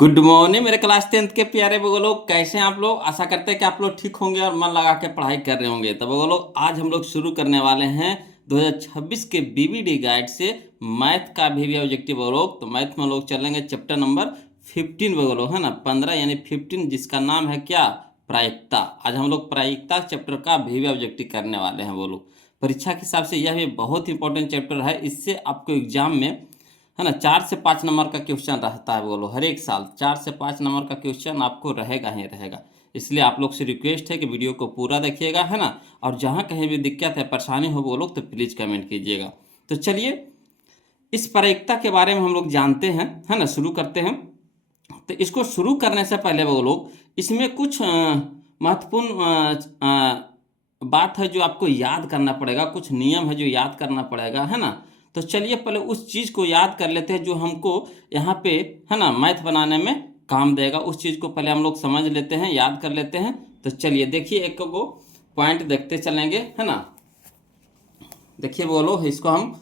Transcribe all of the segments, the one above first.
Good morning मेरे class 10th के प्यारे बगो लोग, कैसे हैं आप लोग। आशा करते हैं कि आप लोग ठीक होंगे और मन लगा के पढ़ाई कर रहे होंगे। तो बगो लोग, आज हम लोग शुरू करने वाले हैं 2026 के बीबीडी गाइड से मैथ का भी ऑब्जेक्टिव बगो लोग। तो मैथ में लोग चलेंगे चैप्टर नंबर 15 बगो लोग, है ना, 15 यानी 15, जिसका नाम है क्या, प्रायिकता। आज हम लोग प्रायिकता चैप्टर का भी ऑब्जेक्टिव करने वाले हैं। वो लोग परीक्षा के हिसाब से यह भी बहुत इंपॉर्टेंट चैप्टर है। इससे आपको एग्जाम में, है ना, 4 से 5 नंबर का क्वेश्चन रहता है। बोलो हर एक साल 4 से 5 नंबर का क्वेश्चन आपको रहेगा ही रहेगा। इसलिए आप लोग से रिक्वेस्ट है कि वीडियो को पूरा देखिएगा, है ना। और जहाँ कहीं भी दिक्कत है, परेशानी हो वो लोग, तो प्लीज़ कमेंट कीजिएगा। तो चलिए इस प्रायिकता के बारे में हम लोग जानते हैं, है ना, शुरू करते हैं। तो इसको शुरू करने से पहले वो लोग, इसमें कुछ महत्वपूर्ण बात है जो आपको याद करना पड़ेगा, कुछ नियम है जो याद करना पड़ेगा, है ना। तो चलिए पहले उस चीज़ को याद कर लेते हैं जो हमको यहाँ पे, है ना, मैथ बनाने में काम देगा। उस चीज़ को पहले हम लोग समझ लेते हैं, याद कर लेते हैं। तो चलिए देखिए, एक को पॉइंट देखते चलेंगे, है ना। देखिए बोलो, इसको हम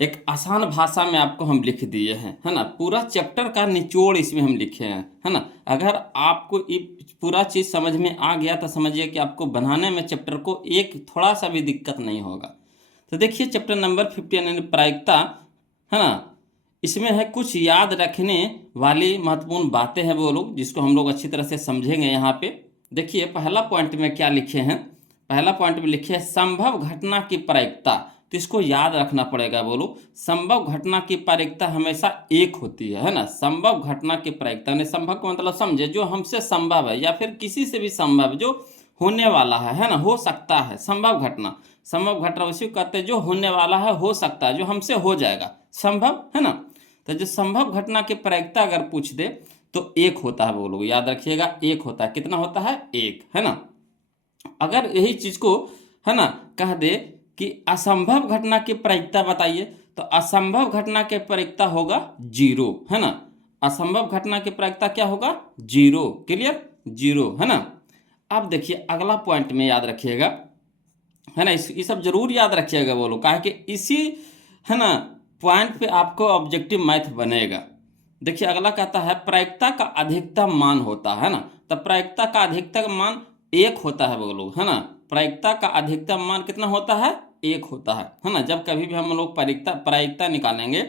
एक आसान भाषा में आपको हम लिख दिए हैं, है ना। पूरा चैप्टर का निचोड़ इसमें हम लिखे हैं, है ना। अगर आपको ये पूरा चीज़ समझ में आ गया तो समझिए कि आपको बनाने में चैप्टर को एक थोड़ा सा भी दिक्कत नहीं होगा। तो देखिए चैप्टर नंबर 15 यानी प्रायिकता, है ना। इसमें है कुछ याद रखने वाली महत्वपूर्ण बातें हैं वो लोग, जिसको हम लोग अच्छी तरह से समझेंगे। यहाँ पे देखिए पहला पॉइंट में क्या लिखे हैं। पहला पॉइंट में लिखे है संभव घटना की प्रायिकता। तो इसको याद रखना पड़ेगा। बोलो, संभव घटना की प्रायिकता हमेशा एक होती है ना। संभव घटना की प्रायिकता ने, संभव का मतलब समझे, जो हमसे संभव है या फिर किसी से भी संभव, जो होने वाला है ना, हो सकता है। संभव घटना, संभव घटना उसी को कहते हैं जो होने वाला है, हो सकता है, जो हमसे हो जाएगा, संभव, है ना। तो जो संभव घटना की प्रायिकता अगर पूछ दे तो एक होता है। वो लोग याद रखिएगा, एक होता है। कितना होता है? एक, है ना। अगर यही चीज को, है ना, कह दे कि असंभव घटना की प्रायिकता बताइए, तो असंभव घटना की प्रायिकता होगा जीरो, है ना। असंभव घटना की प्रायिकता क्या होगा? जीरो। क्लियर? जीरो, है ना। अब देखिए अगला पॉइंट में याद रखिएगा, है ना, ये सब जरूर याद रखिएगा। वो लोग कहा कि इसी, है ना, पॉइंट पे आपको ऑब्जेक्टिव मैथ बनेगा। देखिए अगला कहता है प्रायिकता का अधिकतम मान होता है ना। तो प्रायिकता का अधिकतम मान एक होता है वो लोग, है ना। प्रायिकता का अधिकतम मान कितना होता है? एक होता है ना। जब कभी भी हम लोग प्रायिकता निकालेंगे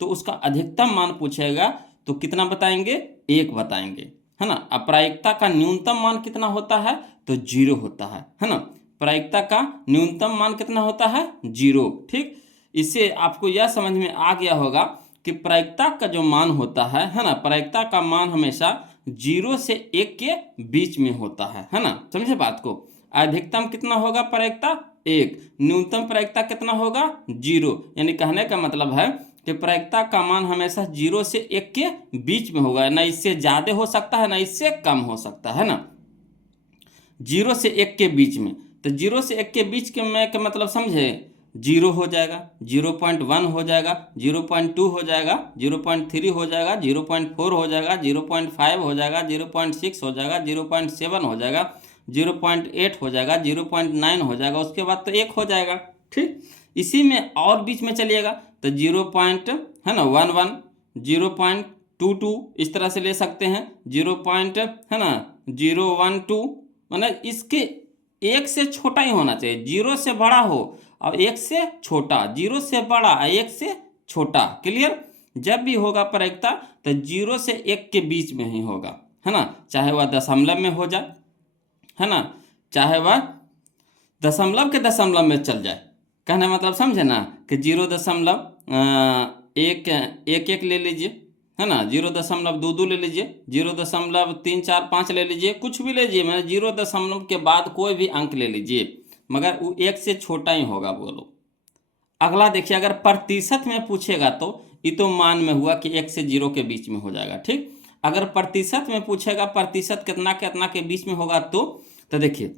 तो उसका अधिकतम मान पूछेगा तो कितना बताएंगे? एक बताएंगे, है ना। अब प्रायिकता का न्यूनतम मान कितना होता है? तो जीरो होता है ना। प्रायिकता का न्यूनतम मान कितना होता है? जीरो। ठीक, इससे आपको यह समझ में आ गया होगा कि प्रायिकता का जो मान होता है ना, प्रायिकता का मान हमेशा जीरो से एक के बीच में होता है ना। समझे बात को? अधिकतम कितना होगा प्रायिकता? एक। न्यूनतम प्रायिकता कितना होगा? जीरो। यानी कहने का मतलब है कि प्रायिकता का मान हमेशा जीरो से एक के बीच में होगा, ना इससे ज्यादा हो सकता है ना इससे कम हो सकता है ना। जीरो से एक के बीच में, तो जीरो से एक के बीच के में का मतलब समझे, जीरो हो जाएगा, 0.1 हो जाएगा, 0.2 हो जाएगा, 0.3 हो जाएगा, 0.4 हो जाएगा, 0.5 हो जाएगा, 0.6 हो जाएगा, 0.7 हो जाएगा, 0.8 हो जाएगा, 0.9 हो जाएगा। उसके बाद तो एक हो जाएगा। ठीक, इसी में और बीच में चलिएगा तो 0 पॉइंट, है ना, 11, 0.22 इस तरह से ले सकते हैं। 0 पॉइंट, है ना, 012, मतलब इसके एक से छोटा ही होना चाहिए। जीरो से बड़ा हो और एक से छोटा, जीरो से बड़ा एक से छोटा। क्लियर? जब भी होगा प्रायिकता तो जीरो से एक के बीच में ही होगा, है ना। चाहे वह दशमलव में हो जाए, है ना, चाहे वह दशमलव के दशमलव में चल जाए। कहने मतलब समझे ना कि 0.1 ले लीजिए, है ना, 0.22 ले लीजिए, 0.345 ले लीजिए, कुछ भी ले लीजिए, मैंने 0 के बाद कोई भी अंक ले लीजिए, मगर वो एक से छोटा ही होगा। बोलो अगला देखिए, अगर प्रतिशत में पूछेगा तो ये तो मान में हुआ कि एक से जीरो के बीच में हो जाएगा। ठीक, अगर प्रतिशत में पूछेगा, प्रतिशत कितना कितना के बीच में होगा, तो देखिए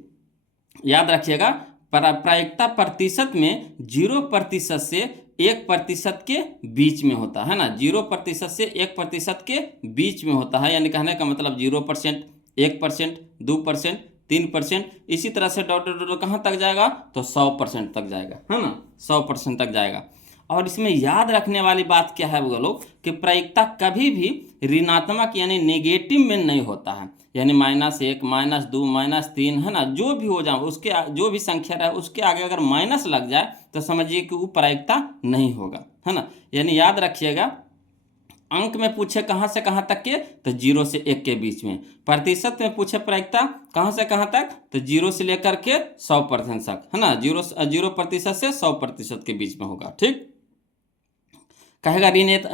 याद रखिएगा, प्रायिकता प्रतिशत में 0% से 1% के बीच में होता है ना। 0% से 1% के बीच में होता है। यानी कहने का मतलब 0%, 1%, 2%, 3%, इसी तरह से डॉट डॉट डॉट कहाँ तक जाएगा? तो 100% तक जाएगा, है ना। 100% तक जाएगा। और इसमें याद रखने वाली बात क्या है बोलो कि प्रायिकता कभी भी ऋणात्मक यानी नेगेटिव में नहीं होता है, यानी -1 -2 -3 है ना, जो भी हो जाए उसके जो भी संख्या रहे उसके आगे अगर माइनस लग जाए तो समझिए कि वो प्रायिकता नहीं होगा, है ना। यानी याद रखिएगा, अंक में पूछे कहाँ से कहाँ तक के, तो 0 से 1 के बीच में। प्रतिशत में पूछे प्रायिकता कहाँ से कहाँ तक, तो 0 से लेकर के 100% तक, है ना। 0% से 100% के बीच में होगा, ठीक। कहेगा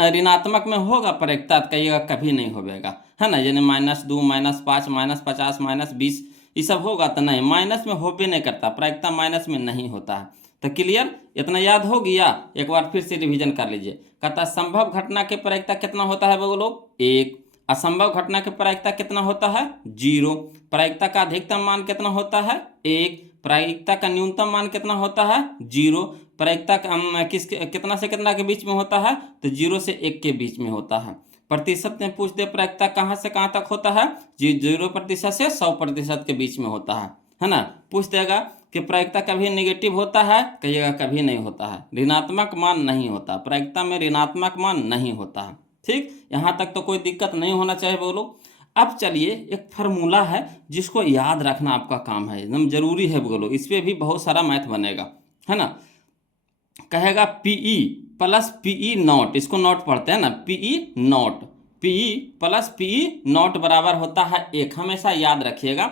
ऋणात्मक में होगा प्रायिकता, तो कहिएगा कभी नहीं होगा, है ना। यानी -2 -5 -50 -20 ये सब होगा तो नहीं, माइनस में होबे नहीं करता, प्रायिकता माइनस में नहीं होता है। तो क्लियर, इतना याद हो गया। एक बार फिर से रिवीजन कर लीजिए। कहता संभव घटना के प्रायिकता कितना होता है बोलो, 1। असंभव घटना के प्रायिकता कितना होता है, 0। प्रायिकता का अधिकतम मान कितना होता है, 1। प्रायिकता का न्यूनतम मान कितना होता है, 0। प्रायिकता का कितना से कितना के बीच में होता है, तो 0 से 1 के बीच में होता है। प्रतिशत में पूछ दे प्रायिकता कहाँ से कहाँ तक होता है, 0% से 100% के बीच में होता है ना। पूछ देगा कि प्रायिकता कभी नेगेटिव होता है, कहिएगा कभी नहीं होता है, ऋणात्मक मान नहीं होता, प्रायिकता में ऋणात्मक मान नहीं होता है, ठीक। यहाँ तक तो कोई दिक्कत नहीं होना चाहिए बोलो। अब चलिए एक फार्मूला है जिसको याद रखना आपका काम है, एकदम जरूरी है बोलो, इस पर भी बहुत सारा मैथ बनेगा, है ना। कहेगा पीई प्लस पीई नॉट, इसको नॉट पढ़ते हैं ना, PE not, PE plus PE not बराबर होता है 1। हमेशा याद रखिएगा,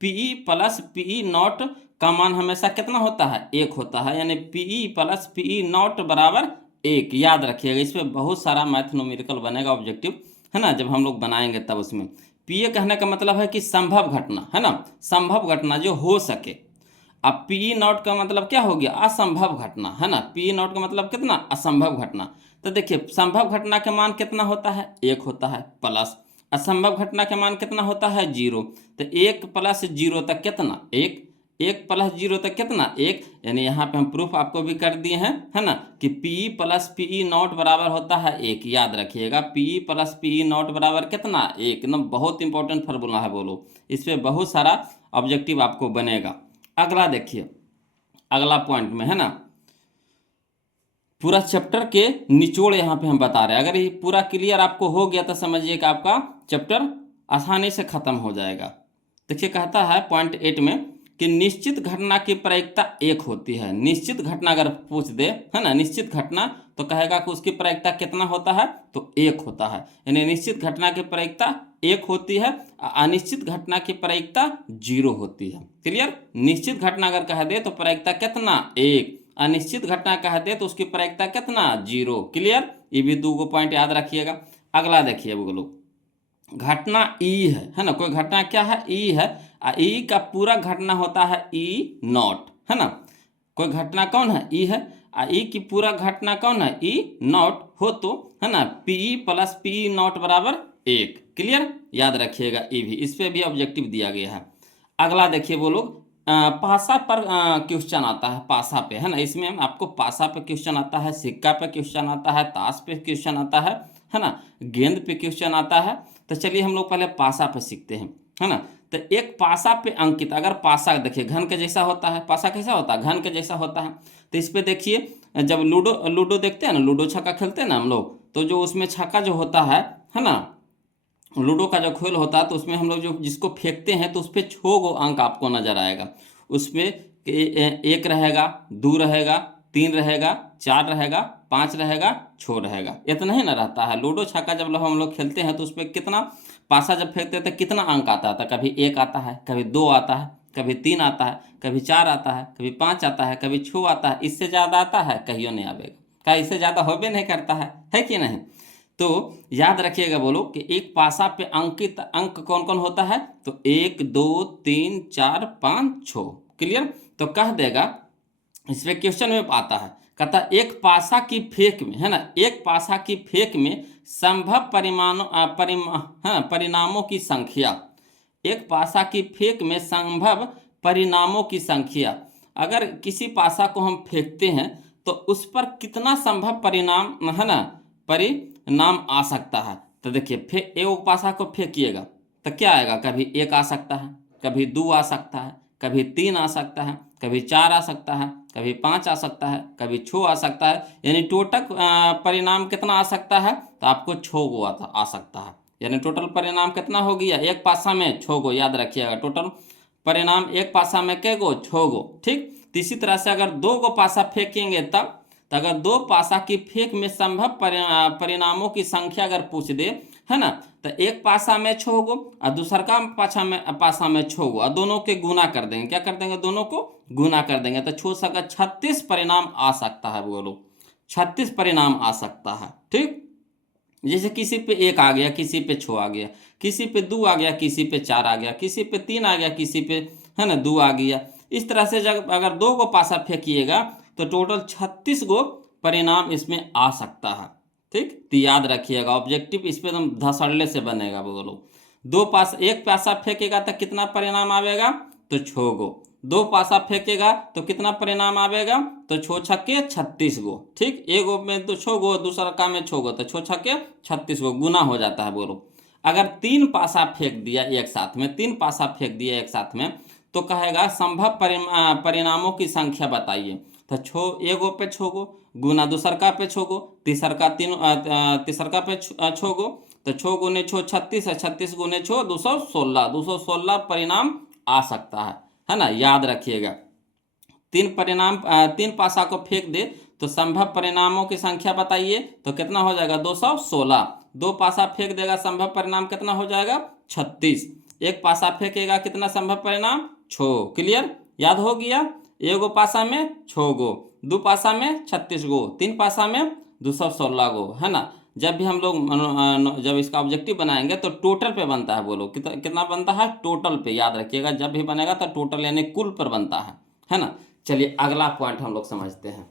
पीई प्लस पीई नॉट का मान हमेशा कितना होता है, 1 होता है, यानी पीई प्लस पीई नॉट बराबर 1। याद रखिएगा, इस पर बहुत सारा मैथ न्यूमेरिकल बनेगा ऑब्जेक्टिव, है ना, जब हम लोग बनाएंगे तब उसमें। पीए कहने का मतलब है कि संभव घटना, है ना, संभव घटना जो हो सके। अब पी नॉट का मतलब क्या हो गया, असंभव घटना, है ना। पी नॉट का मतलब कितना, असंभव घटना। तो देखिए संभव घटना के मान कितना होता है, 1 होता है, प्लस असंभव घटना के मान कितना होता है, 0। तो 1 प्लस 0 तक कितना, 1। 1 प्लस 0 तक कितना, 1। यानी यहाँ पे हम प्रूफ आपको भी कर दिए हैं, है ना, कि पी प्लस पी नॉट बराबर होता है 1। याद रखिएगा, पी प्लस पी नॉट बराबर कितना, 1। एकदम बहुत इंपॉर्टेंट फार्मूला है बोलो, इस पर बहुत सारा ऑब्जेक्टिव आपको बनेगा। अगला देखिए, अगला पॉइंट में, है ना, पूरा चैप्टर के निचोड़ यहाँ पे हम बता रहे हैं। अगर ये पूरा क्लियर आपको हो गया तो समझिए कि आपका चैप्टर आसानी से खत्म हो जाएगा। देखिए कहता है पॉइंट 8 में कि निश्चित घटना की प्रायिकता 1 होती है। निश्चित घटना अगर पूछ दे, है ना, निश्चित घटना, तो कहेगा कि उसकी प्रायिकता कितना होता है, तो 1 होता है। यानी निश्चित घटना की प्रायिकता 1 होती है, अनिश्चित घटना की प्रायिकता 0 होती है। क्लियर, निश्चित घटना अगर कह दे तो प्रायिकता कितना, 1। अनिश्चित घटना कह दे तो उसकी प्रायिकता कितना, 0। क्लियर, ये भी 2 पॉइंट याद रखिएगा। अगला देखिए बोलो, घटना ई है ना, कोई घटना क्या है, ई है, ई का पूरा घटना होता है ई नॉट, है ना। कोई घटना कौन है, ई है, ई की पूरा घटना कौन है, ई नॉट हो तो, है ना, पी प्लस पी नॉट बराबर 1। क्लियर, याद रखिएगा, ई भी, इस पे भी ऑब्जेक्टिव दिया गया है। अगला देखिए बोलो, पासा पर क्वेश्चन आता है, पासा पे, है ना। इसमें आपको पासा पे क्वेश्चन आता है, सिक्का पे क्वेश्चन आता है, ताश पे क्वेश्चन आता है ना, गेंद पे क्वेश्चन आता है। तो चलिए हम लोग पहले पासा पे सीखते हैं, है ना। तो एक पासा पे अंकित, अगर पासा देखिए घन के जैसा होता है, पासा कैसा होता है, घन के जैसा होता है। तो इस पे देखिए, जब लूडो लूडो देखते हैं ना, लूडो छक्का खेलते हैं ना हम लोग, तो जो उसमें छक्का जो होता है ना, लूडो का जो खेल होता है, तो उसमें हम लोग जो जिसको फेंकते हैं तो उस पर 6 गो अंक आपको नजर आएगा। उसमें 1 रहेगा, 2 रहेगा, 3 रहेगा, 4 रहेगा, 5 रहेगा, 6 रहेगा, इतना ही ना रहता है। लूडो छक्का जब हम लोग खेलते हैं तो उस पर कितना, पासा जब फेंकते हैं तो कितना अंक आता था, कभी 1 आता है, कभी 2 आता है, कभी 3 आता है, कभी 4 आता है, कभी 5 आता है, कभी 6 आता है। इससे ज़्यादा आता है, कहियो नहीं आवेगा, क्या इससे ज़्यादा होबे नहीं करता है कि नहीं। तो याद रखिएगा बोलो कि एक पासा पे अंकित अंक कौन कौन होता है, तो 1 2 3 4 5 6। क्लियर, तो कह देगा, इस पे क्वेश्चन में आता है, कहता एक पासा की फेंक में, है ना, एक पासा की फेंक में संभव परिणामों की संख्या, एक पासा की फेंक में संभव परिणामों की संख्या। अगर किसी पासा को हम फेंकते हैं तो उस पर कितना संभव परिणाम, है ना, परिणाम आ सकता है। तो देखिए एक पासा को फेंकिएगा तो क्या आएगा, कभी 1 आ सकता है, कभी 2 आ सकता है, कभी 3 आ सकता है, कभी 4 आ सकता है, कभी 5 आ सकता है, कभी 6 आ सकता है। यानी टोटल परिणाम कितना आ सकता है, तो आपको 6 गो आ सकता है। यानी टोटल परिणाम कितना हो गया, एक पासा में 6 गो, याद रखिएगा। टोटल परिणाम एक पासा में कै गो, 6 गो। ठीक, तो इसी तरह से अगर 2 गो पासा फेंकेंगे तब, तो अगर 2 पासा की फेंक में संभव परिणामों की संख्या अगर पूछ दे, है ना, तो एक पासा में 6 गो और दूसर का पासा में 6 गो, और दोनों के गुना कर देंगे। क्या कर देंगे, दोनों को गुना कर देंगे, तो 6 सका 36 परिणाम आ सकता है। बोलो 36 परिणाम आ सकता है। ठीक, जैसे किसी पे 1 आ गया, किसी पे 6 आ गया, किसी पे 2 आ गया, किसी पे 4 आ गया, किसी पे 3 आ गया, किसी पे, है ना, 2 आ गया। इस तरह से जब अगर 2 गो पासा फेंकिएगा तो टोटल 36 गो परिणाम इसमें आ सकता है। ठीक, तो याद रखिएगा, ऑब्जेक्टिव इस पे एकदम धसड़ले से बनेगा। बोलो एक पासा फेंकेगा तो कितना परिणाम आवेगा, तो 6 गो। 2 पासा फेंकेगा तो कितना परिणाम आवेगा, तो 6 छक्के 36 गो। ठीक, एगो में तो 6 गो, दूसरा का में 6 गो, तो 6 छक्के 36 गो, गुना हो जाता है। बोलो अगर 3 पासा फेंक दिया एक साथ में, 3 पासा फेंक दिया एक साथ में, तो कहेगा संभव परिणामों की संख्या बताइए। तो 6 एगो पे 6 गो, गुना दूसरका पे 6 गो, तीसरका तीसरका पे 6 गो, तो 6 गुने 6 36 है, 36 गुने 6 216, 216 परिणाम आ सकता है ना, याद रखिएगा। 3 पासा को फेंक दे तो संभव परिणामों की संख्या बताइए, तो कितना हो जाएगा, 216। 2 पासा फेंक देगा, संभव परिणाम कितना हो जाएगा, 36। एक पासा फेंकेगा, कितना संभव परिणाम, 6। क्लियर, याद हो गया। एगो पासा में 6 गो, 2 पासा में 36 गो, 3 पासा में 216 गो, है ना। जब भी हम लोग जब इसका ऑब्जेक्टिव बनाएंगे तो टोटल पे बनता है। बोलो कितना बनता है, टोटल पे, याद रखिएगा। जब भी बनेगा तो टोटल यानी कुल पर बनता है ना। चलिए अगला पॉइंट हम लोग समझते हैं।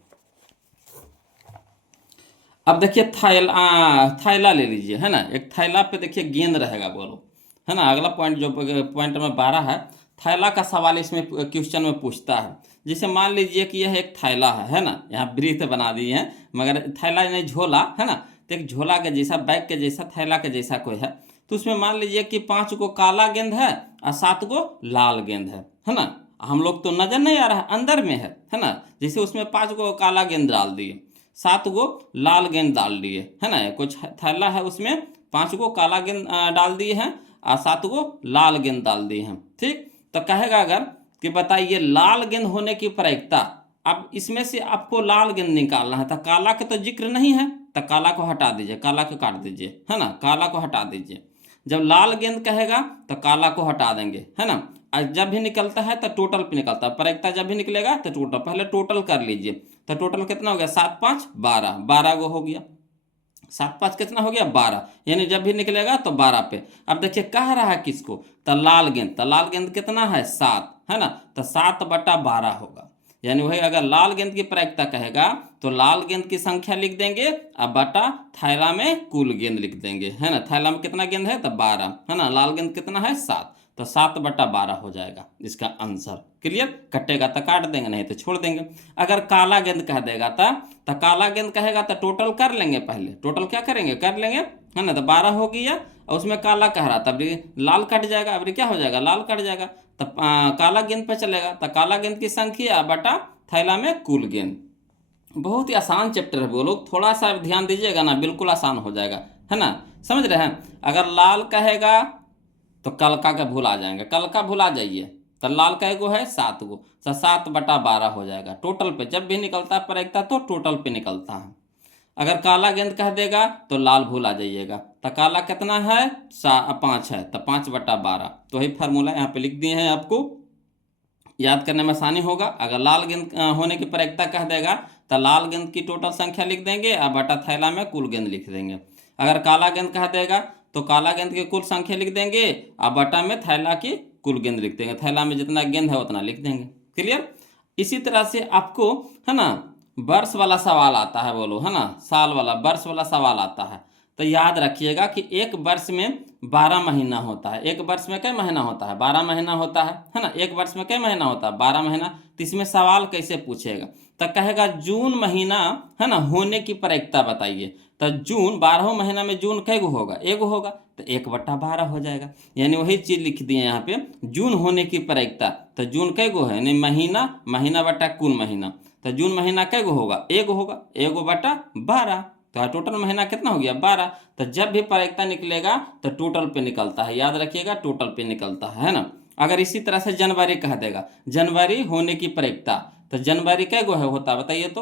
अब देखिए थैला ले लीजिए, है ना। एक थैला पे देखिए गेंद रहेगा। बोलो, है ना। अगला पॉइंट जो पॉइंट नंबर 12 है, थैला का सवाल इसमें क्वेश्चन में पूछता है। जैसे मान लीजिए कि यह एक थैला है ना, यहाँ वृत्त बना दिए हैं, मगर थैला यानी झोला, है ना। तो एक झोला के जैसा, बैग के जैसा, थैला के जैसा कोई है। तो उसमें मान लीजिए कि 5 गो काला गेंद है और 7 गो लाल गेंद है ना। हम लोग तो नजर नहीं आ रहा, अंदर में है ना। जैसे उसमें 5 गो काला गेंद डाल दिए, 7 गो लाल गेंद डाल दिए, है ना। कुछ थैला है, उसमें 5 गो काला गेंद डाल दिए हैं और 7 गो लाल गेंद डाल दिए हैं। ठीक, तो कहेगा अगर कि बताइए लाल गेंद होने की प्रायिकता। अब इसमें से आपको लाल गेंद निकालना है, तो काला का तो जिक्र नहीं है, तो काला को हटा दीजिए, काला को काट दीजिए, है ना। काला को हटा दीजिए। जब लाल गेंद कहेगा तो काला को हटा देंगे, है ना। और जब भी निकलता है तो टोटल पे निकलता है, प्रायिकता जब भी निकलेगा तो टोटल, पहले टोटल कर लीजिए। तो टोटल कितना हो गया, 7 5 12, 12 गो हो गया। 7 5 कितना हो गया, 12, यानी जब भी निकलेगा तो 12 पे। अब देखिए कह रहा है किसको, तो लाल गेंद। तो लाल गेंद कितना है, 7, है ना। तो 7/12 होगा। यानी वही अगर लाल गेंद की प्रायिकता कहेगा तो लाल गेंद की संख्या लिख देंगे और बटा थैला में कुल गेंद लिख देंगे, है ना। थैला में कितना गेंद है, तो 12, है ना। लाल गेंद कितना है, 7, तो 7/12 हो जाएगा इसका आंसर। क्लियर, कटेगा तो काट देंगे, नहीं तो छोड़ देंगे। अगर काला गेंद कह देगा तो काला गेंद कहेगा तो टोटल कर लेंगे, पहले टोटल क्या करेंगे, कर लेंगे, है ना। तो 12 हो गया, और उसमें काला कह रहा था, अब लाल कट जाएगा, अब क्या हो जाएगा, लाल कट जाएगा। तो काला गेंद पे चलेगा, तो काला गेंद की संख्या बटा थैला में कुल गेंद। बहुत ही आसान चैप्टर है। वो लोग थोड़ा सा ध्यान दीजिएगा ना, बिल्कुल आसान हो जाएगा, है ना। समझ रहे हैं। अगर लाल कहेगा तो कलका का भूल आ जाएंगे, कलका भुला जाइए। तो लाल कै गो है, 7 गो, तो 7/12 हो जाएगा। टोटल पे जब भी निकलता है प्रायिकता तो टोटल पे निकलता है। अगर काला गेंद कह देगा तो लाल भूल आ जाइएगा। तो काला कितना है, 5 है, तो 5/12। तो वही फार्मूला यहाँ पे लिख दिए हैं, आपको याद करने में आसानी होगा। अगर लाल गेंद होने की प्रायिकता कह देगा तो लाल गेंद की टोटल संख्या लिख देंगे और बटा थैला में कुल गेंद लिख देंगे। अगर काला गेंद कह देगा तो काला गेंद की कुल संख्या लिख देंगे और बटा में थैला की कुल गेंद लिख देंगे, थैला में जितना गेंद है उतना लिख देंगे। क्लियर। इसी तरह से आपको, है ना, वर्ष वाला सवाल आता है। बोलो, है ना, साल वाला, वर्ष वाला सवाल आता है। तो याद रखिएगा कि एक वर्ष में 12 महीना होता है। एक वर्ष में कई महीना होता है? 12 महीना होता है ना। एक वर्ष में कई महीना होता है? 12 महीना। तो इसमें सवाल कैसे पूछेगा? तो कहेगा जून महीना है ना होने की प्रायिकता बताइए। तो जून 12 महीना में जून कै गो होगा? एगो होगा, तो 1/12 हो जाएगा। यानी वही चीज लिख दिए यहाँ पे, जून होने की प्रायिकता। तो जून कै गो है? यानी महीना, महीना बटा कुल महीना। तो जून महीना कै गो होगा? एगो होगा, 1/12। तो टोटल महीना कितना हो गया? 12। तो जब भी प्रायिकता निकलेगा तो टोटल पे निकलता है, याद रखिएगा, टोटल पे निकलता है ना। अगर इसी तरह से जनवरी कह देगा, जनवरी होने की प्रायिकता, तो जनवरी कै गो है होता है बताइए तो?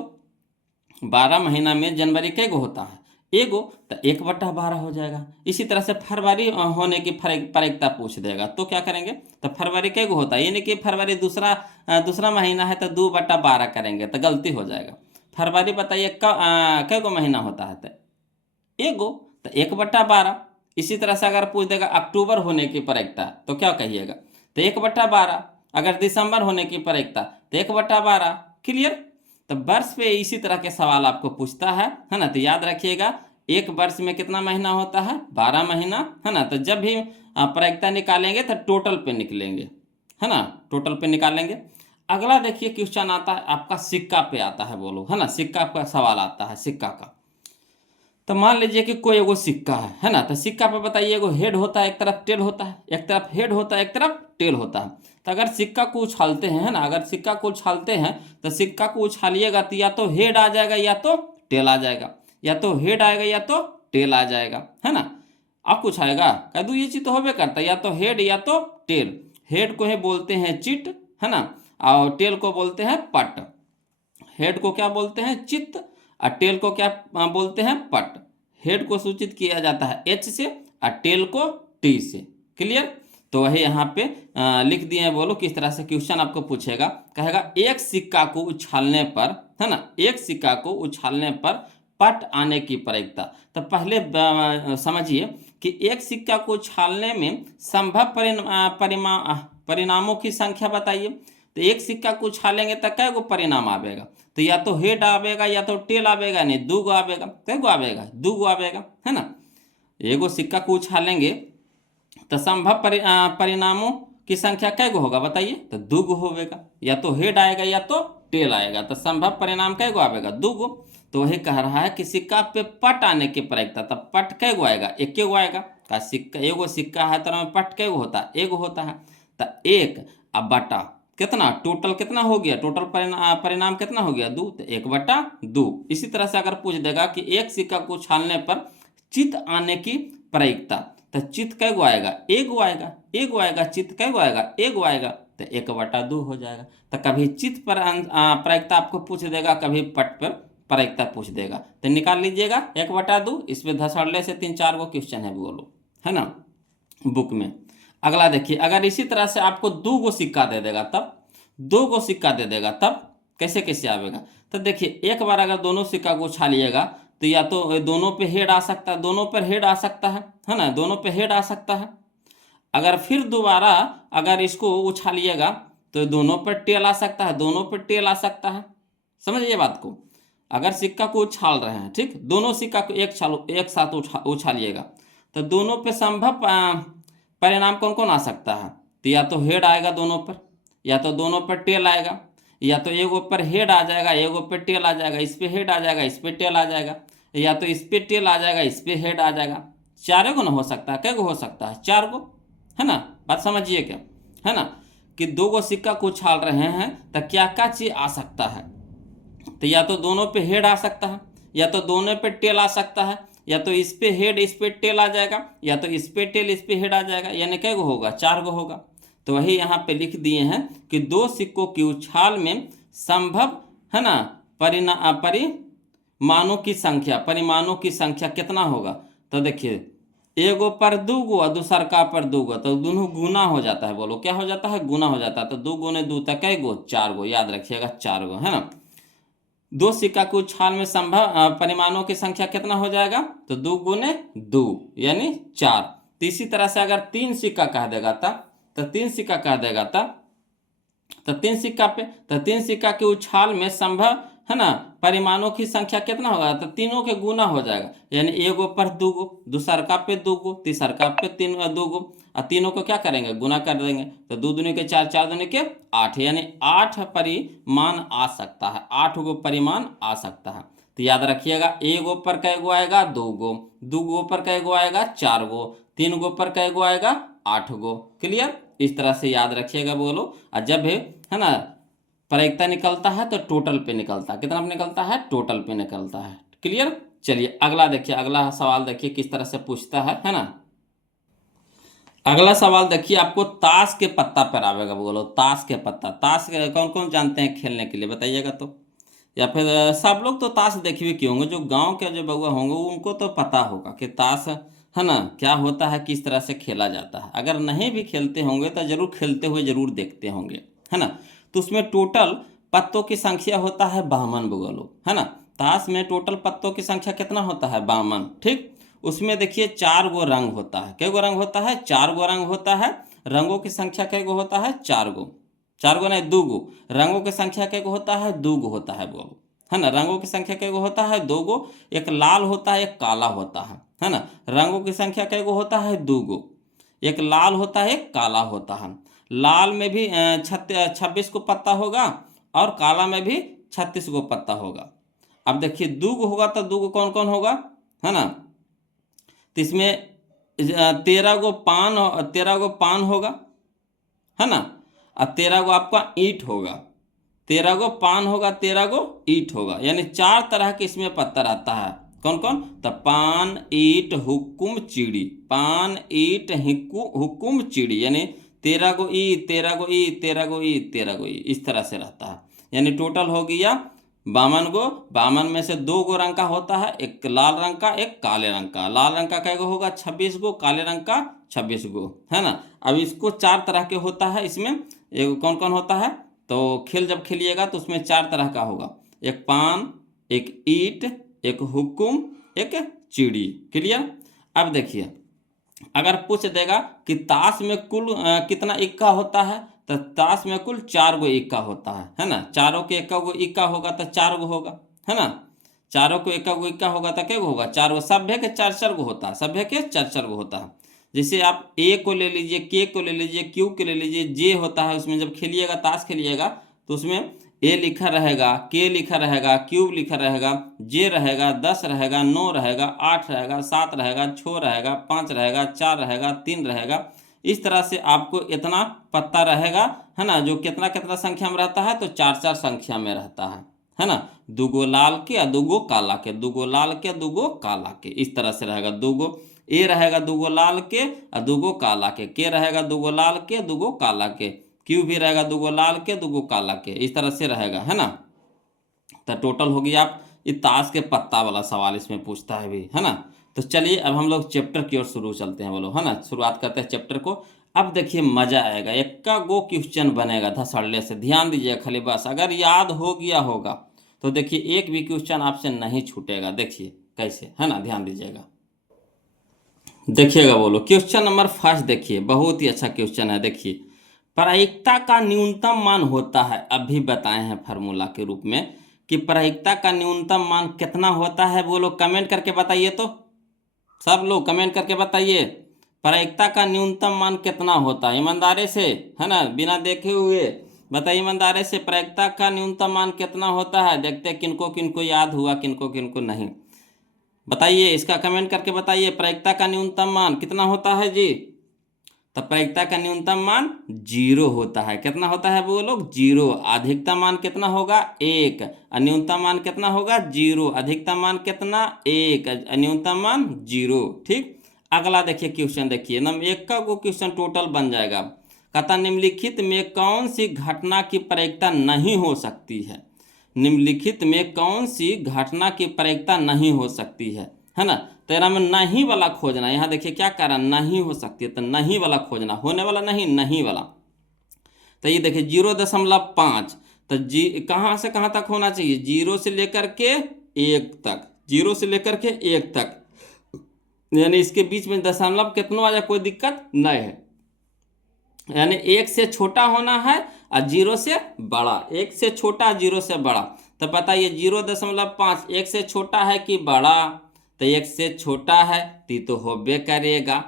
12 महीना में जनवरी कै गो होता है? एगो, तो 1/12 हो जाएगा। इसी तरह से फरवरी होने की प्रायिकता पूछ देगा, तो क्या करेंगे? तो फरवरी कै गो होता है? यानी कि फरवरी दूसरा महीना है तो 2/12 करेंगे, तो गलती हो जाएगा। फरवरी बताइए कै गो महीना होता है? तो एगो, तो 1/12। इसी तरह से अगर पूछ देगा अक्टूबर होने की प्रायिकता, तो क्या कहिएगा? तो 1/12। अगर दिसंबर होने की प्रायिकता, तो 1/12। क्लियर? तो वर्ष पे इसी तरह के सवाल आपको पूछता है ना। तो याद रखिएगा, एक वर्ष में कितना महीना होता है? 12 महीना, है ना। तो जब भी प्रायिकता निकालेंगे तो टोटल पे निकलेंगे, है ना, टोटल पे निकालेंगे। अगला देखिए क्वेश्चन आता है आपका सिक्का पे आता है, बोलो, है ना, सिक्का का सवाल आता है, सिक्का का। तो मान लीजिए कि कोई एगो सिक्का है ना। तो सिक्का पे बताइए, एगो हेड होता है, एक तरफ टेल होता है, एक तरफ हेड होता है, एक तरफ टेल होता है। तो अगर सिक्का को उछालते हैं, है ना, अगर सिक्का को उछालते हैं तो सिक्का को उछालिएगा तो या तो हेड आ जाएगा या तो टेल आ जाएगा, या तो हेड आएगा या तो टेल आ जाएगा, है ना। अब कुछ आएगा? कह दूँ ये चीज तो होबे करता है, या तो हेड या तो टेल। हेड को ही बोलते हैं चिट, है ना, और टेल को बोलते हैं पट। हेड को क्या बोलते हैं? चित्त। और टेल को क्या बोलते हैं? पट। हेड को सूचित किया जाता है एच से और टेल को टी से। क्लियर? तो वही यहाँ पे लिख दिए हैं। बोलो किस तरह से क्वेश्चन आपको पूछेगा। कहेगा एक सिक्का को उछालने पर, है ना, एक सिक्का को उछालने पर पट आने की प्रायिकता। तो पहले समझिए कि एक सिक्का को उछालने में संभव परिणामों की संख्या बताइए। तो एक सिक्का को उछालेंगे तो कै गो परिणाम आवेगा? तो या तो हेड आवेगा या तो टेल आवेगा, नहीं 2 गो आवेगा। कै गो आवेगा? 2 गो आवेगा, है ना। एगो सिक्का को उछालेंगे तो संभव परिणामों की संख्या कै गो होगा बताइए? तो 2 गो होगा, या तो हेड आएगा या तो टेल आएगा। तो संभव परिणाम कै गो आवेगा? 2 गो। तो वही कह रहा है कि सिक्का पे पट आने की प्रायिकता। तब पट कै गो आएगा? 1 गो आएगा। का सिक्का, एगो सिक्का है तो पट कै गो होता है? 1 होता है। तो 1 अब बटा कितना, टोटल कितना हो गया? टोटल परिणाम कितना हो गया? 2। तो 1/2। इसी तरह से अगर पूछ देगा कि एक सिक्का को उछालने पर चित आने की प्रायिकता, तो चित कै गो आएगा? 1 गो आएगा, 1 गो आएगा। चित कै गो आएगा? 1 गो आएगा। तो 1/2 हो जाएगा। तो कभी चित पर प्रायिकता आपको पूछ देगा, कभी पट पर प्रायिकता पूछ देगा। तो निकाल लीजिएगा 1/2। इसमें धसड़ले से 3-4 गो क्वेश्चन है, बोलो, है ना, बुक में। अगला देखिए, अगर इसी तरह से आपको 2 गो सिक्का दे देगा, तब 2 गो सिक्का दे देगा, तब कैसे कैसे आवेगा? तो देखिए, एक बार अगर दोनों सिक्का को उछालिएगा तो या तो दोनों पे हेड आ सकता है, दोनों पर हेड आ सकता है ना, दोनों पे हेड आ सकता है। अगर फिर दोबारा अगर इसको उछालिएगा तो दोनों पर टेल आ सकता है, दोनों पर टेल आ सकता है। समझिए बात को। अगर सिक्का को उछाल रहे हैं, ठीक, दोनों सिक्का को एक साथ उछालिएगा तो दोनों पे संभव परिणाम कौन कौन आ सकता है? तो या तो हेड आएगा दोनों पर, या तो दोनों पर टेल आएगा, या तो एगो पर हेड आ जाएगा, एगो पर टेल आ जाएगा, इस पे हेड आ जाएगा, इस पे टेल आ जाएगा, या तो इस पे टेल आ जाएगा, इस पे हेड आ जाएगा। 4 गो ना हो सकता है? कै गो हो सकता है? 4 गो, है ना। बात समझिए क्या, है ना, कि 2 गो सिक्का को उछाल रहे हैं तो क्या क्या चीज आ सकता है? तो या तो दोनों पे हेड आ सकता है, या तो दोनों पे टेल आ सकता है, या तो इस पे हेड इस पे टेल आ जाएगा, या तो इस पे टेल इस पे हेड आ जाएगा। यानी कै गो होगा? 4 गो होगा। तो वही यहाँ पे लिख दिए हैं कि 2 सिक्कों की उछाल में संभव, है ना, परिमाणों की संख्या कितना होगा? तो देखिए, एगो पर 2 गो और दूसरका पर 2 गो, तो दोनों गुना हो जाता है। बोलो क्या हो जाता है? गुना हो जाता है। तो 2 गुने 2 तक कै गो? 4 गो। याद रखिएगा, 4 गो, है ना। 2 सिक्का के उछाल में संभव परिमाणों की संख्या कितना हो जाएगा? तो 2 गुने 2 यानी 4। तो इसी तरह से अगर 3 सिक्का कह देगा था, तो 3 सिक्का कह देगा था, तो 3 सिक्का पे, तो 3 सिक्का के उछाल में संभव, है ना, परिमाणों की संख्या कितना होगा, तो तीनों के गुना हो जाएगा, यानी एगो पर दूगो, दूसरका पे दूगो, तीसरका पे तीन दूगो, और तीनों को क्या करेंगे, गुना कर देंगे, तो 2 दूनी के 4, 4 दूनी के 8, यानी 8 परिमाण आ सकता है, 8 गो परिमाण आ सकता है। तो याद रखिएगा, एगो पर कै गो आएगा, 2 गो, 2 गो पर कै गो आएगा, 4 गो, 3 गो पर कै गो आएगा, 8 गो। क्लियर, इस तरह से याद रखिएगा बोलो। और जब है ना प्रायिकता निकलता है तो टोटल पे निकलता है, कितना पे निकलता है, टोटल पे निकलता है। क्लियर, चलिए अगला देखिए, अगला सवाल देखिए किस तरह से पूछता है ना। अगला सवाल देखिए, आपको ताश के पत्ता पर आवेगा, बोलो ताश के पत्ता, ताश कौन कौन जानते हैं खेलने के लिए बताइएगा तो, या फिर सब लोग तो ताश देखे हुए क्यों होंगे, जो गांव के जो बउआ होंगे उनको तो पता होगा कि ताश है ना क्या होता है, किस तरह से खेला जाता है। अगर नहीं भी खेलते होंगे तो जरूर खेलते हुए जरूर देखते होंगे, है ना। तो उसमें टोटल पत्तों की संख्या होता है 52 बउआ लोग, है ना। ताश में टोटल पत्तों की संख्या कितना होता है, 52, ठीक। उसमें देखिए 4 गो रंग होता है, कै गो रंग होता है, 4 गो रंग होता है। रंगों की संख्या कै गो होता है, 4 गो, 4 गो नहीं 2 गो। रंगों की संख्या कै गो होता है, 2 गो होता है बोलो, है ना। रंगों की संख्या कै गो होता है, 2 गो। एक लाल होता है, एक काला होता है ना। रंगों की संख्या कै गो होता है, 2 गो। एक लाल होता है, एक काला होता है। लाल में भी 26 को पत्ता होगा, और काला में भी 36 को पत्ता होगा। अब देखिए 2 गो होगा तो 2 गो कौन कौन होगा, है ना। तो इसमें 13 गो पान होगा, है ना। और 13 गो आपका ईंट होगा, 13 गो पान होगा, 13 गो ईंट होगा, यानी 4 तरह के इसमें पत्थर आता है। कौन कौन, तो पान, ईंट, हुक्कुम, चिड़ी, पान, ईंट, हुक्कुम, चिड़ी, यानी 13 गो ई, 13 गो ई, 13 गो ई, 13 गो ई, इस तरह से रहता है। यानी टोटल हो गया 52 गो। 52 में से 2 गो रंग का होता है, एक लाल रंग का, एक काले रंग का। लाल रंग का कै गो होगा, 26 गो, काले रंग का 26 गो, है ना। अब इसको 4 तरह के होता है, इसमें एक कौन कौन होता है, तो खेल जब खेलिएगा तो उसमें 4 तरह का होगा, एक पान, एक ईंट, एक हुक्कुम, एक चिड़ी। क्लियर। अब देखिए, अगर पूछ देगा कि ताश में कुल कितना इक्का होता है, तो ताश में कुल 4 गो इक्का होता है ना। चारों के एक गो इक्का होगा तो 4 गो होगा, है ना। चारों को एक गो इक्का होगा तो क्या गो होगा, 4 गो। सभ्य के 4 गो होता है, सभ्य के 4 गो होता है। जैसे आप ए को ले लीजिए, के को ले लीजिए, क्यू को ले लीजिए, जे होता है उसमें जब खेलिएगा, ताश खेलिएगा तो उसमें ए लिखा रहेगा, के लिखा रहेगा, क्यूब लिखा रहेगा, जे रहेगा, 10 रहेगा, 9 रहेगा, 8 रहेगा, 7 रहेगा, 6 रहेगा, 5 रहेगा, 4 रहेगा, 3 रहेगा। इस तरह से आपको इतना पत्ता रहेगा, है ना, जो कितना कितना संख्या में रहता है, तो 4 संख्या में रहता है ना। 2 गो लाल के और 2 गो काला के, 2 गो लाल के 2 गो काला के, इस तरह से रहेगा। 2 गो ए रहेगा, 2 गो लाल के और 2 गो काला के रहेगा, 2 गो लाल के 2 गो काला के, क्यू भी रहेगा, 2 गो लाल के 2 गो काला के, इस तरह से रहेगा, है ना। तो टोटल हो गया। आप ये ताश के पत्ता वाला सवाल इसमें पूछता है भी, है ना। तो चलिए अब हम लोग चैप्टर की ओर शुरू चलते हैं, बोलो, है ना। शुरुआत करते हैं चैप्टर को। अब देखिए मजा आएगा, एक्का गो क्वेश्चन बनेगा धसड़ने से, ध्यान दीजिएगा खाली, बस अगर याद हो गया होगा तो देखिए एक भी क्वेश्चन आपसे नहीं छूटेगा। देखिए कैसे, है ना, ध्यान दीजिएगा, देखिएगा बोलो। क्वेश्चन नंबर फर्स्ट देखिए, बहुत ही अच्छा क्वेश्चन है। देखिए, प्रायिकता का न्यूनतम मान होता है, अभी बताए हैं फार्मूला के रूप में कि प्रायिकता का न्यूनतम मान कितना होता है, बोलो कमेंट करके बताइए तो, सब लोग कमेंट करके बताइए प्रायिकता का न्यूनतम मान कितना होता है, ईमानदारी से, है ना, बिना देखे हुए बताइए ईमानदारी से, प्रायिकता का न्यूनतम मान कितना होता है। देखते हैं किनको किनको याद हुआ, किनको किनको नहीं, बताइए इसका कमेंट करके बताइए, प्रायिकता का न्यूनतम मान कितना होता है जी। तो प्रायिकता का न्यूनतम मान 0 होता है। कितना होता है वो लोग, 0। अधिकतम मान कितना होगा, 1। न्यूनतम मान कितना होगा, 0। अधिकतम मान कितना, 1। न्यूनतम मान 0। ठीक। अगला देखिए क्वेश्चन, देखिए नंबर 1 का वो क्वेश्चन टोटल बन जाएगा। कहता निम्नलिखित में कौन सी घटना की प्रायिकता नहीं हो सकती है, निम्नलिखित में कौन सी घटना की प्रायिकता नहीं हो सकती है ना। तो यहाँ में नहीं वाला खोजना, यहाँ देखिए क्या कह रहा है, नहीं हो सकती है, तो नहीं वाला खोजना, होने वाला नहीं, नहीं वाला। तो ये देखिए 0.5, तो जी कहाँ से कहाँ तक होना चाहिए, 0 से लेकर के 1 तक, 0 से लेकर के 1 तक, यानी इसके बीच में दशमलव कितना आ जाए कोई दिक्कत नहीं है, यानी 1 से छोटा होना है और 0 से बड़ा, 1 से छोटा 0 से बड़ा। तो बताइए 0.5 एक से छोटा है कि बड़ा, तो एक से छोटा है तो होबे करेगा।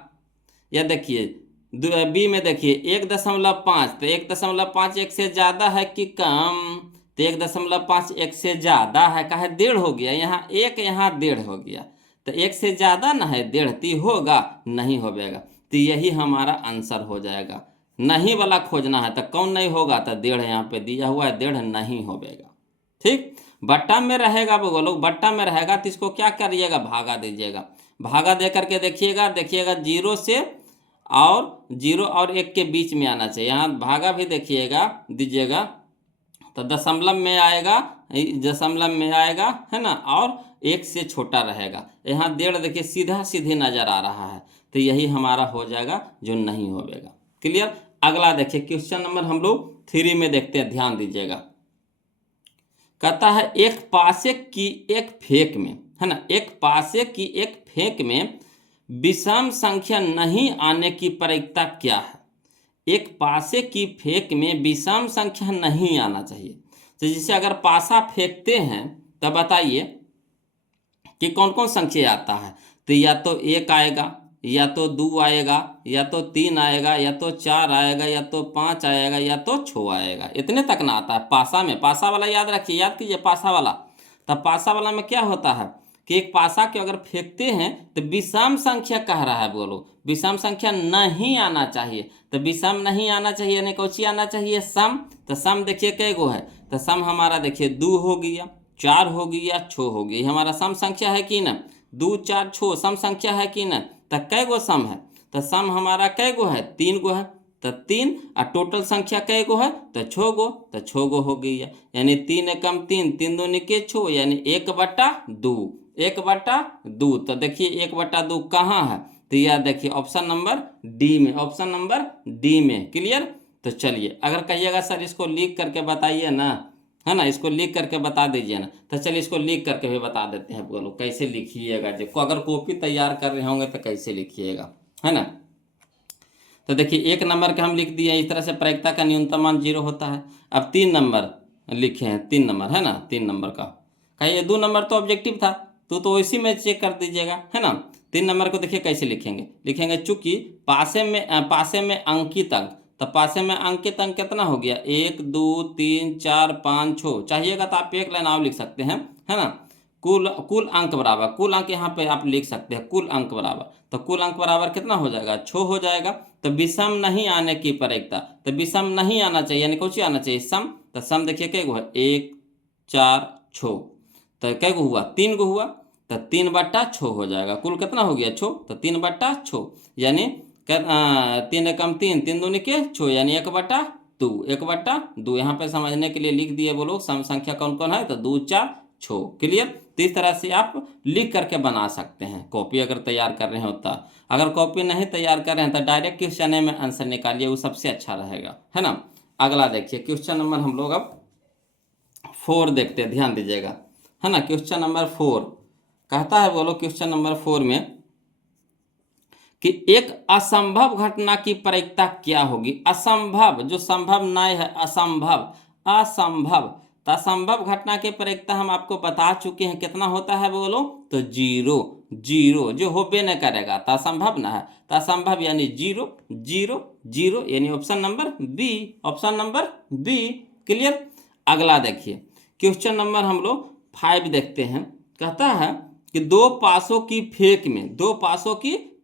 या देखिए बी में देखिए 1.5, तो 1.5 एक से ज़्यादा है कि कम, तो 1.5 एक से ज़्यादा है, कहा 1.5 हो गया, यहाँ 1 यहाँ 1.5 हो गया, तो एक से ज़्यादा ना है 1.5 ती होगा नहीं होगा, तो यही हमारा आंसर हो जाएगा। नहीं वाला खोजना है तो कौन नहीं होगा, तो 1.5 यहाँ पे दिया हुआ है, 1.5 नहीं होगा। ठीक, बट्टा में रहेगा बोलो, बट्टा में रहेगा तो इसको क्या करिएगा, भागा दीजिएगा। भागा दे करके देखिएगा 0 से और 0 और 1 के बीच में आना चाहिए। यहाँ भागा भी देखिएगा दीजिएगा तो दशमलव में आएगा, दशमलव में आएगा है ना, और 1 से छोटा रहेगा। यहाँ 1.5 देखिए सीधा सीधे नजर आ रहा है, तो यही हमारा हो जाएगा जो नहीं होगा। क्लियर। अगला देखिए क्वेश्चन नंबर हम लोग 3 में देखते हैं, ध्यान दीजिएगा। कहता है एक पासे की एक फेंक में, है ना, एक पासे की एक फेंक में विषम संख्या नहीं आने की प्रायिकता क्या है। एक पासे की फेंक में विषम संख्या नहीं आना चाहिए। तो जैसे अगर पासा फेंकते हैं तो बताइए कि कौन कौन संख्या आता है, तो या तो 1 आएगा, या तो 2 आएगा, या तो 3 आएगा, या तो 4 आएगा, या तो 5 आएगा, या तो 6 आएगा। इतने तक ना आता है पासा में। पासा वाला याद रखिए, याद कीजिए पासा वाला। तब पासा वाला में क्या होता है कि एक पासा के अगर फेंकते हैं तो विषम संख्या कह रहा है, बोलो विषम संख्या नहीं आना चाहिए। तो विषम नहीं आना चाहिए यानी कौची आना चाहिए, सम। तो सम देखिए कै गो है, तो सम हमारा देखिए 2 हो गया, 4 हो गया, 6 हो गया। हमारा सम संख्या है कि ना, 2 4 6 सम संख्या है कि ना। तो कै गो सम है, तो सम हमारा कै गो है, 3 गो है। तो 3 और टोटल संख्या कै गो है, तो 6 गो, तो 6 गो हो गई है। यानी 3 एकम 3, 3 दो निके 6, यानी 1/2, 1/2। तो देखिए 1/2 कहाँ है, तो यह देखिए ऑप्शन नंबर डी में, ऑप्शन नंबर डी में। क्लियर। तो चलिए अगर कहिएगा सर इसको लिख करके बताइए ना, है ना, इसको लिख करके बता दीजिए ना, तो चलिए इसको लिख करके भी बता देते हैं। बोलो कैसे लिखिएगा, जो अगर कॉपी तैयार कर रहे होंगे तो कैसे लिखिएगा, है ना। तो देखिए 1 नंबर का हम लिख दिए, इस तरह से प्रायिकता का न्यूनतम मान 0 होता है। अब 3 नंबर लिखे हैं, 3 नंबर है ना, 3 नंबर का कहिए 2 नंबर तो ऑब्जेक्टिव था, तो इसी में चेक कर दीजिएगा, है ना। 3 नंबर को देखिए कैसे लिखेंगे चूंकि पासे में अंकित अंक, तो पासे में अंकित अंक कितना हो गया, 1 2 3 4 5 6 चाहिएगा तो आप 1 लाइन और लिख सकते हैं, है ना। कुल अंक बराबर, कुल अंक यहाँ पे आप लिख सकते हैं, कुल अंक बराबर, तो कुल अंक बराबर कितना हो जाएगा, 6 हो जाएगा। तो विषम नहीं आने की प्रायिकता, तो विषम नहीं आना चाहिए यानी कौन सी आना चाहिए, सम। तो सम देखिए कै गो है, 1 4 6, तो कै गो हुआ, 3 गो हुआ, तो 3/6 हो जाएगा। कुल कितना हो गया 6, तो 3/6 यानी 3 एकम 3, 3 दूनी के 6, यानी 1/2, 1/2। यहाँ पे समझने के लिए लिख दिए, बोलो सम संख्या कौन कौन है, तो 2 4 6। क्लियर। तो इस तरह से आप लिख करके बना सकते हैं, कॉपी अगर तैयार कर रहे हो तो। अगर कॉपी नहीं तैयार कर रहे हैं तो डायरेक्ट क्वेश्चन में आंसर निकालिए, वो सबसे अच्छा रहेगा, है ना। अगला देखिए क्वेश्चन नंबर हम लोग अब 4 देखते हैं, ध्यान दीजिएगा, है ना। क्वेश्चन नंबर 4 कहता है, बोलो क्वेश्चन नंबर 4 में कि एक असंभव घटना की प्रायिकता क्या होगी। असंभव, जो संभव नहीं है, असंभव। तो असंभव घटना की प्रायिकता हम आपको बता चुके हैं, कितना होता है बोलो, तो 0, जो होबे न करेगा, तो असंभव ना है, तो असंभव यानी 0 यानी option number B, option number B. Clear. अगला देखिए क्वेश्चन नंबर हम लोग 5 देखते हैं। कहता है कि 2 पासों की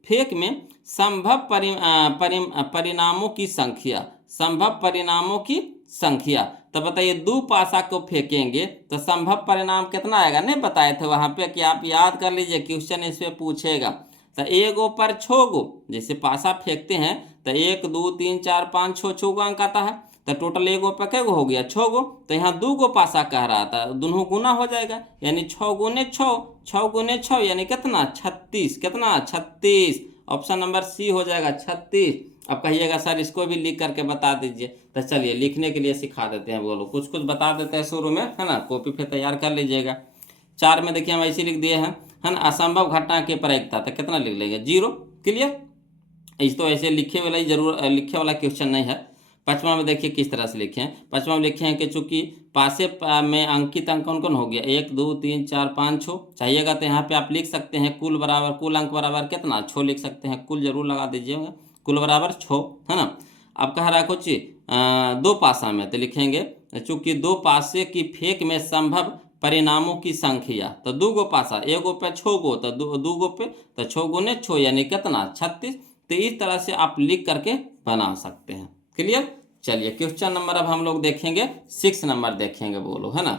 फेंक में संभव परिणामों की संख्या, तो बताइए 2 पासा को फेंकेंगे तो संभव परिणाम कितना आएगा, नहीं बताए थे वहां पे कि आप याद कर लीजिए, क्वेश्चन इसमें पूछेगा। तो 1 पर 6 गो, जैसे पासा फेंकते हैं तो 1 2 3 4 5 6 गो अंक आता है, तो टोटल 1 पर कै गो हो गया, 6 गो। तो यहाँ 2 गो पासा कह रहा था, दोनों गुना हो जाएगा, यानी 6 गुने 6 यानी कितना 36, कितना 36, ऑप्शन नंबर सी हो जाएगा 36। अब कहिएगा सर इसको भी लिख करके बता दीजिए, तो चलिए लिखने के लिए सिखा देते हैं, बोलो कुछ बता देते हैं शुरू में, है ना, कॉपी पे तैयार कर लीजिएगा। 4 में देखिए हम ऐसे लिख दिए हैं, है ना, असंभव घटना की प्रायिकता, तो कितना लिख लेंगे 0। क्लियर। इस तो ऐसे लिखे वाला ही जरूर, लिखे वाला क्वेश्चन नहीं है, पाँचवा में देखिए किस तरह से लिखे हैं। पाँचवा में लिखे हैं कि चूंकि पासे में अंकित अंक कौन कौन हो गया, 1 2 3 4 5 6 चाहिएगा तो यहाँ पे आप लिख सकते हैं कुल बराबर, कुल अंक बराबर कितना 6 लिख सकते हैं, कुल जरूर लगा दीजिएगा, कुल बराबर 6, है ना। अब कह रहा है कुछ दो पासा में, तो लिखेंगे चूंकि दो पासे की फेंक में संभव परिणामों की संख्या, तो दो गो पासा, एगो पे 6 गो, तो दो गो पे तो 6 गुने 6 यानी कितना 36। तो इस तरह से आप लिख करके बना सकते हैं। क्लियर। चलिए क्वेश्चन नंबर अब हम लोग देखेंगे 6 नंबर देखेंगे, बोलो, है ना।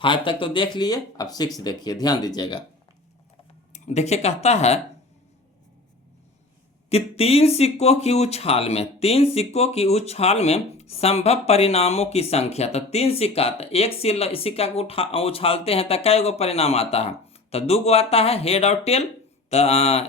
5 तक तो देख लिए, अब 6 देखिए, ध्यान दीजिएगा। देखिए कहता है कि तीन सिक्कों की उछाल में संभव परिणामों की संख्या, तो 3 सिक्का, तो एक सिक्का को उछालते हैं तो कै गो परिणाम आता है, तो 2 गो आता है, हेड और टेल, तो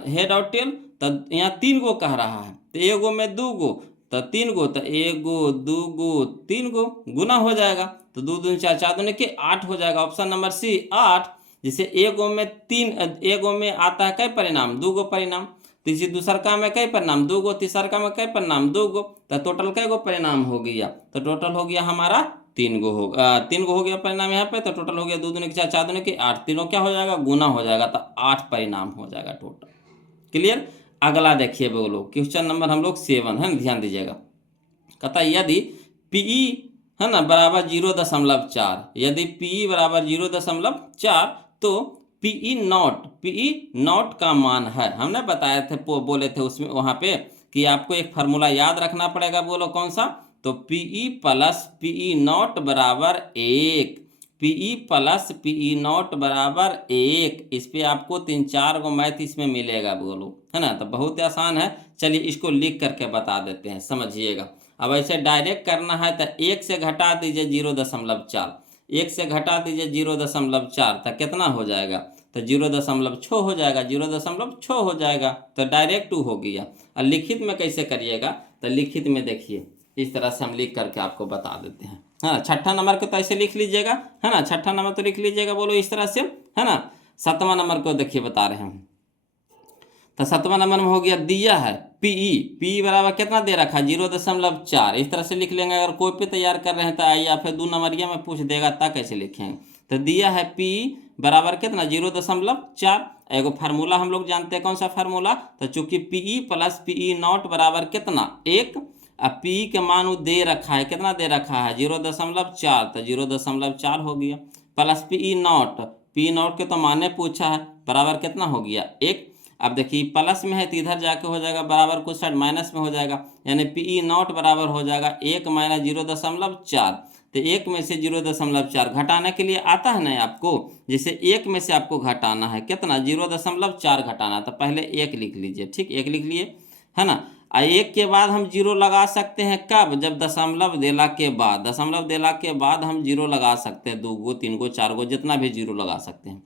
हेड और टेल, तो यहाँ 3 गो कह रहा है, तो एगो में 2 गो, तो 3 गो, तो 1 गो 2 गो 3 गो गुना हो जाएगा, तो 2 दूनी 4 4 दूनी के 8 हो जाएगा। Option number C 8। जिसे एगो में आता है कै परिणाम 2 गो परिणाम, तीसरी दूसरका में कई परिणाम 2 गो, तीसरका में कई परिणाम 2 गो, तो टोटल कई गो परिणाम हो गया, तो टोटल हो गया हमारा 3 गो हो गया परिणाम यहाँ पे, तो टोटल हो गया 2 दूनी के 4 4 दूनी के 8, तीनों क्या हो जाएगा गुना हो जाएगा, तो 8 परिणाम हो जाएगा टोटल। क्लियर। अगला देखिए बोलो क्वेश्चन नंबर हम लोग 7 है, ध्यान दीजिएगा। कहता यदि पीई है ना बराबर 0.4, यदि पीई बराबर 0.4 तो पीई नॉट का मान है, हमने बताया थे, बोले थे उसमें वहां पे कि आपको एक फार्मूला याद रखना पड़ेगा, बोलो कौन सा, तो पीई प्लस पीई नॉट बराबर 1, पीई प्लस पीई नॉट बराबर 1। इस पे आपको 3-4 गो मैथ इसमें मिलेगा, बोलो, है ना। तो बहुत आसान है, चलिए इसको लिख करके बता देते हैं, समझिएगा। अब ऐसे डायरेक्ट करना है तो 1 से घटा दीजिए 0.4, 1 से घटा दीजिए 0.4, तो कितना हो जाएगा, तो 0.6 हो जाएगा, 0.6 हो जाएगा, तो डायरेक्ट 2 हो गया। और लिखित में कैसे करिएगा, तो लिखित में देखिए इस तरह से हम लिख करके आपको बता देते हैं, है ना। छठा नंबर को तो ऐसे लिख लीजिएगा, है ना, छठा नंबर तो लिख लीजिएगा, बोलो इस तरह से, है ना। 7वां नंबर को देखिए बता रहे हैं, तो 7वां नंबर में हो गया, दिया है पीई बराबर कितना दे रखा है 0.4, इस तरह से लिख लेंगे। अगर कोई पे तैयार कर रहे हैं तो या फिर 2 नंबरिया में पूछ देगा तब कैसे लिखेंगे, तो दिया है पी बराबर कितना 0.4। एगो फार्मूला हम लोग जानते हैं, कौन सा फार्मूला, तो चूंकि पीई प्लस पीई नॉट बराबर कितना 1, अब पी के मान वो दे रखा है, कितना दे रखा है 0.4, तो 0.4 हो गया, प्लस पी नॉट के तो माने पूछा है, बराबर कितना हो गया 1। अब देखिए प्लस में है तो इधर जाके हो जाएगा बराबर, कुछ साइड माइनस में हो जाएगा, यानी पी नॉट बराबर हो जाएगा 1 माइनस 0.4, तो 1 में से 0.4 घटाने के लिए आता है ना आपको, जैसे 1 में से आपको घटाना है कितना 0.4 घटाना, तो पहले 1 लिख लीजिए, ठीक, 1 लिख लिए, है ना। 1 के बाद हम 0 लगा सकते हैं कब, जब दशमलव देला के बाद हम 0 लगा सकते हैं, 2 गो 3 गो 4 गो जितना भी 0 लगा सकते हैं।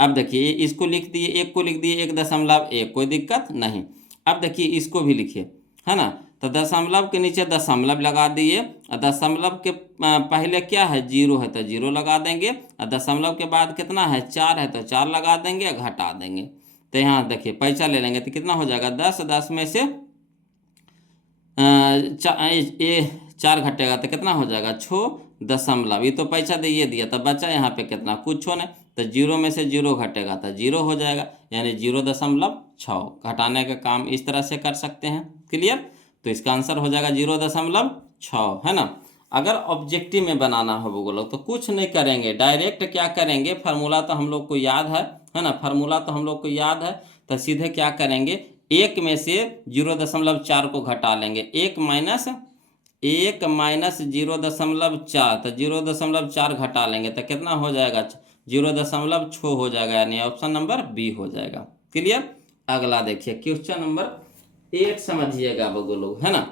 अब देखिए इसको लिख दिए, 1 को लिख दिए 1.1, कोई दिक्कत नहीं। अब देखिए इसको भी लिखिए, है ना, तो दशमलव के नीचे दशमलव लगा दिए, और दशमलव के पहले क्या है 0 है तो 0 लगा देंगे, और दशमलव के बाद कितना है 4 है तो 4 लगा देंगे, घटा देंगे। तो यहाँ देखिए पैसा ले लेंगे तो कितना हो जाएगा 10 में से 4 घटेगा तो कितना हो जाएगा 6 दशमलव, ये तो पैसा दे दिया, तो बचा यहाँ पे कितना कुछ नहीं, तो 0 में से 0 घटेगा तो 0 हो जाएगा, यानी 0.6 घटाने का काम इस तरह से कर सकते हैं। क्लियर। तो इसका आंसर हो जाएगा 0.6, है ना। अगर ऑब्जेक्टिव में बनाना हो बोलो तो कुछ नहीं करेंगे, डायरेक्ट क्या करेंगे, फार्मूला तो हम लोग को याद है ना, फार्मूला तो हम लोग को याद है, तो सीधे क्या करेंगे 1 में से 0.4 को घटा लेंगे, 1 माइनस 0.4, तो 0.4 घटा लेंगे तो कितना हो जाएगा 0.6 हो जाएगा, यानी ऑप्शन नंबर बी हो जाएगा। क्लियर। अगला देखिए क्वेश्चन नंबर 8 समझिएगा लोग, है ना।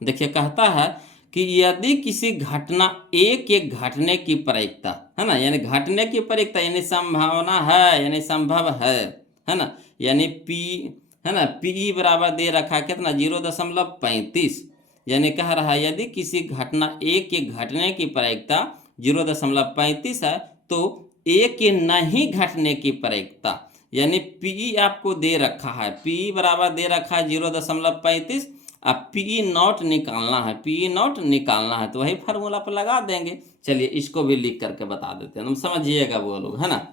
देखिए कहता है कि यदि किसी घटना ए के घटने की प्रायिकता, है ना, यानी घटने की प्रायिकता यानी संभावना है, यानी संभव है ना, यानी पी, है ना, पी बराबर दे रखा है कितना 0.35, यानी कह रहा है यदि किसी घटना ए के घटने की प्रायिकता 0.35 है तो ए के नहीं घटने की प्रायिकता, यानी पी आपको दे रखा है, पी बराबर दे रखा है 0.35, अब पी नॉट निकालना है, पी नॉट निकालना है, तो वही फार्मूला पर लगा देंगे। चलिए इसको भी लिख करके बता देते हैं, तुम समझिएगा वो लोग, है ना।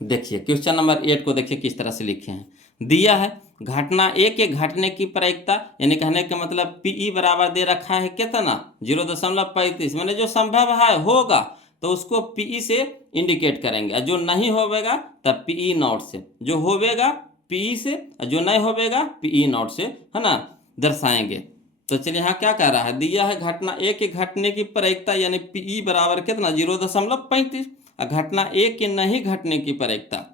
देखिए क्वेश्चन नंबर 8 को देखिए किस तरह से लिखे हैं। दिया है घटना ए के घटने की प्रायिकता, यानी कहने का मतलब पीई बराबर दे रखा है कितना 0.35, मैंने जो संभव है होगा तो उसको पीई से इंडिकेट करेंगे, और जो नहीं होवेगा तब पीई नॉट से, जो होवेगा पीई से और जो नहीं होवेगा पीई नॉट से, है ना, दर्शाएंगे। तो चलिए यहाँ क्या कह रहा है, दिया है घटना ए के घटने की प्रायिकता यानी पीई बराबर कितना 0.35, और घटना ए के नहीं घटने की प्रायिकता,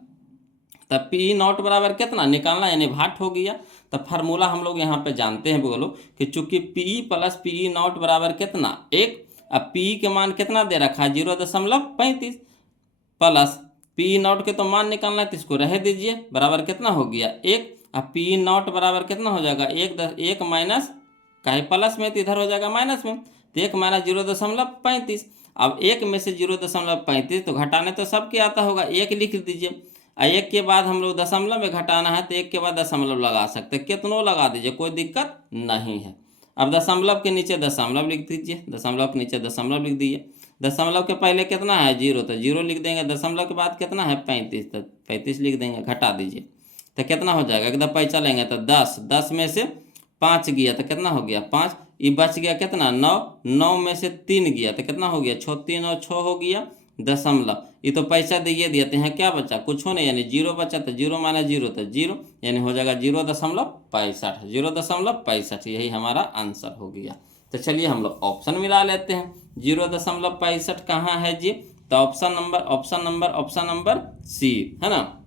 तब पी नॉट बराबर कितना निकालना, यानी भाट हो गया। तब फार्मूला हम लोग यहाँ पे जानते हैं बोलो कि चूंकि पी प्लस पी नॉट बराबर कितना 1, अब पी के मान कितना दे रखा है 0.35, प्लस पी नॉट के तो मान निकालना है तो इसको रह दीजिए, बराबर कितना हो गया 1। अब पी नॉट बराबर कितना हो जाएगा 1 माइनस, कहीं प्लस में तो इधर हो जाएगा माइनस में, तो 1 माइनस 0.35। अब 1 में से 0.35 तो घटाने तो सबके आता होगा, 1 लिख दीजिए, और 1 के बाद हम लोग दशमलव में घटाना है तो 1 के बाद दशमलव लगा सकते हैं, कितनों लगा दीजिए, कोई दिक्कत नहीं है। अब दशमलव के नीचे दशमलव लिख दीजिए, दशमलव के नीचे दशमलव लिख दीजिए, दशमलव के पहले कितना है 0 तो 0 लिख देंगे, दशमलव के बाद कितना है 35 तो 35 लिख देंगे, घटा दीजिए तो कितना हो जाएगा, एकदम पैसा लेंगे तो 10 में से 5 गया तो कितना हो गया 5, ये बच गया कितना 9, 9 में से 3 गया तो कितना हो गया 6, 3 और 6 हो गया दशमलव, ये तो पैसा दिए दिए तो यहाँ क्या बचा कुछ हो नहीं, यानी 0 बचा, तो 0 माइनस 0 तो 0, यानी हो जाएगा 0.65, 0.65, यही हमारा आंसर हो गया। तो चलिए हम लोग ऑप्शन मिला लेते हैं, 0.65 कहाँ है जी, तो ऑप्शन नंबर सी, है ना।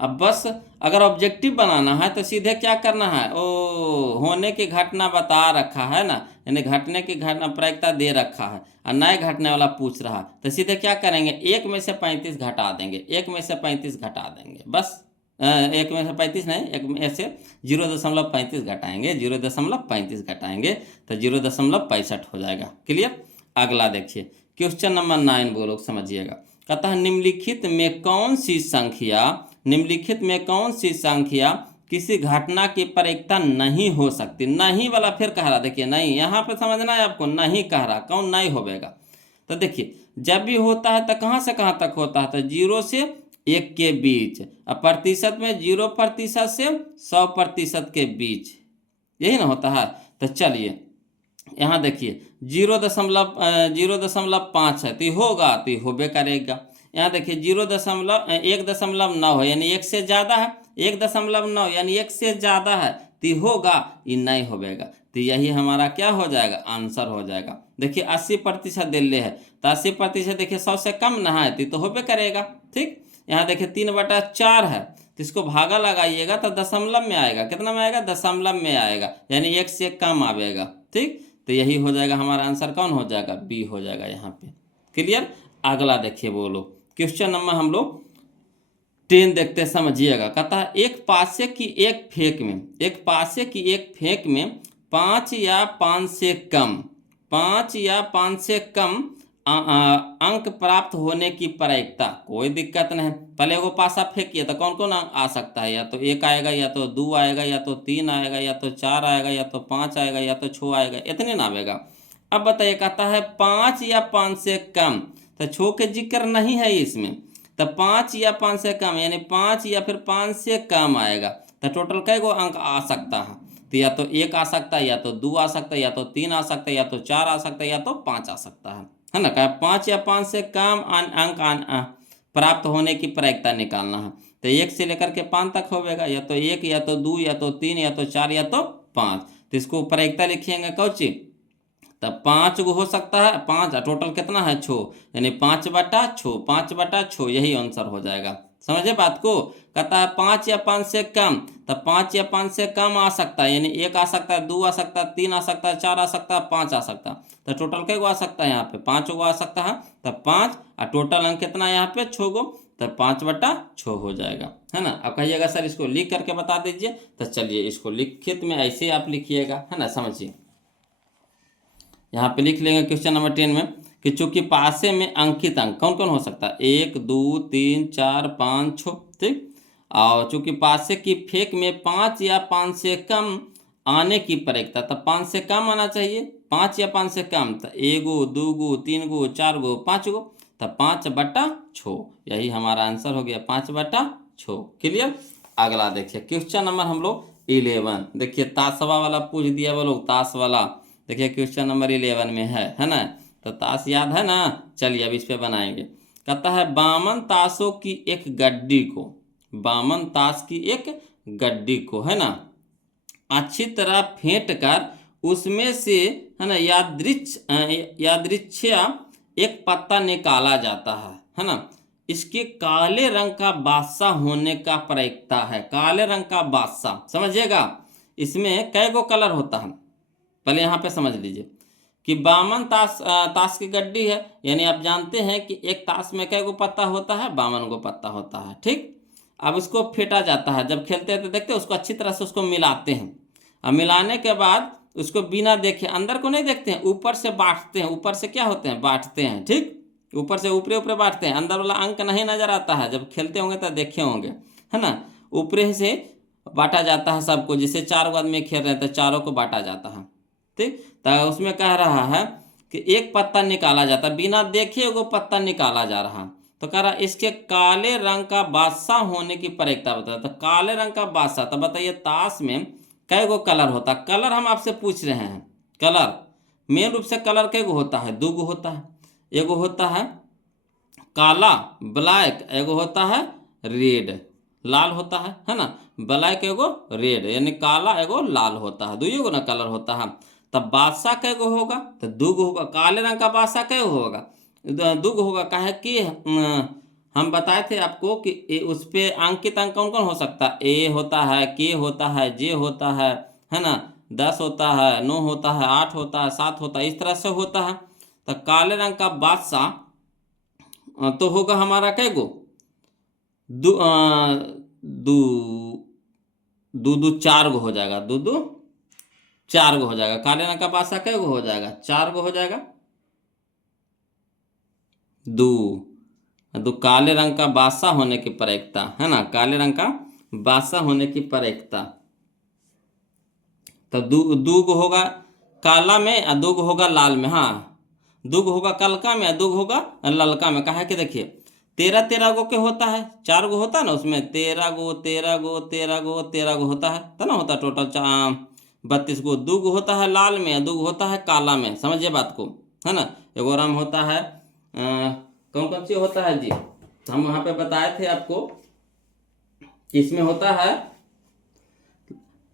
अब बस अगर ऑब्जेक्टिव बनाना है तो सीधे क्या करना है, ओ होने की घटना बता रखा है ना, यानी घटने की घटना प्रायिकता दे रखा है और नए घटने वाला पूछ रहा है, तो सीधे क्या करेंगे 1 में से 35 घटा देंगे, 1 में से 35 घटा देंगे बस, 1 में से 35 नहीं, 1 में से 0.35 घटाएंगे, 0.35 घटाएंगे तो 0.65 हो जाएगा। क्लियर। अगला देखिए क्वेश्चन नंबर 9 वो लोग समझिएगा, कहता है निम्नलिखित में कौन सी संख्या किसी घटना की प्रायिकता नहीं हो सकती, नहीं वाला फिर कह रहा, देखिए नहीं यहाँ पे समझना है आपको, नहीं कह रहा कौन नहीं होगा, तो देखिए जब भी होता है तो कहाँ से कहाँ तक होता है, तो 0 से 1 के बीच, अब प्रतिशत में 0% से 100% के बीच, यही ना होता है। तो चलिए यहाँ देखिए 0.5 है तो होगा तो होबे करेगा, यहाँ देखिए 1.9 है यानी 1 से ज़्यादा है, 1.9 यानी 1 से ज़्यादा है तो होगा, ये नहीं होगा, तो यही हमारा क्या हो जाएगा आंसर हो जाएगा। देखिए 80% दिल्ली है तो 80% देखिए 100 से कम ना है तो होबे करेगा। ठीक, यहाँ देखिए 3/4 है तो इसको भागा लगाइएगा तो दशमलव में आएगा, कितना में आएगा दशमलव में आएगा, यानी 1 से कम आएगा। ठीक, तो यही हो जाएगा हमारा आंसर, कौन हो जाएगा बी हो जाएगा यहाँ पे। क्लियर। अगला देखिए बोलो क्वेश्चन नंबर हम लोग 10 देखते समझिएगा, कहता है एक पासे की एक फेंक में 5 या 5 से कम अंक प्राप्त होने की प्रायिकता, कोई दिक्कत नहीं, पहले वो पासा फेंकिए तो कौन कौन अंक आ सकता है, या तो 1 आएगा या तो 2 आएगा या तो 3 आएगा या तो 4 आएगा या तो 5 आएगा या तो 6 आएगा, इतने ना आएगा। अब बताइए कहता है 5 या 5 से कम, तो 6 के जिक्र नहीं है इसमें, तो 5 या 5 से कम यानी 5 या फिर 5 से कम आएगा, तो टोटल कै गो अंक आ सकता है, तो या तो 1 आ सकता है या तो 2 आ सकता है या तो 3 आ सकता है या तो 4 आ सकता है या तो 5 आ सकता है ना। क्या 5 या 5 से कम अंक प्राप्त होने की प्रायिकता निकालना है, तो 1 से लेकर के 5 तक होगा, या तो 1 या तो 2 या तो 3 या तो 4 या तो 5, तो इसको प्रायिकता लिखिएगा कौची, तब 5 गो हो सकता है, 5 टोटल कितना है 6, यानी 5/6 यही आंसर हो जाएगा। समझे बात को, कहता है 5 या 5 से कम, तब 5 या 5 से कम आ सकता है, यानी 1 आ सकता है, 2 आ सकता है, 3 आ सकता है, 4 आ सकता है, 5 आ सकता है, तो टोटल कै गो आ सकता है यहाँ पे 5 गो आ सकता है, तब 5 और टोटल अंक कितना है यहाँ पे 6 गो, तब 5/6 हो जाएगा, है ना। अब कहिएगा सर इसको लिख करके बता दीजिए, तो चलिए इसको लिखित में ऐसे आप लिखिएगा, है ना। समझिए यहाँ पे लिख लेंगे क्वेश्चन नंबर 10 में कि चूंकि पासे में अंकित अंक कौन कौन हो सकता है 1 2 3 4 5 6, ठीक, और चूंकि पासे की फेंक में 5 या 5 से कम आने की प्रयोगता, तो 5 से कम आना चाहिए, 5 या 5 से कम, तो 1 गो 2 गो 3 गो 4 गो 5 गो, तो 5/6, यही हमारा आंसर हो गया 5/6। क्लियर। अगला देखिए क्वेश्चन नंबर हम लोग 11। देखिए ताशवा वाला पूछ दिया वो लोग, ताश वाला। देखिए क्वेश्चन नंबर 11 में है ना, तो ताश याद है ना। चलिए अब इस पे बनाएंगे। कहता है बामन ताशों की एक गड्डी को, बामन ताश की एक गड्डी को, है ना, अच्छी तरह फेंट कर उसमें से, है ना, यादृच्छया एक पत्ता निकाला जाता है ना। इसके काले रंग का बादशाह होने का प्रयोक्ता है। काले रंग का बादशाह समझिएगा, इसमें कै गो कलर होता है, पहले यहाँ पे समझ लीजिए कि बामन ताश की गड्डी है, यानी आप जानते हैं कि एक ताश में कै गो पत्ता होता है, 52 गो पत्ता होता है। ठीक। अब इसको फेंटा जाता है, जब खेलते हैं तो देखते हैं उसको अच्छी तरह से उसको मिलाते हैं। अब मिलाने के बाद उसको बिना देखे, अंदर को नहीं देखते हैं, ऊपर से बांटते हैं। ऊपर से क्या होते हैं, बांटते हैं। ठीक, ऊपर से ऊपरे ऊपरे बांटते हैं, अंदर वाला अंक नहीं नजर आता है। जब खेलते होंगे तो देखे होंगे, है ना, ऊपरे से बांटा जाता है सबको। जैसे 4 आदमी खेल रहे हैं तो चारों को बांटा जाता है। ठीक, तो उसमें कह रहा है कि एक पत्ता निकाला जाता, बिना देखे वो पत्ता निकाला जा रहा। तो कह रहा इसके काले रंग का बादशाह होने की प्रयोक्ता बता। तो काले रंग का बादशाह, तो बताइए ताश में कै गो कलर होता। कलर हम आपसे पूछ रहे हैं, कलर मेन रूप से कलर कै गो होता है, 2 गो होता है। एगो होता है काला ब्लैक, एगो होता है रेड लाल होता है ना। ब्लैक एगो रेड, यानी काला एगो लाल होता है, 2 गो ना कलर होता है। तब बादशाह कै गो होगा, तो 2 गो होगा। काले रंग का बादशाह कै गो होगा, 2 गो होगा। काहे कि हम बताए थे आपको कि उस पे अंकित अंक कौन कौन हो सकता है, ए होता है, के होता है, जे होता है ना, 10 होता है, 9 होता है, 8 होता है, 7 होता है, इस तरह से होता है। तो काले रंग का बादशाह तो होगा हमारा कै गो, दो दो दो दो 4 गो हो जाएगा, 2 2 4 गो हो जाएगा। काले रंग का बादशाह कै गो हो जाएगा, 4 गो हो जाएगा। दो दो काले रंग का बादशाह होने की प्रयोक्ता, है ना, काले रंग का बादशाह होने की प्रयोक्ता। तो 2 गो होगा काला में और 2 गो होगा लाल में। हाँ, 2 गो होगा कलका में और 2 गो होगा ललका में। कहा कि देखिए 13 गो के होता है, 4 गो होता है ना उसमें, 13 गो 13 गो 13 गो 13 गो होता है, तो ना होता टोटल 32 गो। 2 गो होता है लाल में, 2 गो होता है काला में। समझिए बात को, है ना। एगो राम होता है कौन कौन सी होता है जी, हम वहाँ पे बताए थे आपको कि इसमें होता है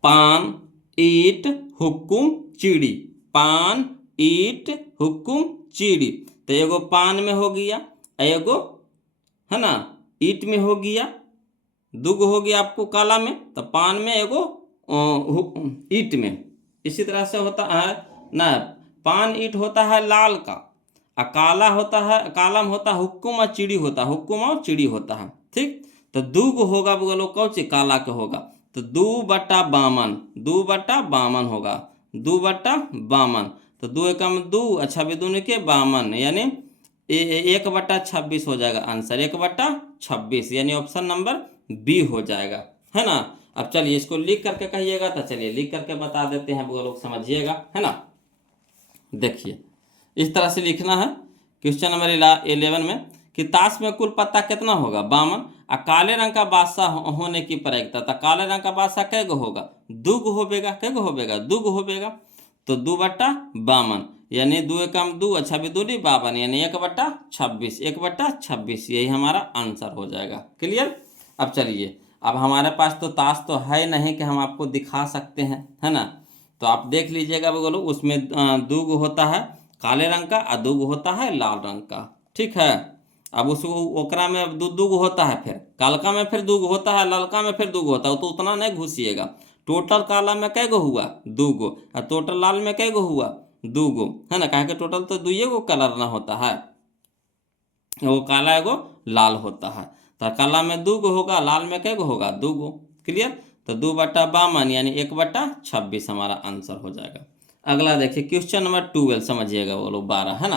पान ईट हुक्कुम चिड़ी। पान ईट हुक्कुम चिड़ी, तो एगो पान में हो गया, एगो, है ना, ईट में हो गया। 2 गो हो गया आपको काला में, तो पान में एगो ईट में। इसी तरह से होता है ना, पान ईट होता है लाल का, और काला होता है, काला में होता है हुक्कुम और चिड़ी होता है, हुक्कुम और चिड़ी होता है। ठीक, तो 2 गो होगा बोलो कौन सी काला के होगा, तो 2/52, 2/52 होगा, 2/52। तो 2 एकम 2, अच्छा भी 2 के 52, यानी 1/26 हो जाएगा आंसर, 1/26, यानी ऑप्शन नंबर बी हो जाएगा, है ना। अब चलिए इसको लिख करके कहिएगा, तो चलिए लिख करके बता देते हैं, वो लोग समझिएगा, है ना। देखिए इस तरह से लिखना है क्वेश्चन नंबर 11 में कि ताश में कुल पत्ता कितना होगा, 52, और काले रंग का बादशाह होने की प्रयोक्ता। तो काले रंग का बादशाह कै गो होगा, 2 गो होबेगा। कै गो होबेगा, 2 गो होबेगा। तो 2/52, यानी 2 एकम 2, अच्छा भी 2 52, यानी 1/26, 1/26, यही हमारा आंसर हो जाएगा। क्लियर। अब चलिए, अब हमारे पास तो ताश तो है नहीं कि हम आपको दिखा सकते हैं, है ना। तो आप देख लीजिएगा बोलो, उसमें 2 गो होता है काले रंग का और 2 गो होता है लाल रंग का। ठीक है। अब उसको ओकरा में 2 गो होता है, फिर कालका में फिर 2 गो होता है, ललका में फिर 2 गो होता है, तो उतना नहीं घुसिएगा। टोटल काला में कै गो हुआ, 2 गो, और टोटल लाल में कै गो हुआ, 2 गो, है ना। कहे कि टोटल तो 2 गो कलर ना होता है, वो काला एगो लाल होता है। तो काला में 2 गो होगा, लाल में कै गो होगा, 2 गो। क्लियर। तो 2/52 यानी 1/26 हमारा आंसर हो जाएगा। अगला देखिए क्वेश्चन नंबर 12, समझिएगा वो लोग 12, है ना।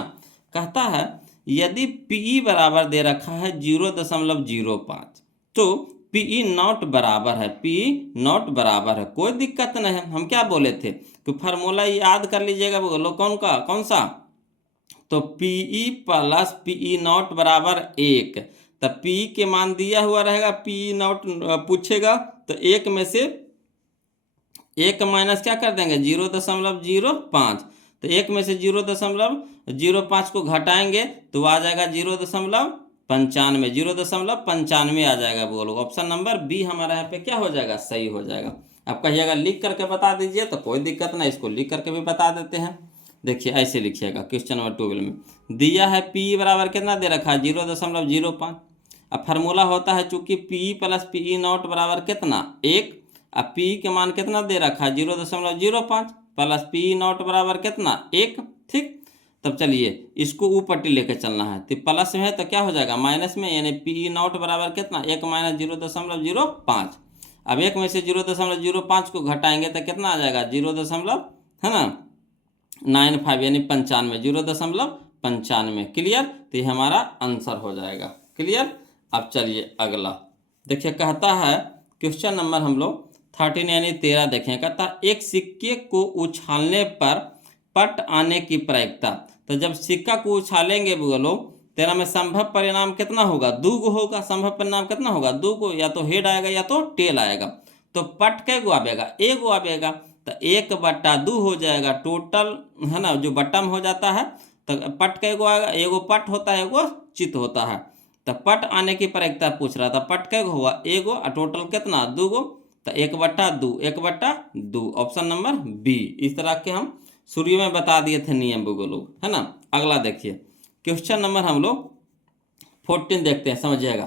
कहता है यदि P बराबर दे रखा है 0.05, तो पी नॉट बराबर है, पी नॉट बराबर है, कोई दिक्कत नहीं है। हम क्या बोले थे कि फार्मूला याद कर लीजिएगा, बोलो कौन सा, तो पीई प्लस पीई नॉट बराबर 1। तो पी के मान दिया हुआ रहेगा, पी नॉट पूछेगा तो एक में से एक माइनस क्या कर देंगे, 0.05। तो एक में से 0.05 को घटाएंगे तो आ जाएगा 0.95, 0.95 आ जाएगा। बोलो ऑप्शन नंबर बी हमारा यहाँ पे क्या हो जाएगा, सही हो जाएगा। आप कहिएगा लिख करके बता दीजिए, तो कोई दिक्कत नहीं, इसको लिख करके भी बता देते हैं। देखिए ऐसे लिखिएगा, क्वेश्चन नंबर 12 में दिया है पी बराबर कितना दे रखा है, 0.05। अब फार्मूला होता है चूंकि पी प्लस पी नॉट बराबर कितना, 1। अब पी के मान कितना दे रखा है, 0.05 प्लस पी नॉट बराबर कितना, 1। ठीक, तब चलिए इसको ऊपर लेके चलना है, तो प्लस में है तो क्या हो जाएगा माइनस में, यानी पी नॉट बराबर कितना, 1 माइनस 0.05। अब 1 में से 0.05 को घटाएंगे तो कितना आ जाएगा, 0 है ना 95, यानी 95, 0.95। क्लियर, तो ये हमारा आंसर हो जाएगा। क्लियर। अब चलिए अगला देखिए, कहता है क्वेश्चन नंबर हम लोग 13 यानी 13 देखें। कहता है एक सिक्के को उछालने पर पट आने की प्रायिकता। तो जब सिक्का को उछालेंगे बोलो, तेरा में संभव परिणाम कितना होगा, 2 होगा। संभव परिणाम कितना होगा, 2, या तो हेड आएगा या तो टेल आएगा। तो पट कै गो आएगा, 1 आएगा। तो 1/2 हो जाएगा टोटल, है ना, जो बटम हो जाता है। तो पट कै गो आएगा, एगो पट होता है, एगो चित होता है। तो पट आने की प्रायिकता पूछ रहा था, पट कै गो हुआ, 1, और टोटल कितना, 2। तो 1/2, 1/2, ऑप्शन नंबर बी। इस तरह के हम शुरू में बता दिए थे नियम लोग, है ना। अगला देखिए क्वेश्चन नंबर हम लोग 14 देखते हैं, समझिएगा।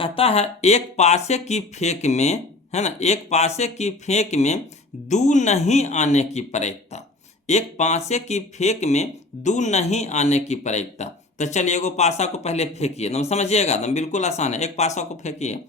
कहता है एक पासे की फेंक में, है ना, एक पासे की फेंक में 2 नहीं आने की प्रायिकता। एक पासे की फेंक में 2 नहीं आने की प्रायिकता। तो चलिए एगो पासा को पहले फेंकिए, तुम समझिएगा, तुम बिल्कुल आसान है। एक पासा को फेंकिए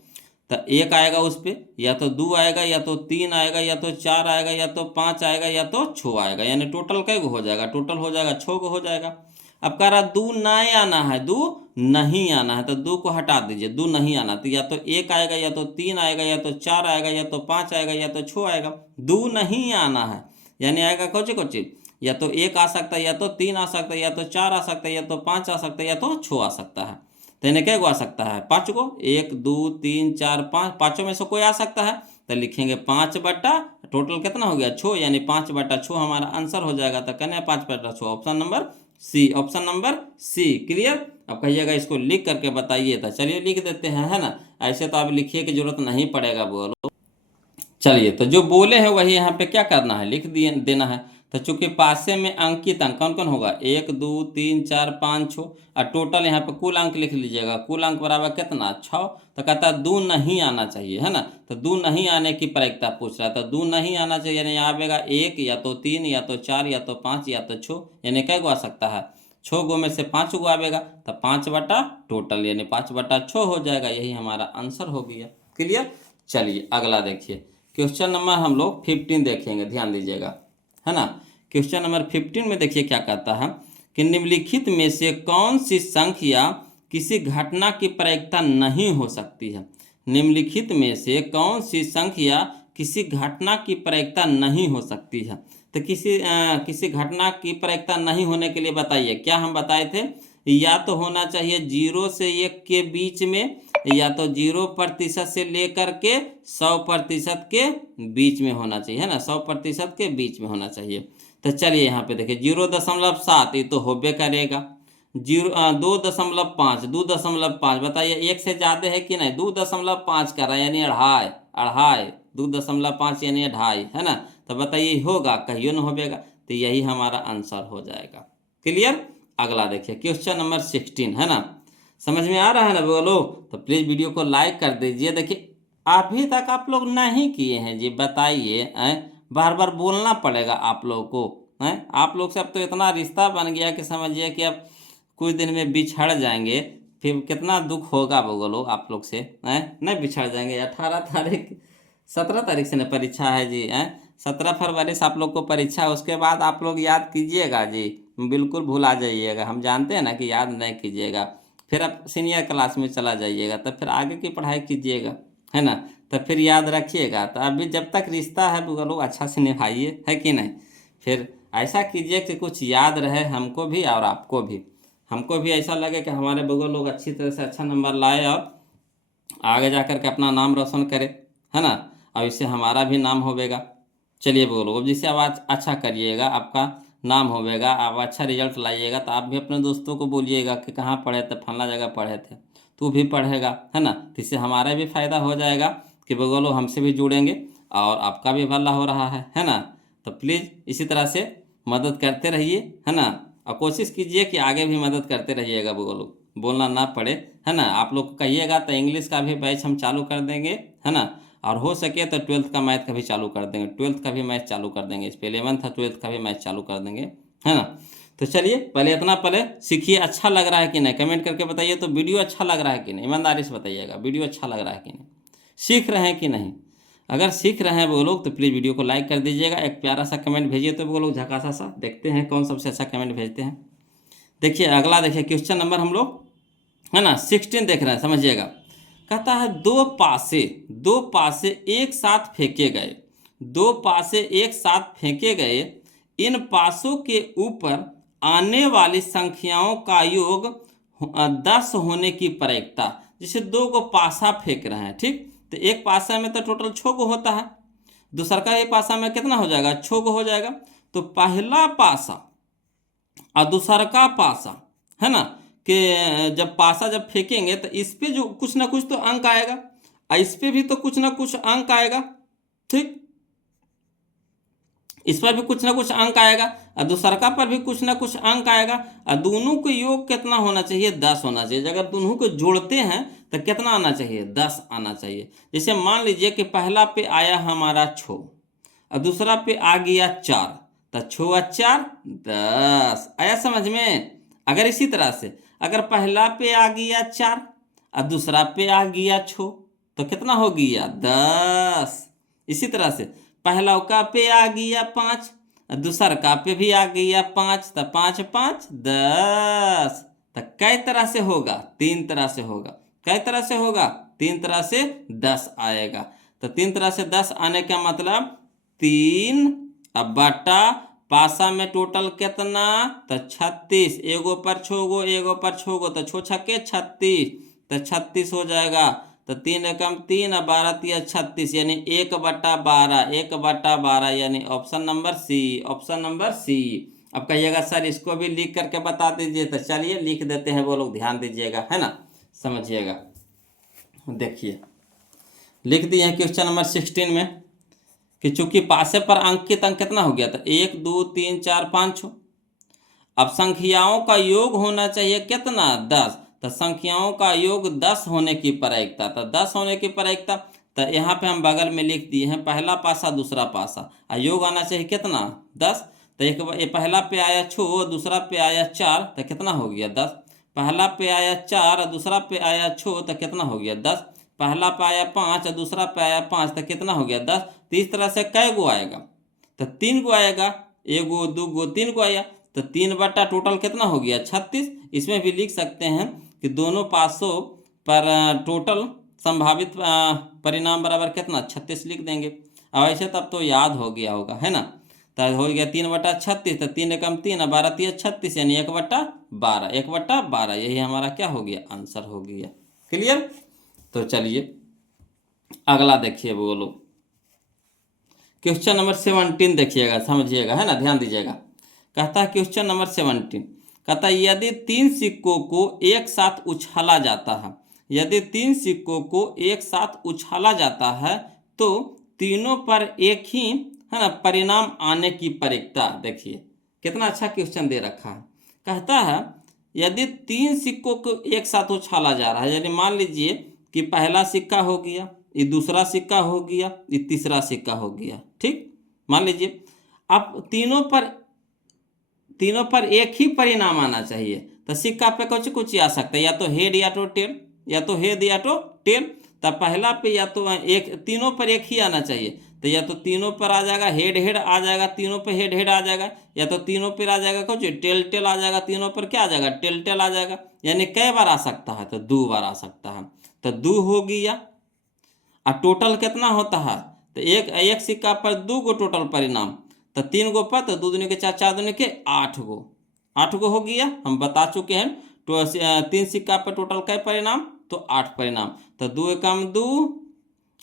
तो 1 आएगा उस पर, या तो 2 आएगा, या तो 3 आएगा, या तो 4 आएगा, या तो 5 आएगा, या तो 6 आएगा। यानी टोटल कै गो हो जाएगा, टोटल हो जाएगा 6 गो हो जाएगा। अब कह रहा 2 नहीं आना है, 2 नहीं आना है, तो 2 को हटा दीजिए, 2 नहीं आना। तो या तो 1 आएगा, या तो 3 आएगा, या तो 4 आएगा, या तो 5 आएगा, या तो 6 आएगा। 2 नहीं आना है, यानी आएगा कोची, या तो 1 आ सकता है, या तो 3 आ सकता है, या तो 4 आ सकता है, या तो 5 आ सकता है, या तो 6 आ सकता है। तो इन्हें क्या आ सकता है, 5 गो, 1 2 3 4 5, पाँचों में से कोई आ सकता है। तो लिखेंगे 5 बटा टोटल कितना हो गया, 6, यानी 5/6 हमारा आंसर हो जाएगा। तो कहने 5/6, option number C, option number C. Clear. अब कहिएगा इसको लिख करके बताइए। तो चलिए लिख देते हैं, है ना, ऐसे तो आप लिखिए की जरूरत नहीं पड़ेगा। बोलो चलिए, तो जो बोले हैं वही यहाँ पे क्या करना है, लिख दिए देना है। तो चूंकि पासे में अंकित अंक कौन कौन होगा, 1 2 3 4 5 6, और टोटल यहाँ पे कुल अंक लिख लीजिएगा। कुल अंक बराबर कितना, 6। तो कहता है 2 नहीं आना चाहिए, है ना। तो 2 नहीं आने की प्रायिकता पूछ रहा था। 2 नहीं आना चाहिए, यानी आएगा 1, या तो 3, या तो 4, या तो 5, या तो 6, यानी कै गो आ सकता है, 6 गो में से 5 गो आएगा। तो 5 बटा टोटल, यानी 5/6 हो जाएगा। यही हमारा आंसर हो गया। क्लियर। चलिए अगला देखिए, क्वेश्चन नंबर हम लोग 15 देखेंगे, ध्यान दीजिएगा, है ना। क्वेश्चन नंबर 15 में देखिए क्या कहता है कि निम्नलिखित में से कौन सी संख्या किसी घटना की प्रायिकता नहीं हो सकती है। निम्नलिखित में से कौन सी संख्या किसी घटना की प्रायिकता नहीं हो सकती है। तो किसी घटना की प्रायिकता नहीं होने के लिए बताइए, क्या हम बताए थे, या तो होना चाहिए 0 से 1 के बीच में, या तो 0% से लेकर के 100% के बीच में होना चाहिए, है ना, 100% के बीच में होना चाहिए। तो चलिए यहाँ पे देखिए 0.7, ये तो होबे करेगा। 2.5, 2.5 बताइए, 1 से ज़्यादा है कि नहीं, 2.5 कर रहा है, यानी अढ़ाई, 2.5 यानी 2.5, है ना। तो बताइए होगा, कहियो न होबेगा। तो यही हमारा आंसर हो जाएगा। क्लियर। अगला देखिए क्वेश्चन नंबर 16, है ना, समझ में आ रहा है ना। बोलो तो प्लीज़ वीडियो को लाइक कर दीजिए। देखिए अभी तक आप लोग नहीं किए हैं जी, बताइए, बार बार बोलना पड़ेगा आप लोग को, हैं। आप लोग से अब तो इतना रिश्ता बन गया कि समझिए कि अब कुछ दिन में बिछड़ जाएंगे, फिर कितना दुख होगा बोलो आप लोग से, हैं। नहीं बिछड़ जाएंगे, 18 तारीख 17 तारीख से ना परीक्षा है जी, हैं। 17 फरवरी से आप लोग को परीक्षा है। उसके बाद आप लोग याद कीजिएगा जी, बिल्कुल भुला जाइएगा। हम जानते हैं ना कि याद नहीं कीजिएगा, फिर आप सीनियर क्लास में चला जाइएगा, तब फिर आगे की पढ़ाई कीजिएगा, है ना। तो फिर याद रखिएगा। तो अभी जब तक रिश्ता है वो लोग अच्छा से निभाइए, है कि नहीं। फिर ऐसा कीजिए कि कुछ याद रहे हमको भी और आपको भी। हमको भी ऐसा लगे कि हमारे बगल लोग अच्छी तरह से अच्छा नंबर लाए और आगे जा कर के अपना नाम रोशन करे, है ना। और इससे हमारा भी नाम होवेगा। चलिए बोलो, अब जिससे आप आज अच्छा करिएगा आपका नाम होवेगा, आप अच्छा रिजल्ट लाइएगा तो आप भी अपने दोस्तों को बोलिएगा कि कहाँ पढ़े थे, फलना जगह पढ़े थे, तू भी पढ़ेगा, है ना। तो इससे हमारा भी फायदा हो जाएगा कि बगलो हमसे भी जुड़ेंगे और आपका भी भला हो रहा है ना। तो प्लीज़ इसी तरह से मदद करते रहिए, है ना। और कोशिश कीजिए कि आगे भी मदद करते रहिएगा, बगलो बोलना ना पड़े, है ना। आप लोग को कहिएगा तो इंग्लिश का भी बैच हम चालू कर देंगे, है ना। और हो सके तो 12th का मैथ का भी चालू कर देंगे, 12th का भी मैथ चालू कर देंगे, इस पर 11th और 12th का भी मैथ चालू कर देंगे, है ना। तो चलिए पहले इतना पहले सीखिए। अच्छा लग रहा है कि नहीं कमेंट करके बताइए। तो वीडियो अच्छा लग रहा है कि नहीं, ईमानदारी से बताइएगा, वीडियो अच्छा लग रहा है कि नहीं, सीख रहे हैं कि नहीं। अगर सीख रहे हैं वो लोग तो प्लीज़ वीडियो को लाइक कर दीजिएगा, एक प्यारा सा कमेंट भेजिए। तो वो लोग झकासा सा देखते हैं कौन सबसे अच्छा कमेंट भेजते हैं। देखिए अगला, देखिए क्वेश्चन नंबर हम लोग, है ना, 16 देख रहे हैं, समझिएगा। कहता है दो पासे एक साथ फेंके गए, दो पासे एक साथ फेंके गए, इन पासों के ऊपर आने वाली संख्याओं का योग 10 होने की प्रायिकता। जैसे दो को पासा फेंक रहे हैं, ठीक। तो एक पासा में तो टोटल 6 गो होता है, दूसरा का एक पासा में कितना हो जाएगा, 6 गो हो जाएगा। तो पहला पासा और दूसरा का पासा, है ना, कि जब पासा जब फेंकेंगे तो इस पे जो कुछ ना कुछ तो अंक आएगा और इस पे भी तो कुछ ना कुछ अंक आएगा, ठीक। इस पर भी कुछ ना कुछ अंक आएगा और दूसरका पर भी कुछ ना कुछ अंक आएगा। और दोनों को योग कितना होना चाहिए, 10 होना चाहिए। अगर दोनों को जोड़ते हैं तो कितना आना चाहिए, 10 आना चाहिए। जैसे मान लीजिए कि पहला पे आया हमारा 6 और दूसरा पे आ गया 4, तो 6 और 4 10 आया समझ में। अगर इसी तरह से अगर पहला पे आ गया 4 और दूसरा पे आ गया 6 तो कितना हो गया, 10। इसी तरह से पहला का पे आ गया 5, दूसर का पे भी आ गया 5, तो 5 5 10। तो कई तरह से होगा, 3 तरह से होगा। कई तरह से होगा, 3 तरह से 10 आएगा। तो 3 तरह से 10 आने का मतलब 3 अब बटा पासा में टोटल कितना, तो 36, एगो पर 6 गो, एगो पर 6 गो, तो 6 छक्के 36, तो 36 हो जाएगा। तो 3 एकम 3 और 12 तिया 36, यानी 1/12, 1/12, यानी option number C, option number C. अब कहिएगा सर इसको भी लिख करके बता दीजिए, तो चलिए लिख देते हैं, वो लोग ध्यान दीजिएगा, है ना, समझिएगा। देखिए लिख दिए हैं क्वेश्चन नंबर 16 में कि चूंकि पासे पर अंकित अंक कितना हो गया था, 1 2 3 4 5 6। अब संख्याओं का योग होना चाहिए कितना, 10। तो संख्याओं का योग 10 होने की प्रायिकता, तो 10 होने की प्रायिकता। तो यहाँ पे हम बगल में लिख दिए हैं पहला पासा दूसरा पासा, और योग आना चाहिए कितना, 10। तो एक ये पहला पे आया 6, दूसरा पे आया 4, तो कितना हो गया, 10। पहला पे आया 4 और दूसरा पे आया 6, तो कितना हो गया, 10। पहला पे आया 5 और दूसरा पे आया 5, तो कितना हो गया, 10। तो इस तरह से कै गो आएगा, तो 3 गो आएगा, एगो 2 गो 3 गो आया। तो 3 बटा टोटल कितना हो गया, 36। इसमें भी लिख सकते हैं कि दोनों पासों पर टोटल संभावित परिणाम बराबर कितना, 36 लिख देंगे। अब ऐसे तब तो याद हो गया होगा, है ना। तो हो गया 3/36, तो 3 एकम 3 और 12 तिया 36, यानी 1/12, 1/12, यही हमारा क्या हो गया, आंसर हो गया। क्लियर। तो चलिए अगला देखिए, बोलो क्वेश्चन नंबर 17 देखिएगा, समझिएगा, है ना, ध्यान दीजिएगा। कहता है क्वेश्चन नंबर 17, कहता है यदि 3 सिक्कों को एक साथ उछाला जाता है, यदि 3 सिक्कों को एक साथ उछाला जाता है तो तीनों पर एक ही, है ना, परिणाम आने की प्रायिकता। देखिए कितना अच्छा क्वेश्चन दे रखा है। कहता है यदि 3 सिक्कों को एक साथ उछाला जा रहा है, यानी मान लीजिए कि पहला सिक्का हो गया, ये दूसरा सिक्का हो गया, ये तीसरा सिक्का हो गया, ठीक। मान लीजिए अब तीनों पर एक ही परिणाम आना चाहिए। तो सिक्का पे कुछ कुछ आ सकता है, या तो हेड या तो टेल, या तो हेड या तो टेल। तो पहला पे या तो एक, तीनों पर एक ही आना चाहिए। तो या तो तीनों पर आ जाएगा, हेड हेड आ जाएगा, तीनों पर हेड हेड आ जाएगा, या तो तीनों पर आ जाएगा कुछ टेल टेल आ जाएगा, तीनों पर क्या आ जाएगा, टेल टेल आ जाएगा। यानी कई बार आ सकता है, तो 2 बार आ सकता है। तो 2 हो गया। और टोटल कितना होता है, तो एक एक सिक्का पर 2 गो टोटल परिणाम, तो 3 गो पर, तो 2 दूनी के 4, 4 दूनी के 8 गो, 8 गो हो गया। हम बता चुके हैं। तो 3 सिक्का पर टोटल कै परिणाम, तो 8 परिणाम, तो 2 एकम 2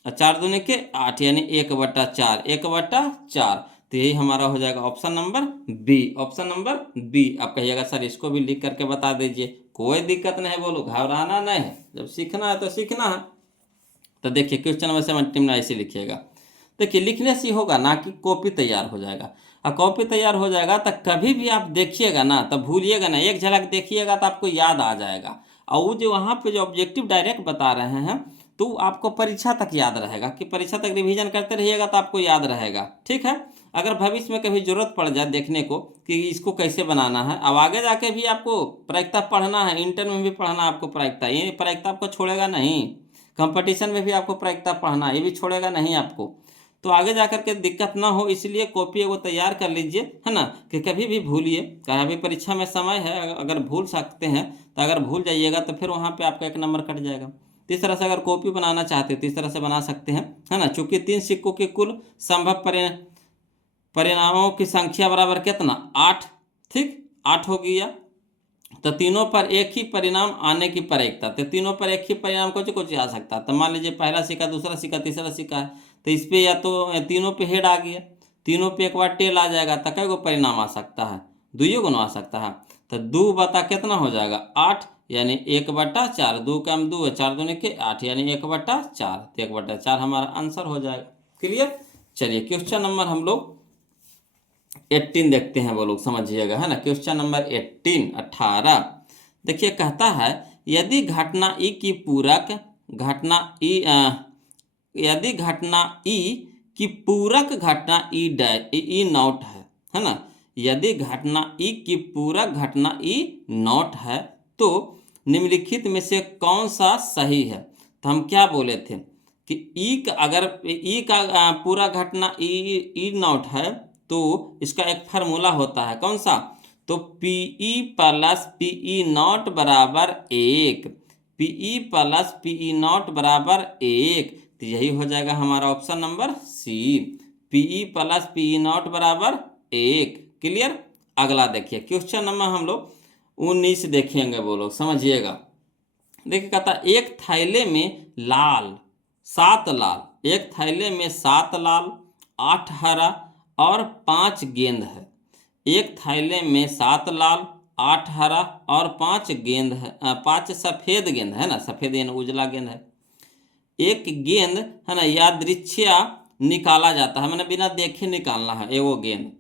और 4 दूनी के 8, यानी 1/4, 1/4। तो यही हमारा हो जाएगा option number B, option number B. आप कहिएगा सर इसको भी लिख करके बता दीजिए, कोई दिक्कत नहीं है, बोलो घबराना नहीं है, जब सीखना है तो सीखना है। तो देखिए क्वेश्चन नंबर 17 में ऐसे लिखिएगा। देखिए लिखने से होगा ना कि कॉपी तैयार हो जाएगा, और कॉपी तैयार हो जाएगा तो कभी भी आप देखिएगा ना तो भूलिएगा ना, एक झलक देखिएगा तो आपको याद आ जाएगा। और वो जो वहाँ पे जो ऑब्जेक्टिव डायरेक्ट बता रहे हैं तो आपको परीक्षा तक याद रहेगा, कि परीक्षा तक रिवीजन करते रहिएगा तो आपको याद रहेगा। ठीक है, अगर भविष्य में कभी जरूरत पड़ जाए देखने को कि इसको कैसे बनाना है, अब आगे जाके भी आपको प्रायिकता पढ़ना है, इंटर में भी पढ़ना आपको प्रायिकता, ये प्रायिकता आपको छोड़ेगा नहीं, कंपटीशन में भी आपको प्रायिकता पढ़ना, ये भी छोड़ेगा नहीं आपको। तो आगे जाकर के दिक्कत ना हो इसलिए कॉपी वो तैयार कर लीजिए, है ना, कि कभी भी भूलिए, कहा अभी परीक्षा में समय है, अगर भूल सकते हैं तो अगर भूल जाइएगा तो फिर वहाँ पे आपका 1 नंबर कट जाएगा। तो इस तरह से अगर कॉपी बनाना चाहते हो तो इस तरह से बना सकते हैं, है ना। चूंकि 3 सिक्कों के कुल संभव परिणामों की संख्या बराबर कितना, 8, ठीक, 8 हो गया। तो तीनों पर एक ही परिणाम आने की प्रायिकता, तो तीनों पर एक ही परिणाम कुछ आ सकता है। तो मान लीजिए पहला सिक्का, दूसरा सिक्का, तीसरा सिक्का है, तो इस पे या तो तीनों पे हेड आ गया, तीनों पे एक बार टेल आ जाएगा, तो कै गो परिणाम आ सकता है, 2 गुना आ सकता है। तो 2 बटा कितना हो जाएगा, 8, यानी 1/4, 2 कम 2 है, 4 दूनी के 8, यानी 1/4, तो 1/4 हमारा आंसर हो जाएगा। क्लियर। चलिए क्वेश्चन नंबर हम लोग 18 देखते हैं, वो लोग समझिएगा, है ना। Question number 18। देखिए कहता है यदि घटना ई की पूरक घटना ई यदि घटना ई की पूरक घटना ई नॉट है ना, यदि घटना ई की पूरक घटना ई नॉट है तो निम्नलिखित में से कौन सा सही है। तो हम क्या बोले थे कि ई का, अगर ई का पूरा घटना ई नॉट है तो इसका एक फार्मूला होता है, कौन सा, तो पीई प्लस पीई नॉट बराबर 1, पीई प्लस पीई नॉट बराबर 1। तो यही हो जाएगा हमारा option number C, PE plus PE not बराबर 1। क्लियर। अगला देखिए क्वेश्चन नंबर हम लोग 19 देखेंगे, वो लोग समझिएगा। देखिए कहता एक थैले में लाल 7 लाल, एक थैले में 7 लाल, 8 हरा और 5 गेंद है। एक थैले में 7 लाल, 8 हरा और 5 गेंद है, 5 सफ़ेद गेंद है ना, सफ़ेद गेंद उजला गेंद है। एक गेंद है ना यादृच्छिया निकाला जाता है, मैंने बिना देखे निकालना है एगो गेंद।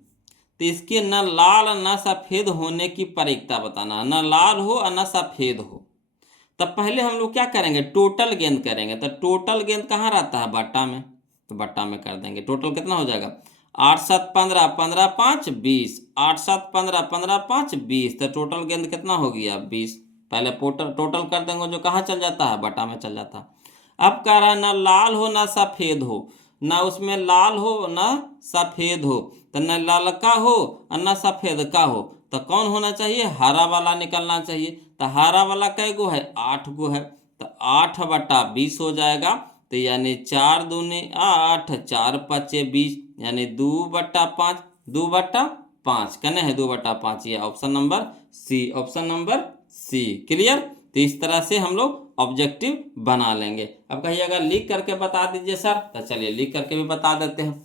तो इसके न लाल न सफ़ेद होने की प्रायिकता बताना, न लाल हो और न सफ़ेद हो। तब पहले हम लोग क्या करेंगे, टोटल गेंद करेंगे। तो टोटल गेंद कहाँ रहता है, बट्टा में, तो बट्टा में कर देंगे। टोटल कितना हो जाएगा, 8 7 15, 15 5 20, 8 7 15, 15 5 20। तो टोटल गेंद कितना हो गया, 20। पहले टोटल कर देंगे, जो कहाँ चल जाता है, बट्टा में चल जाता है। अब कह रहा है ना लाल हो ना सफ़ेद हो, ना उसमें लाल हो ना सफ़ेद हो, तो न लाल का हो और न सफ़ेद का हो, तो कौन होना चाहिए, हरा वाला निकलना चाहिए। तो हरा वाला कै गो है, 8 गो है, तो 8/20 हो जाएगा। तो यानी 4 दूनी 8, 4 5 20, यानी 2/5, 2/5 कहने हैं 2/5, ये option number C, option number C. Clear. तो इस तरह से हम लोग ऑब्जेक्टिव बना लेंगे। अब कहिएगा लिख करके बता दीजिए सर, तो चलिए लिख करके भी बता देते हैं।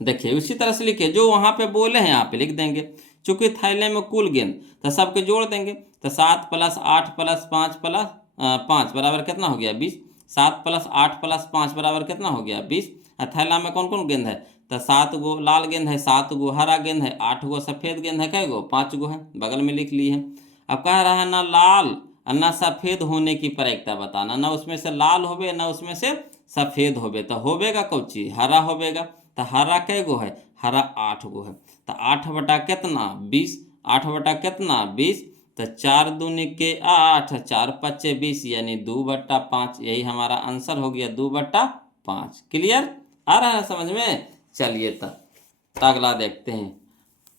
देखिए उसी तरह से लिखिए, जो वहाँ पे बोले हैं यहाँ पे लिख देंगे। चूंकि थैले में कुल गेंद, तो सबके जोड़ देंगे। तो 7 + 8 + 5 + 5 बराबर कितना हो गया, 20। 7 + 8 + 5 बराबर कितना हो गया, 20। थैला में कौन कौन गेंद है, तो 7 गो लाल गेंद है, 7 गो हरा गेंद है, 8 गो सफ़ेद गेंद है, कै गो, 5 गो है, बगल में लिख लिए हैं। अब कह रहा है ना लाल और ना सफ़ेद होने की प्रायिकता बताना, ना उसमें से लाल होवे ना उसमें से सफ़ेद होवे, तो होवेगा कौन चीज, हरा होवेगा। तो हरा कै गो है, हरा 8 गो है। तो 8 बटा कितना, 20, 8 बटा कितना, 20। तो 4 दूनी के 8, 4 5 20, यानी 2/5। यही हमारा आंसर हो गया, 2/5। क्लियर। आ रहा है समझ में। चलिए तब अगला देखते हैं।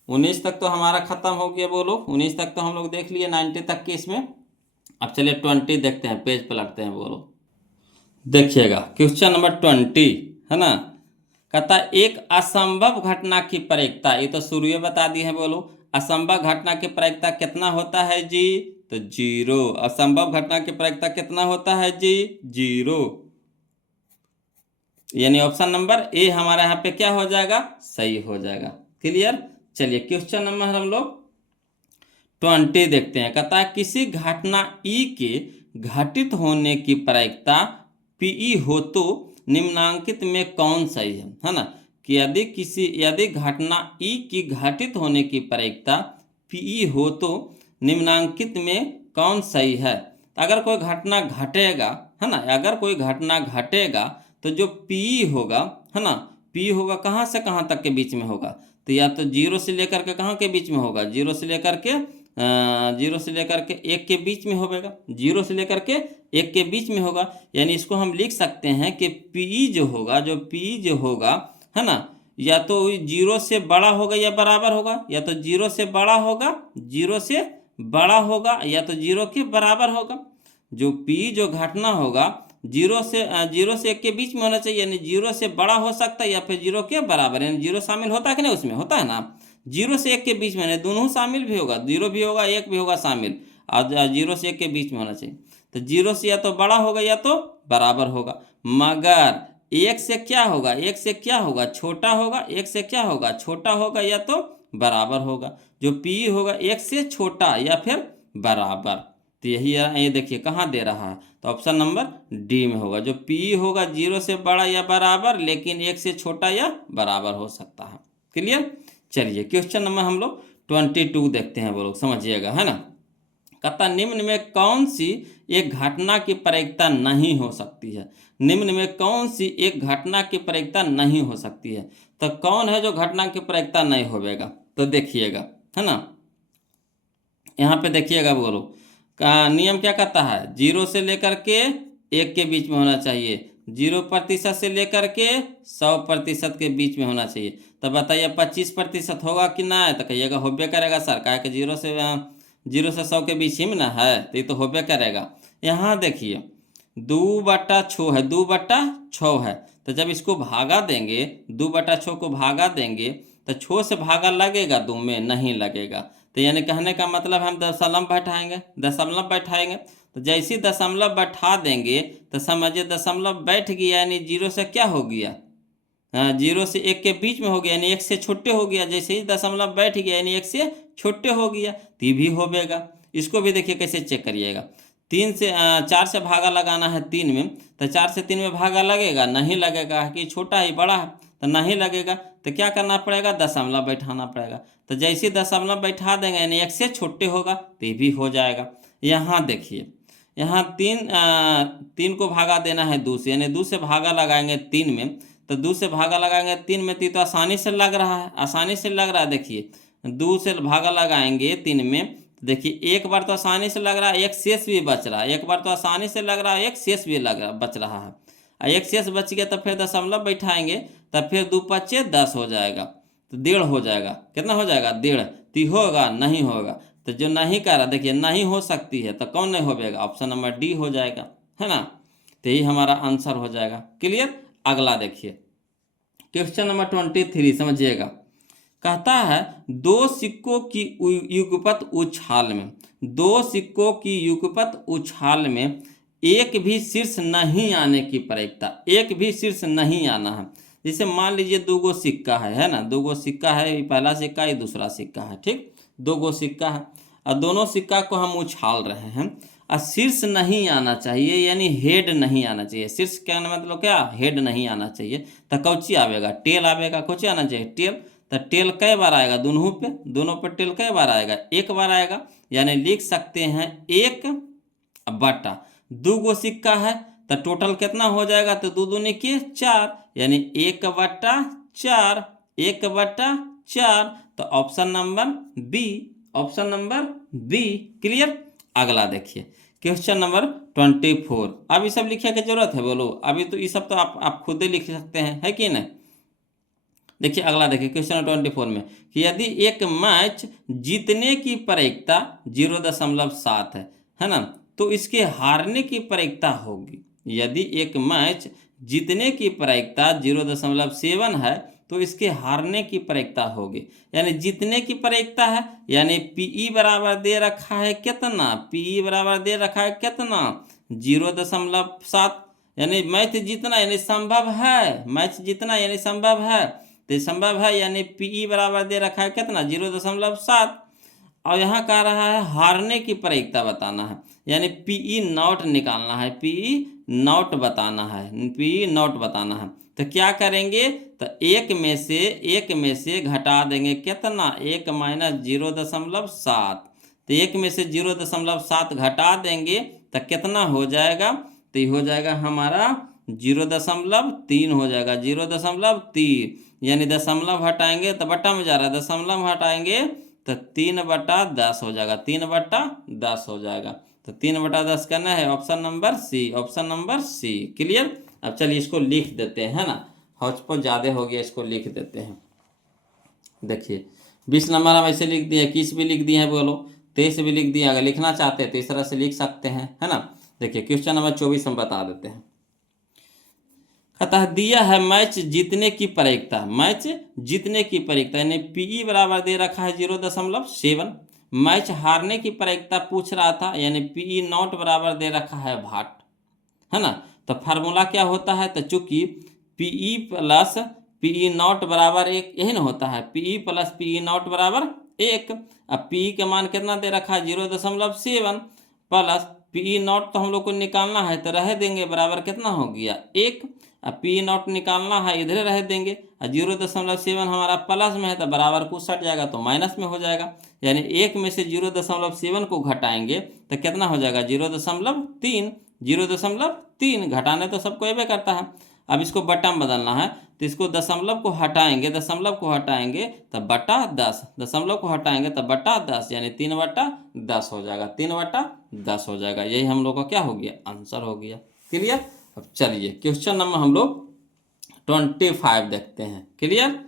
19 तक तो हमारा ख़त्म हो गया, बोलो 19 तक तो हम लोग देख लिए, 90 तक के इसमें। अब चलिए 20 देखते हैं, पेज पलटते हैं, बोलो। देखिएगा क्वेश्चन नंबर 20 है ना। कहता है एक असंभव घटना की प्रायिकता, ये तो शुरू में बता दी है, बोलो असंभव घटना की प्रायिकता कितना होता है जी, तो 0। असंभव घटना की प्रायिकता कितना होता है जी, 0। यानी ऑप्शन नंबर ए हमारा यहाँ पे क्या हो जाएगा, सही हो जाएगा। क्लियर। चलिए क्वेश्चन नंबर हम लोग 20 देखते हैं। कहता है किसी घटना ई के घटित होने की प्रायिकता पीई हो तो निम्नांकित में कौन सही है ना। कि यदि घटना ई की घटित होने की प्रायिकता पीई हो तो निम्नांकित में कौन सही है। अगर कोई घटना घटेगा है ना, अगर कोई घटना घटेगा तो जो पीई होगा है ना, पी होगा कहाँ से कहाँ तक के बीच में होगा, तो या तो 0 से लेकर के कहाँ के बीच में होगा, 0 से लेकर के 1 के बीच में होगा, 0 से लेकर के 1 के बीच में होगा। यानी इसको हम लिख सकते हैं कि पी जो होगा है ना, या तो 0 से बड़ा होगा या बराबर होगा, या तो 0 से बड़ा होगा, 0 से बड़ा होगा, या तो 0 के बराबर होगा। जो पी जो घटना होगा 0 से 1 के बीच में होना चाहिए, यानी 0 से बड़ा हो सकता है या फिर 0 के बराबर, यानी 0 शामिल होता है कि नहीं, उसमें होता है ना। 0 से 1 के बीच में दोनों शामिल भी होगा, 0 भी होगा 1 भी होगा शामिल, और 0 से 1 के बीच में होना चाहिए। तो 0 से या तो बड़ा होगा या तो बराबर होगा। मगर 1 से क्या होगा, 1 से क्या होगा, छोटा होगा, 1 से क्या होगा, छोटा होगा या तो बराबर होगा। जो पी होगा 1 से छोटा या फिर बराबर। तो यही ये देखिए कहाँ दे रहा है, तो ऑप्शन नंबर डी में होगा। जो पी होगा 0 से बड़ा या बराबर, लेकिन 1 से छोटा या बराबर हो सकता है। क्लियर। चलिए क्वेश्चन नंबर हम लोग 22 देखते हैं, वो लोग समझिएगा है ना। कहता निम्न में कौन सी एक घटना की प्रायिकता नहीं हो सकती है। निम्न में कौन सी एक घटना की प्रायिकता नहीं हो सकती है, तो कौन है जो घटना की प्रायिकता नहीं होगा, तो देखिएगा है ना। यहाँ पे देखिएगा, बोलो का नियम क्या कहता है, 0 से लेकर के 1 के बीच में होना चाहिए, 0% से लेकर के 100% के बीच में होना चाहिए। तो बताइए 25% होगा कि ना, तो कहिएगा होबे करेगा सर, क्या कि 0 से 100 के बीच ही में ना है, तो ये तो होबे करेगा। यहाँ देखिए 2/6 है, 2/6 है, तो जब इसको भागा देंगे, 2/6 को भागा देंगे, तो 6 से भागा लगेगा 2 में, नहीं लगेगा। तो यानी कहने का मतलब हम दशमलव बैठाएंगे, तो जैसे दशमलव बैठा देंगे तो समझिए दशमलव बैठ गया, यानी 0 से क्या हो गया, 0 से 1 के बीच में हो गया, यानी 1 से छोटे हो गया। जैसे ही दशमलव बैठ गया यानी 1 से छोटे हो गया, तो भी होगा। इसको भी देखिए कैसे चेक करिएगा। 4 से भागा लगाना है 3 में, तो 4 से 3 में भागा लगेगा, नहीं लगेगा कि छोटा ही बड़ा है, तो नहीं लगेगा। तो क्या करना पड़ेगा, दशमलव बैठाना पड़ेगा। तो जैसे दशमलव बैठा देंगे यानी 1 से छोटे होगा, तो भी हो जाएगा। यहाँ देखिए, यहाँ 3 को भागा देना है 2 से, यानी 2 से भागा लगाएंगे 3 में, तो 2 से भागा लगाएंगे 3 में, तो आसानी से लग रहा है, आसानी से लग रहा है। देखिए 2 से भागा लगाएंगे 3 में, देखिए एक बार तो आसानी से लग रहा है, एक शेष भी बच रहा है, एक बार तो आसानी से लग रहा है, एक शेष भी बच रहा है, और एक शेष बच गया तो फिर दशमलव बैठाएंगे, तब फिर 2×5 = 10 हो जाएगा, तो 1.5 हो जाएगा। कितना हो जाएगा, 1.5। तो होगा नहीं होगा, तो जो नहीं कर रहा देखिए नहीं हो सकती है, तो कौन नहीं होगा, ऑप्शन नंबर डी हो जाएगा है ना। तो यही हमारा आंसर हो जाएगा। क्लियर। अगला देखिए क्वेश्चन नंबर 23 समझिएगा। कहता है 2 सिक्कों की युगपत उछाल में, 2 सिक्कों की युगपत उछाल में एक भी शीर्ष नहीं आने की प्रायिकता, एक भी शीर्ष नहीं आना है। जैसे मान लीजिए 2 सिक्का है ना, 2 सिक्का है, ये पहला सिक्का ये दूसरा सिक्का है, ठीक 2 सिक्का है, और दोनों सिक्का को हम उछाल रहे हैं, और शीर्ष नहीं आना चाहिए, यानी हेड नहीं आना चाहिए। शीर्ष क्या मतलब क्या, हेड नहीं आना चाहिए, तो कौची आवेगा, टेल आवेगा, कुछ आना चाहिए टेल। तो टेल कई बार आएगा, दोनों पे टेल कई बार आएगा, 1 बार आएगा। यानी लिख सकते हैं 1/2 सिक्का है, तो टोटल कितना हो जाएगा, तो 2 दूनी के 4, यानी 1/4, 1/4। तो option number B, option number B. Clear. अगला देखिए क्वेश्चन नंबर 24। अब ये सब लिखने की जरूरत है, बोलो अभी तो ये सब तो आप खुद ही लिख सकते हैं, है कि नहीं। देखिए अगला देखिए क्वेश्चन नंबर 24 में कि यदि एक मैच जीतने की प्रायिकता 0.7 है ना, तो इसके हारने की प्रायिकता होगी, यदि एक मैच जीतने की प्रायिकता 0.7 है तो इसके हारने की प्रायिकता होगी, यानी जीतने की प्रायिकता है, यानी पीई बराबर दे रखा है कितना, पीई बराबर दे रखा है कितना 0.7, यानी मैच जीतना यानी संभव है, मैच जीतना यानी संभव है, तो संभव है यानी पीई बराबर दे रखा है कितना 0.7। और यहाँ कह रहा है हारने की प्रायिकता बताना है, यानी पीई नॉट निकालना है, पीई नॉट बताना है, पीई नॉट बताना है। तो क्या करेंगे, तो एक में से घटा देंगे कितना 1 माइनस 0.7, तो 1 में से 0.7 घटा देंगे तो कितना हो जाएगा, तो ये हो जाएगा हमारा 0.3 हो जाएगा, 0.3, यानी दशमलव हटाएंगे तो बट्टा में जा रहा है, दशमलव हटाएंगे तो 3/10 हो जाएगा, 3/10 हो जाएगा। तो 3/10 करना है option number C, option number C. Clear. अब चलिए इसको लिख देते हैं, है ना, हौच-पौच ज़्यादा हो गया, इसको लिख देते हैं। देखिए 20 नंबर हम ऐसे लिख दिए, 21 भी लिख दिए हैं, बोलो 23 भी लिख दिए। अगर लिखना चाहते हैं तो इस तरह से लिख सकते हैं, है ना। देखिए क्वेश्चन नंबर 24 हम बता देते हैं। अतः दिया है मैच जीतने की प्रायिकता, मैच जीतने की प्रायिकता यानी पीई बराबर दे रखा है 0.7, मैच हारने की प्रायिकता पूछ रहा था, यानी पीई नॉट बराबर दे रखा है भाट, है ना। तो फार्मूला क्या होता है, तो चूंकि पीई प्लस पीई नॉट बराबर 1, यही ना होता है, पीई प्लस पीई नॉट बराबर 1। अब पीई का मान कितना दे रखा है 0.7 प्लस पीई नॉट तो हम लोग को निकालना है, तो रह देंगे बराबर कितना हो गया 1। अब पी नॉट निकालना है, इधर रह देंगे, और 0.7 हमारा प्लस में है तो बराबर को सट जाएगा तो माइनस में हो जाएगा, यानी 1 में से 0.7 को घटाएंगे तो कितना हो जाएगा 0.3, 0.3 घटाने तो सबको ये करता है। अब इसको बट्टा में बदलना है, तो इसको दशमलव को हटाएंगे, दशमलव को हटाएंगे तब बट्टा 10, दशमलव को हटाएंगे तब बट्टा 10, यानी 3/10 हो जाएगा, 3/10 हो जाएगा। यही हम लोग का क्या हो गया, आंसर हो गया। क्लियर। अब चलिए क्वेश्चन नंबर हम लोग 25 देखते हैं। क्लियर।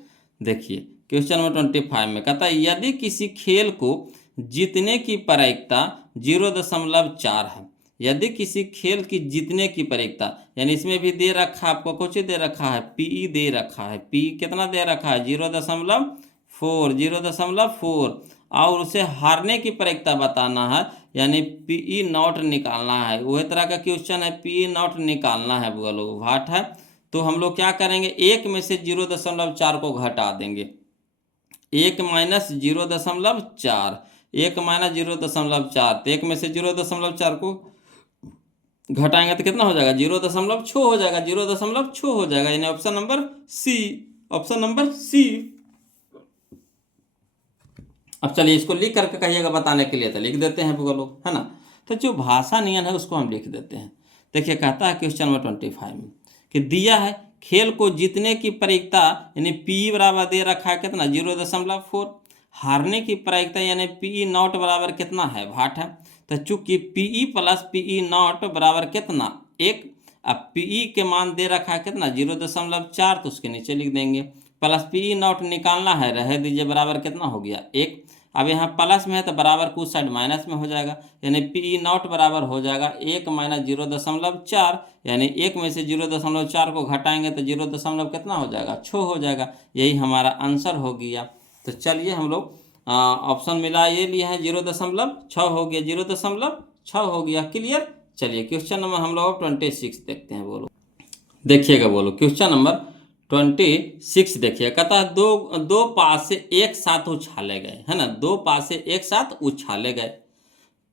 देखिए क्वेश्चन नंबर 25 में कहता है यदि किसी खेल को जीतने की प्रायिकता 0.4 है, यदि किसी खेल की जीतने की प्रायिकता, यानी इसमें भी दे रखा है आपको, कुछ दे रखा है पीई दे रखा है, पी कितना दे रखा है 0.4, 0.4, और उसे हारने की प्रायिकता बताना है, यानी पीई नॉट निकालना है। वही तरह का क्वेश्चन है, पीई नॉट निकालना है, बोलो भाट है। तो हम लोग क्या करेंगे, 1 में से 0.4 को घटा देंगे, 1 माइनस 0.4, 1 माइनस 0.4, तो 1 में से 0.4 को घटाएंगे तो कितना हो जाएगा 0.6 हो जाएगा, 0.6 हो जाएगा, यानी option number C, option number C. अब चलिए इसको लिख करके कहिएगा बताने के लिए, तो लिख देते हैं वो लोग, है ना। तो जो भाषा नियम है उसको हम लिख देते हैं। देखिए कहता है क्वेश्चन नंबर 25 में कि दिया है खेल को जीतने की प्रायिकता, यानी पी बराबर दे रखा है कितना 0.4, हारने की प्रायिकता यानी पीई नॉट बराबर कितना है भाट है। तो चूंकि पीई प्लस पीई नॉट बराबर कितना 1, अब पीई के मान दे रखा है कितना 0.4, तो उसके नीचे लिख देंगे, प्लस पीई नॉट निकालना है, रह दीजिए बराबर कितना हो गया 1। अब यहाँ प्लस में है तो बराबर कुछ साइड माइनस में हो जाएगा, यानी पी नॉट बराबर हो जाएगा 1 माइनस 0.4, यानी 1 में से 0.4 को घटाएंगे तो 0. कितना हो जाएगा 6 हो जाएगा। यही हमारा आंसर हो गया। तो चलिए हम लोग ऑप्शन मिला ये लिए हैं 0.6 हो गया, 0.6 हो गया। क्लियर। चलिए क्वेश्चन नंबर हम लोग 26 देखते हैं, बोलो देखिएगा, बोलो क्वेश्चन नंबर 26 देखिए, कहता है दो पास से एक साथ उछाले गए, है ना, 2 पास से एक साथ उछाले गए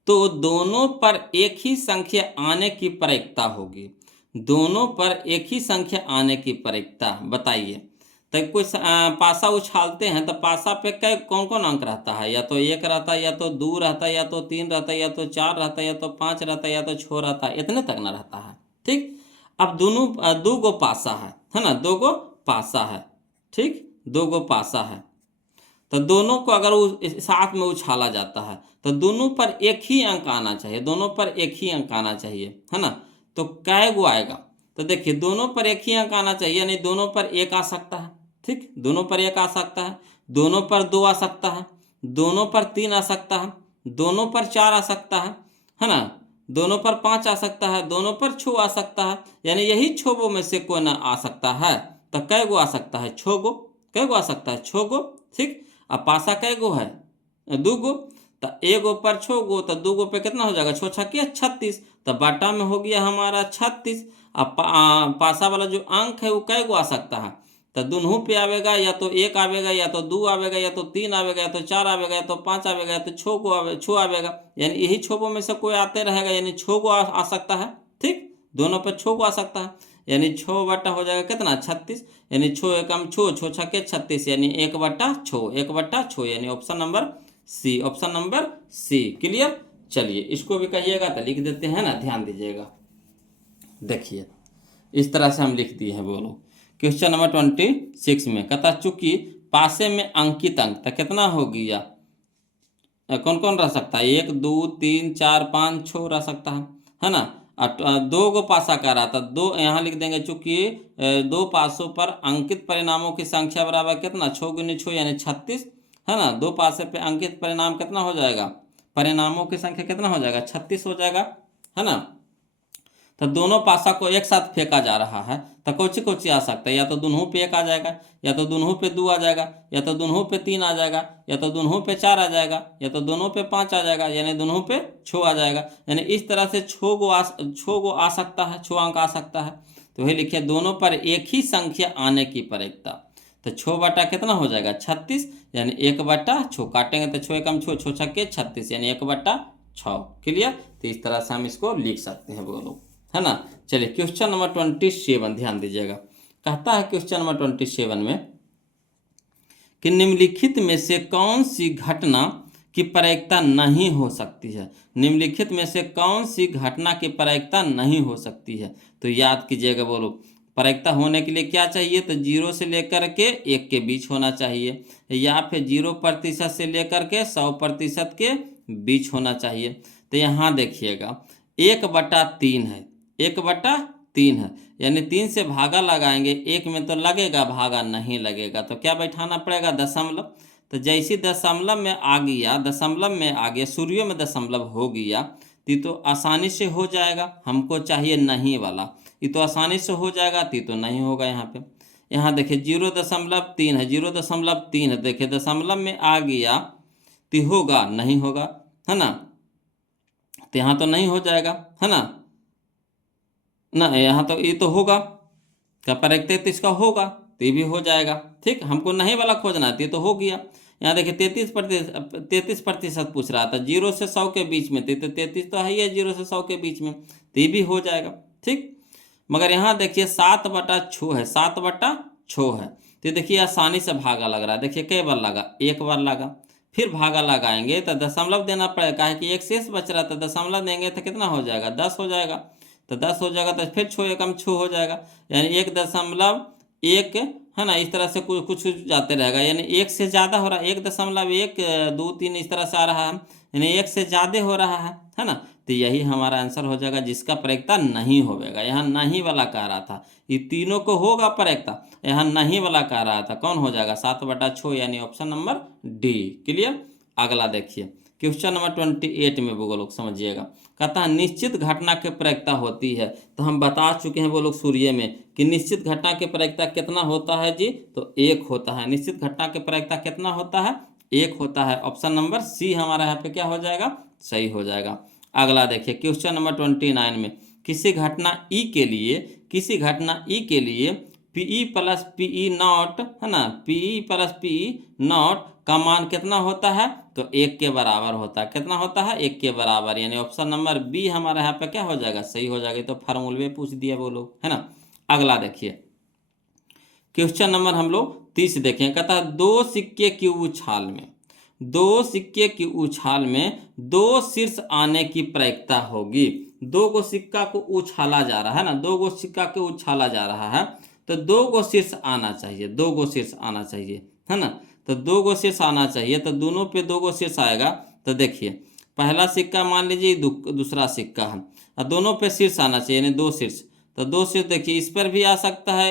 तो दोनों पर एक ही संख्या आने की प्रायिकता होगी, दोनों पर एक ही संख्या आने की प्रायिकता बताइए। तो कोई पासा उछालते हैं तो पासा पे कौन कौन अंक रहता है, या तो 1 रहता है, या तो 2 रहता है, या तो 3 रहता है, या तो 4 रहता है, या तो 5 रहता है, या तो 6 रहता है, इतने तक ना रहता है। ठीक। अब दोनों 2 गो पासा है ना, 2 गो पासा है, ठीक, 2 गो पासा है, तो दोनों को अगर साथ में उछाला जाता है तो दोनों पर एक ही अंक आना चाहिए, दोनों पर एक ही अंक आना चाहिए, है ना। तो कै गो आएगा, तो देखिए दोनों पर एक ही अंक आना चाहिए, यानी दोनों पर 1 आ सकता है, ठीक, दोनों पर 1 आ सकता है, दोनों पर 2 आ सकता है, दोनों पर 3 आ सकता है, दोनों पर 4 आ सकता है ना, दोनों पर 5 आ सकता है, दोनों पर 6 आ सकता है, यानी यही 6 में से कोई ना आ सकता है। तो कै गो आ सकता है? 6 गो। कै गो आ सकता है? 6 गो। ठीक। अब पासा कै गो है? 2 गो। तो एगो पर 6 गो, तो 2 गो पे कितना हो जाएगा? 6 छक्के 36। तो बाटा में हो गया हमारा 36। अब पासा वाला जो अंक है वो कै गो आ सकता है? तो दोनों पे आवेगा, या तो 1 आवेगा, या तो 2 आवेगा, या तो 3 आवेगा, या तो 4 आवेगा, या तो 5 आवेगा, या तो 6 आवेगा। यानी यही 6 में से कोई आते रहेगा, यानी 6 गो आ सकता है। ठीक। दोनों पर 6 गो आ सकता है, यानी 6 बटा हो जाएगा कितना? 36। यानी 6 एकम 6, 6 छक्के 36, यानी 1/6, 1/6, यानी option number C, option number C. Clear. चलिए इसको भी कहिएगा तो लिख देते हैं ना, ध्यान दीजिएगा। देखिए इस तरह से हम लिख दिए हैं। बोलो क्वेश्चन नंबर 26 में कहता चूंकि पासे में अंकित अंक तो कितना हो गया? कौन कौन रह सकता है? 1 2 3 4 5 6 रह सकता है ना। 2 गो पासा का रहा था, 2 यहाँ लिख देंगे, चूंकि 2 पासों पर अंकित परिणामों की संख्या बराबर कितना? 6 गुनी 6 यानी 36, है ना। 2 पासे पे अंकित परिणाम कितना हो जाएगा? परिणामों की संख्या कितना हो जाएगा? 36 हो जाएगा, है ना। तो दोनों पासा को एक साथ फेंका जा रहा है, तो कौची कौची आ सकता है? या तो दोनों पे 1 आ जाएगा, या तो दोनों पे 2 आ जाएगा, या तो दोनों पे 3 आ जाएगा, या तो दोनों पे 4 आ जाएगा, या तो दोनों पे 5 आ जाएगा, यानी दोनों पे 6 आ जाएगा। यानी इस तरह से 6 गो आ सकता है, 6 अंक आ सकता है। तो वही लिखिए, दोनों पर एक ही संख्या आने की प्रयिकता। तो 6 बटा कितना हो जाएगा? 36, यानी 1/6 काटेंगे तो 6 एकम 6, 6 छक्के 36, यानी 1/6। क्लियर। तो इस तरह से हम इसको लिख सकते हैं, बोलो, है ना। चलिए क्वेश्चन नंबर 27 ध्यान दीजिएगा। कहता है क्वेश्चन नंबर 27 में कि निम्नलिखित में से कौन सी घटना की प्रायिकता नहीं हो सकती है? निम्नलिखित में से कौन सी घटना की प्रायिकता नहीं हो सकती है? तो याद कीजिएगा। बोलो प्रायिकता होने के लिए क्या चाहिए? तो 0 से लेकर के 1 के बीच होना चाहिए, या फिर 0% से लेकर के 100% के बीच होना चाहिए। तो यहाँ देखिएगा 1/3 है, 1/3 है, यानी 3 से भागा लगाएंगे, 1 में तो लगेगा, भागा नहीं लगेगा, तो क्या बैठाना पड़ेगा? दशमलव। तो जैसे दशमलव में आ गया, दशमलव में आ गया, शुरुए में दशमलव हो गया, तो आसानी से हो जाएगा। हमको चाहिए नहीं वाला, ये तो आसानी से हो जाएगा, तो नहीं होगा। यहाँ पे यहाँ देखिए 0.3 है, 0.3 है, देखिए दशमलव में आ गया तो होगा, नहीं होगा, है ना। तो यहाँ तो नहीं हो जाएगा, है ना। ना यहाँ तो ये तो होगा, क्या प्रायिकता तो इसका होगा, तो ये भी हो जाएगा। ठीक। हमको नहीं वाला खोजना है, तो हो गया। यहाँ देखिए 33% पूछ रहा था, 0 से 100 के बीच में, तो 33 तो है ही है 0 से 100 के बीच में, तो ये भी हो जाएगा। ठीक। मगर यहाँ देखिए 7/6 है, 7/6 है, तो देखिए आसानी से भागा लग रहा है। देखिए कई बार लगा? 1 बार लगा। फिर भागा लगाएंगे तो दशमलव देना पड़ेगा, है कि 1 शेष बच रहा था, दशमलव देंगे तो कितना हो जाएगा? 10 हो जाएगा। तो 10 हो जाएगा तो फिर 6 एकम 6 हो जाएगा, यानी 1.1, है ना। इस तरह से कुछ कुछ जाते रहेगा, यानी 1 से ज़्यादा हो रहा है, 1.1 2 3 इस तरह से आ रहा है, यानी 1 से ज़्यादा हो रहा है ना। तो यही हमारा आंसर हो जाएगा, जिसका प्रायिकता नहीं होगा। यहाँ नहीं वाला कह रहा था, ये तीनों को होगा प्रायिकता, यहाँ नहीं वाला कह रहा था। कौन हो जाएगा? 7/6, यानी ऑप्शन नंबर डी। क्लियर। अगला देखिए क्वेश्चन नंबर 28 में वो लोग समझिएगा। कहता है निश्चित घटना की प्रायिकता होती है, तो हम बता चुके हैं वो लोग सूर्य में कि निश्चित घटना की प्रायिकता कितना होता है जी? तो 1 होता है। निश्चित घटना की प्रायिकता कितना होता है? 1 होता है। ऑप्शन नंबर सी हमारा यहाँ पे क्या हो जाएगा? सही हो जाएगा। अगला देखिए क्वेश्चन नंबर 29 में किसी घटना ई के लिए पीई प्लस पीई नॉट, है ना, पीई प्लस पीई नॉट का मान कितना होता है? तो 1 के बराबर होता है। कितना होता है? 1 के बराबर, यानी ऑप्शन नंबर बी हमारा यहाँ पे क्या हो जाएगा? सही हो जाएगा। तो फार्मूले में पूछ दिया वो लोग, है ना। अगला देखिए क्वेश्चन नंबर हम लोग 30 देखें। कहता है दो सिक्के की उछाल में 2 शीर्ष आने की प्रायिकता होगी। 2 गो सिक्का को उछाला जा रहा है ना, 2 गो सिक्का को उछाला जा रहा है, तो 2 गो शीर्ष आना चाहिए, 2 गो शीर्ष आना चाहिए, है ना। तो 2 गो शीर्ष आना चाहिए, तो दोनों पे 2 गो शीर्ष आएगा। तो देखिए पहला सिक्का मान लीजिए, दूसरा सिक्का है, और दोनों पे शीर्ष आना चाहिए, यानी 2 शीर्ष। तो 2 शीर्ष देखिए, इस पर भी आ सकता है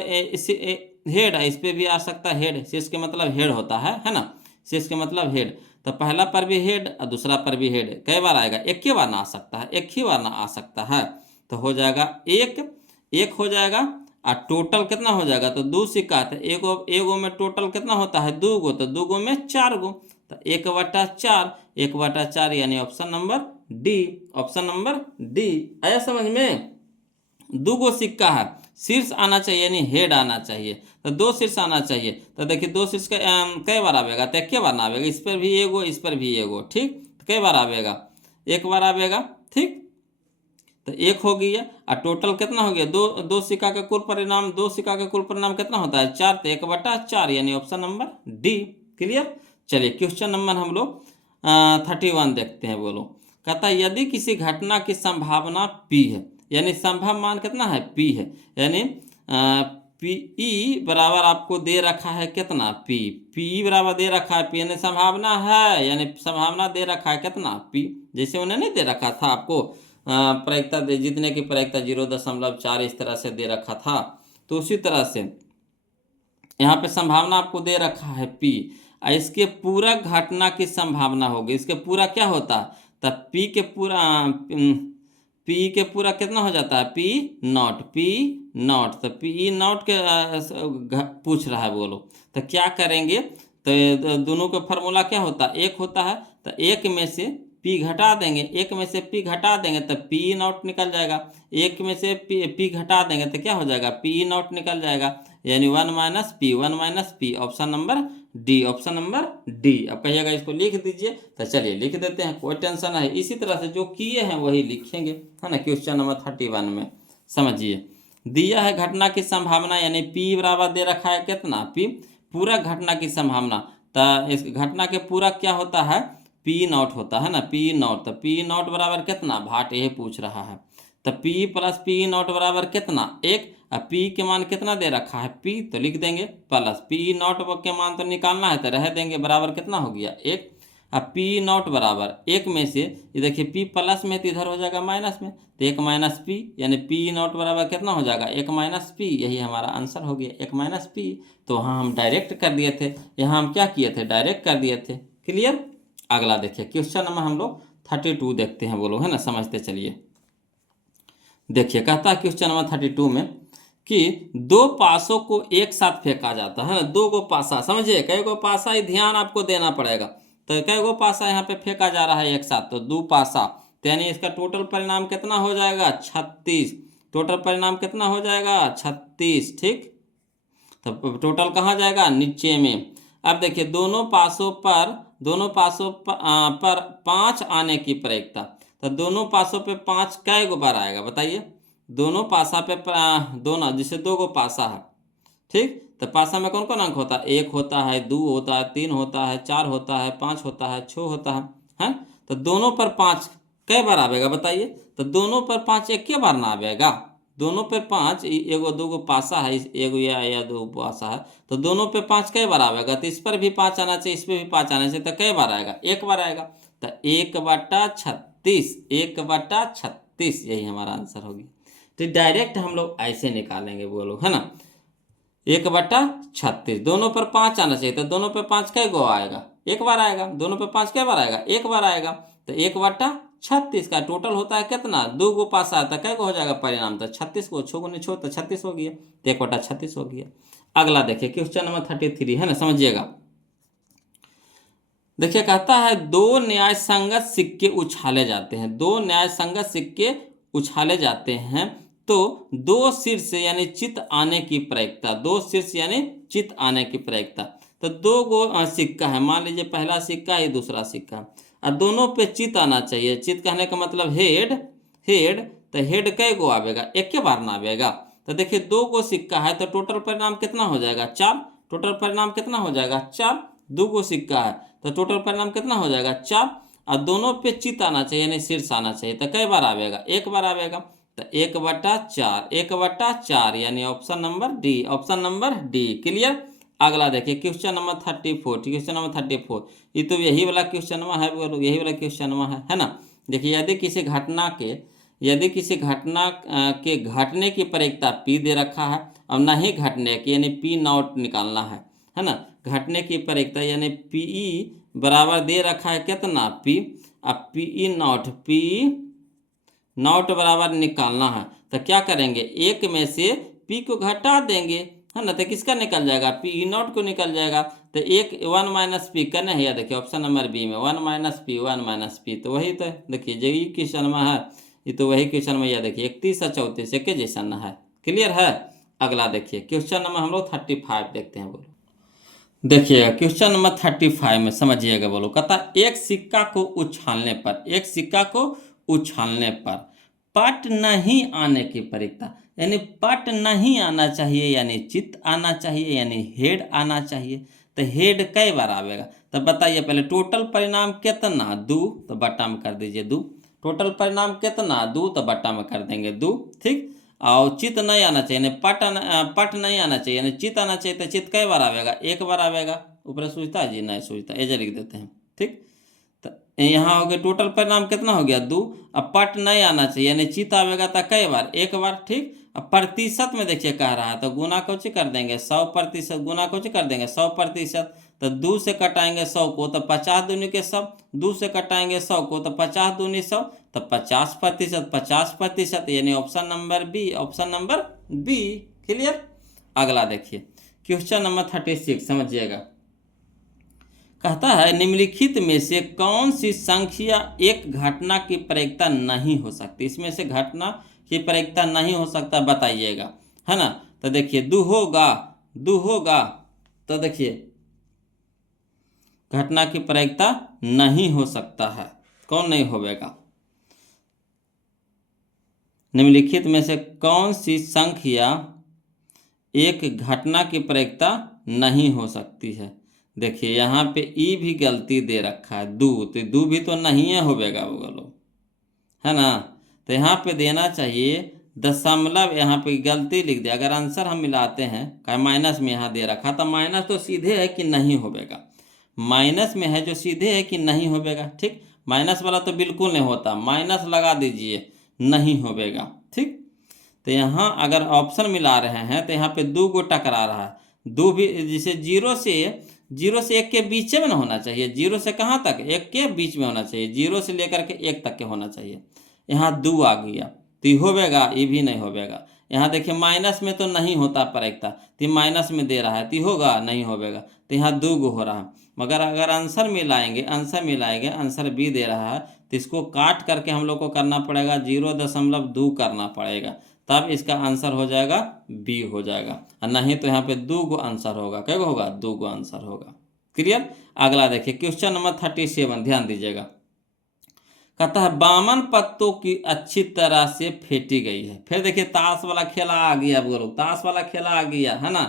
हेड है, इस पर भी आ सकता है हेड, शीर्ष के मतलब हेड होता है ना। शीर्ष के मतलब हेड। तो पहला पर भी हेड और दूसरा पर भी हेड, कई बार आएगा? एक ही बार ना आ सकता है, एक ही बार ना आ सकता है। तो हो जाएगा एक, एक हो जाएगा और टोटल कितना हो जाएगा? तो दो सिक्का, तो एगो में टोटल कितना होता है? दो गो, तो दो गो में चार गो, तो 1/4, 1/4 यानी option number D, option number D. आया समझ में? दो गो सिक्का है, शीर्ष आना चाहिए यानी हेड आना चाहिए, तो दो शीर्ष आना चाहिए। तो देखिए दो शीर्ष कई बार आवेगा? तो एक बार ना आवेगा, इस पर भी एगो, इस पर भी एगो, ठीक। तो कई बार आवेगा? एक बार आवेगा, ठीक। तो एक हो गया और टोटल कितना हो गया? दो, दो सिक्का का कुल परिणाम, दो सिक्का का कुल परिणाम कितना होता है? 4, तो 1/4 यानी ऑप्शन नंबर डी। क्लियर? चलिए क्वेश्चन नंबर हम लोग 31 देखते हैं। बोलो, कहता है यदि किसी घटना की संभावना P है, यानी संभव मान कितना है? P है, यानी पी ई बराबर आपको दे रखा है कितना? P, P बराबर दे रखा है P, यानी संभावना है, यानी संभावना दे रखा है कितना? P। जैसे उन्हें नहीं दे रखा था आपको प्रायिकता जीतने की प्रायिकता 0.4 इस तरह से दे रखा था, तो उसी तरह से यहाँ पे संभावना आपको दे रखा है P, और इसके पूरा घटना की संभावना होगी। इसके पूरा क्या होता है? तब P के पूरा कितना हो जाता है? P0, तो P0 के पूछ रहा है। बोलो तो क्या करेंगे? तो दोनों का फार्मूला क्या होता है? एक होता है, तो एक में से P घटा देंगे, एक में से P घटा देंगे तो P0 निकल जाएगा। एक में से P घटा देंगे तो क्या हो जाएगा? P0 निकल जाएगा, यानी 1 - P, option number D, option number D. अब कहिएगा इसको लिख दीजिए, तो चलिए लिख देते हैं, कोई टेंशन है। इसी तरह से जो किए हैं वही लिखेंगे, है ना। क्वेश्चन नंबर 31 में समझिए, दिया है घटना की संभावना, यानी P बराबर दे रखा है कितना? P, पूरा घटना की संभावना। तो इस घटना के पूरा क्या होता है? P0 होता है ना, P0। तो P0 बराबर कितना? भाट यही पूछ रहा है। तो P + P0 बराबर कितना? 1। अब P के मान कितना दे रखा है? P, तो लिख देंगे प्लस P0 के मान तो निकालना है, तो रह देंगे, बराबर कितना हो गया? 1। अब P0 बराबर 1 में से ये देखिए P प्लस में, तो इधर हो जाएगा माइनस में, तो 1 - P, यानी P0 बराबर कितना हो जाएगा? 1 - P, यही हमारा आंसर हो गया, 1 - P। तो वहाँ हम डायरेक्ट कर दिए थे, यहाँ हम क्या किए थे? डायरेक्ट कर दिए थे। क्लियर? अगला देखिए क्वेश्चन नंबर हम लोग 32 देखते हैं। बोलो, है ना, समझते चलिए। देखिए कहता है क्वेश्चन नंबर 32 में कि दो पासों को एक साथ फेंका जाता है। दो गो पासा, समझिए कई गो पासा, ही ध्यान आपको देना पड़ेगा। तो कई गो पासा यहाँ पे फेंका जा रहा है एक साथ, तो दो पासा, तो यानी इसका टोटल परिणाम कितना हो जाएगा? 36। टोटल परिणाम कितना हो जाएगा? 36, ठीक। तो टोटल कहाँ जाएगा? नीचे में। अब देखिए दोनों पासों पर 5 आने की प्रायिकता, तो दोनों पासों पे 5 कै गो बार आएगा बताइए? दोनों पासा पे दोनों, जैसे दो गो पासा है, ठीक। तो पासा में कौन कौन अंक होता है? 1 होता है, 2 होता है, 3 होता है, 4 होता है, 5 होता है, 6 होता है। तो दोनों पर 5 कै बार आवेगा बताइए? तो दोनों पर 5 एक के बार ना आवेगा, दोनों पे 5, एगो दो गो पासा है, एगो या दो पासा है, तो दोनों पे 5 कै बार आवेगा? तो इस पर भी 5 आना चाहिए, इस पर भी 5 आना चाहिए, तो कै बार आएगा? एक बार आएगा। तो 1/36, 1/36, यही हमारा आंसर होगी। तो डायरेक्ट हम लोग ऐसे निकालेंगे। बोलो, है ना, 1/36, दोनों पर 5 आना चाहिए, तो दोनों पे 5 कै गो आएगा? एक बार आएगा। दोनों पे 5 कै बार आएगा? एक बार आएगा। तो 1/36 का टोटल होता है कितना? दो गो पास आता है, कै गो हो जाएगा परिणाम? तो 36 को, 6 गुने 6 तो 36 हो गया, तो 1/36 हो गया। अगला देखिए क्वेश्चन नंबर 33, है ना, समझिएगा। देखिए कहता है दो न्याय संगत सिक्के उछाले जाते हैं, दो न्याय संगत सिक्के उछाले जाते हैं, तो दो शीर्ष यानी चित आने की प्रायिकता, दो शीर्ष यानी चित आने की प्रायिकता। तो दो गो सिक्का है, मान लीजिए पहला सिक्का है, दूसरा सिक्का, और दोनों पे चित आना चाहिए। चित कहने का मतलब हेड, हेड, तो हेड कै गो आवेगा? एक के बार ना आवेगा। तो देखिए दो गो सिक्का है, तो टोटल परिणाम कितना हो जाएगा? 4। टोटल परिणाम कितना हो जाएगा? 4। दो गो सिक्का है, तो टोटल परिणाम कितना हो जाएगा? 4। और दोनों पे चित आना चाहिए, यानी शीर्ष आना चाहिए, तो कई बार आवेगा? एक बार आवेगा। तो 1/4, 1/4, यानी option number D, option number D. Clear? अगला देखिए क्वेश्चन नंबर 34, क्वेश्चन नंबर 34, ये तो यही वाला क्वेश्चन है, यही वाला क्वेश्चन है ना। देखिए यदि किसी घटना के घटने की प्रायिकता P दे रखा है और नहीं घटने की, यानी P0 निकालना है ना, घटने की प्रायिकता यानी पी बराबर दे रखा है कितना पी, अब पी नॉट बराबर निकालना है तो क्या करेंगे, एक में से पी को घटा देंगे, है ना, तो किसका निकल जाएगा, पी नॉट को निकल जाएगा। तो एक 1 माइनस पी करना है, देखिए ऑप्शन नंबर बी में 1 माइनस पी तो वही तो है, देखिए जो ये क्वेश्चन में है ये तो वही क्वेश्चन में, यह देखिए 31 और 34 के जैसा न है। क्लियर है। अगला देखिए क्वेश्चन नंबर हम लोग 35 देखते हैं। बोलो देखिएगा क्वेश्चन नंबर 35 में समझिएगा। बोलो कहता एक सिक्का को उछालने पर पट नहीं आने की प्रायिकता, यानी पट नहीं आना चाहिए यानी चित आना चाहिए यानी हेड आना चाहिए। तो हेड कई बार आवेगा तो बताइए पहले, टोटल परिणाम कितना 2 तो बट्टा में कर दीजिए 2, टोटल परिणाम कितना 2 तो बट्टा में कर देंगे 2, ठीक। और चित नहीं आना चाहिए यानी पट नहीं आना चाहिए यानी चित आना चाहिए, तो चित कई बार आवेगा, एक बार आवेगा। ऊपर सूझता है जी, नहीं सूझता, एजे लिख देते हैं, ठीक। तो यहाँ हो गया टोटल परिणाम कितना हो गया 2, अब पट नहीं आना चाहिए यानी चित आवेगा तो कई बार, एक बार, ठीक। अब प्रतिशत में देखिए कह रहा है तो गुना कुछ कर देंगे 100%, गुना कुछ कर देंगे 100%, तो 2 से कटाएंगे 100 को तो 50 दूनी के 100, 2 से कटाएंगे 100 को तो 50 दूनी 100, तो 50% यानी option number B, option number B. Clear. अगला देखिए क्वेश्चन नंबर 36 समझिएगा। कहता है निम्नलिखित में से कौन सी संख्या एक घटना की प्रायिकता नहीं हो सकती, इसमें से घटना की प्रायिकता नहीं हो सकता बताइएगा, है ना। तो देखिए 2 होगा तो देखिए घटना की प्रायिकता नहीं हो सकता है, कौन नहीं होगा, निम्नलिखित में से कौन सी संख्या एक घटना की प्रायिकता नहीं हो सकती है। देखिए यहाँ पे ई भी गलती दे रखा है 2, तो 2 भी तो नहीं है होगा वो लोग, है ना। तो यहाँ पे देना चाहिए दशमलव, यहाँ पे गलती लिख दिया। अगर आंसर हम मिलाते हैं क्या माइनस में यहाँ दे रखा, तो माइनस तो सीधे है कि नहीं होगा, माइनस में है जो सीधे है कि नहीं होगा, ठीक। माइनस वाला तो बिल्कुल नहीं होता, माइनस लगा दीजिए, नहीं होगा, ठीक। तो यहाँ अगर ऑप्शन मिला रहे हैं तो यहाँ पे 2 को टकरा रहा है, 2 भी जैसे 0 से 1 के बीच में ना होना चाहिए, 0 से कहाँ तक, 1 के बीच में होना चाहिए, 0 से लेकर के 1 तक के होना चाहिए। यहाँ 2 आ गया तो होगा, ये भी नहीं होगा। यहाँ देखिए माइनस में तो नहीं होता प्रायिकता, तो माइनस में दे रहा है तो होगा, नहीं होगा। तो यहाँ 2 गो हो रहा है, मगर अगर आंसर मिलाएंगे, आंसर बी दे रहा है तो इसको काट करके हम लोग को करना पड़ेगा 0.2 करना पड़ेगा, तब इसका आंसर हो जाएगा बी हो जाएगा, और नहीं तो यहाँ पे 2 गो आंसर होगा, क्या होगा 2 गो आंसर होगा। क्लियर। अगला देखिए क्वेश्चन नंबर 37, ध्यान दीजिएगा। कहता है बामन पत्तों की अच्छी तरह से फेंटी गई है। फिर देखिए ताश वाला खेला आ गया, बोलो ताश वाला खेला आ गया, है ना।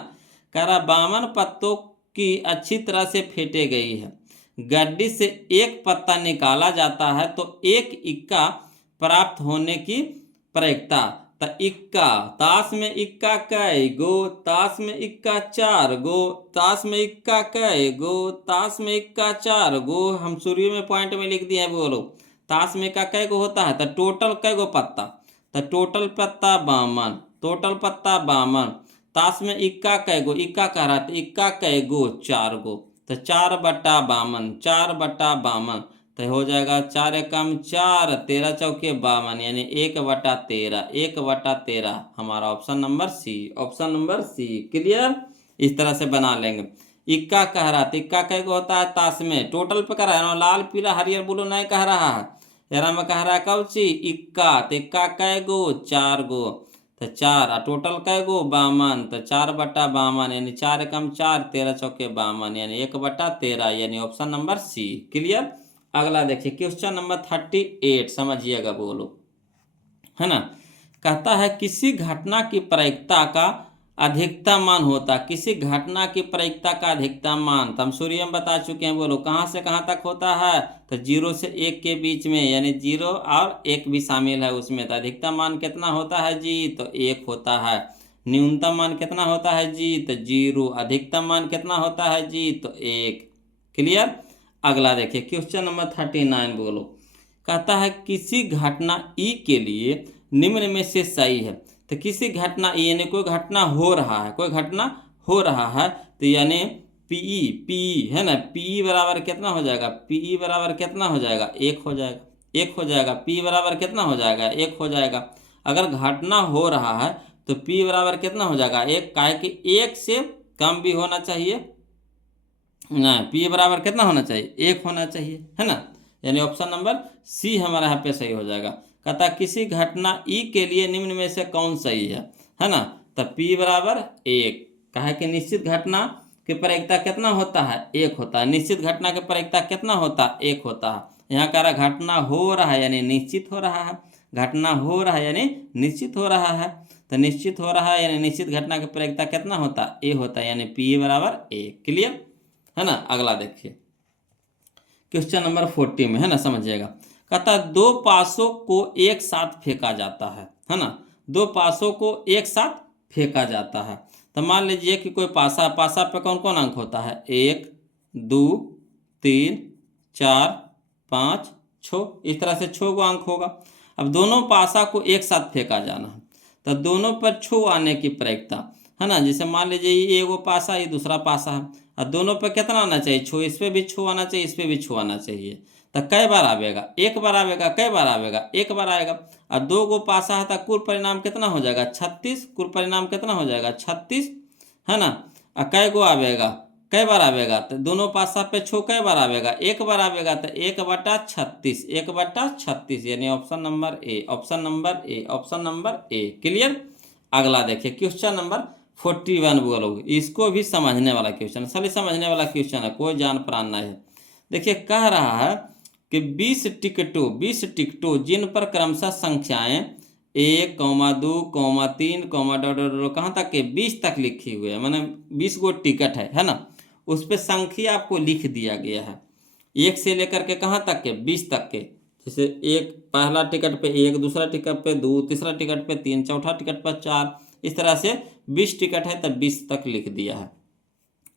कह रहा बामन पत्तों की अच्छी तरह से फेंटी गई है, गड्डी से एक पत्ता निकाला जाता है तो एक इक्का प्राप्त होने की प्रायिकता। तो इक्का, ताश में इक्का कै गो, ताश में इक्का 4 गो, ताश में इक्का कै गो, ताश में इक्का 4 गो। हम शुरू में पॉइंट में लिख दिए हैं, बोलो ताश में का कै गो होता है, तो टोटल कै गो पत्ता, तो टोटल पत्ता बामन, टोटल पत्ता बामन। ताश में इक्का कै गो, इक्का कह रहा था, इक्का कै गो 4 गो, तो 4/52, 4/52, तो हो जाएगा 4 एकम 4, 13 चौके 52 यानी 1/13, 1/13 हमारा option number C, option number C. Clear. इस तरह से बना लेंगे। इक्का कह रहा था, इक्का कै गो होता है ताश में, टोटल पे कह रहा है, लाल पीला हरियर ब्लू नहीं कह रहा है, यारा में कह रहा है कौन सी इक्का, तो इक्का कै गो 4 गो, तो 4 टोटल कै गो 52, तो 4/52 यानी 4 एकम 4, 13 चौके 52 यानी 1/13 यानी ऑप्शन नंबर सी। क्लियर। अगला देखिए क्वेश्चन नंबर 38 समझिएगा, बोलो, है ना। कहता है किसी घटना की प्रायिकता का अधिकतम मान होता, किसी घटना की प्रायिकता का अधिकतम मान, तो हम शुरू में बता चुके हैं, बोलो कहाँ से कहाँ तक होता है, तो 0 से 1 के बीच में, यानी 0 और 1 भी शामिल है उसमें। तो अधिकतम मान कितना होता है जी, तो 1 होता है। न्यूनतम मान कितना होता है जी, तो 0। अधिकतम मान कितना होता है जी, तो 1। क्लियर। अगला देखिए क्वेश्चन नंबर 39, बोलो कहता है किसी घटना ई के लिए निम्न में से सही है। तो किसी घटना यानी कोई घटना हो रहा है, कोई घटना हो रहा है, तो यानी पीई पीई है ना, पीई बराबर कितना हो जाएगा, पीई बराबर कितना हो जाएगा, 1 हो जाएगा, 1 हो जाएगा। पी बराबर कितना हो जाएगा, 1 हो जाएगा। अगर घटना हो रहा है तो पी बराबर कितना हो जाएगा, 1, काहे कि 1 से कम भी होना चाहिए ना, पी बराबर कितना होना चाहिए, 1 होना चाहिए, है ना। यानी ऑप्शन नंबर सी हमारा यहाँ पे सही हो जाएगा। कहता किसी घटना ई के लिए निम्न में से कौन सही है ना। तब पी बराबर 1, कहा कि निश्चित घटना की प्रायिकता कितना होता है, 1 होता है। निश्चित घटना की प्रायिकता कितना होता है, 1 होता है। यहाँ कह रहा घटना हो रहा है यानी निश्चित हो रहा है, घटना हो रहा है यानी निश्चित हो रहा है। तो निश्चित हो रहा है यानी निश्चित घटना की प्रायिकता कितना होता है, ए होता है, यानी पी बराबर 1। क्लियर है ना। अगला देखिए क्वेश्चन नंबर 40 में, है ना, समझिएगा। कहता दो पासों को एक साथ फेंका जाता है ना। दो पासों को एक साथ फेंका जाता है। तो मान लीजिए कि कोई पासा, पासा पे कौन कौन अंक होता है, 1 2 3 4 5 6, इस तरह से 6 को अंक होगा। अब दोनों पासा को एक साथ फेंका जाना है, तो दोनों पर 6 आने की प्रायिकता, है ना। जैसे मान लीजिए ये वो पासा, ये दूसरा पासा है, और दोनों पे कितना आना चाहिए, 6, इस पे भी 6 आना चाहिए, इस पे भी 6 आना चाहिए। तो कई बार आवेगा, 1 बार आवेगा, कई बार आवेगा, 1 बार आएगा। और 2 गो पासा है तो कुल परिणाम कितना हो जाएगा, 36। कुल परिणाम कितना हो जाएगा, 36, है ना। और कई गो आवेगा, कई बार आवेगा, तो दोनों पासा पे 6 कई बार आवेगा, 1 बार आवेगा, तो 1/36, 1/36, यानी option number A, option number A, option number A. Clear. अगला देखिए क्वेश्चन नंबर 41 बोलोगे, इसको भी समझने वाला क्वेश्चन, सभी समझने वाला क्वेश्चन है, कोई जान प्राण नहीं है। देखिए कह रहा है कि 20 टिकटों जिन पर क्रमशः संख्याएं 1, 2, 3, कहाँ तक के 20 तक लिखी हुई है, मैंने 20 गो टिकट है ना। उस पर संख्या आपको लिख दिया गया है, 1 से लेकर के कहाँ तक के 20 तक के। जैसे एक पहला टिकट पे 1, दूसरा टिकट पे 2, तीसरा टिकट पे 3, चौथा टिकट पर 4, इस तरह से 20 टिकट है तब 20 तक लिख दिया है।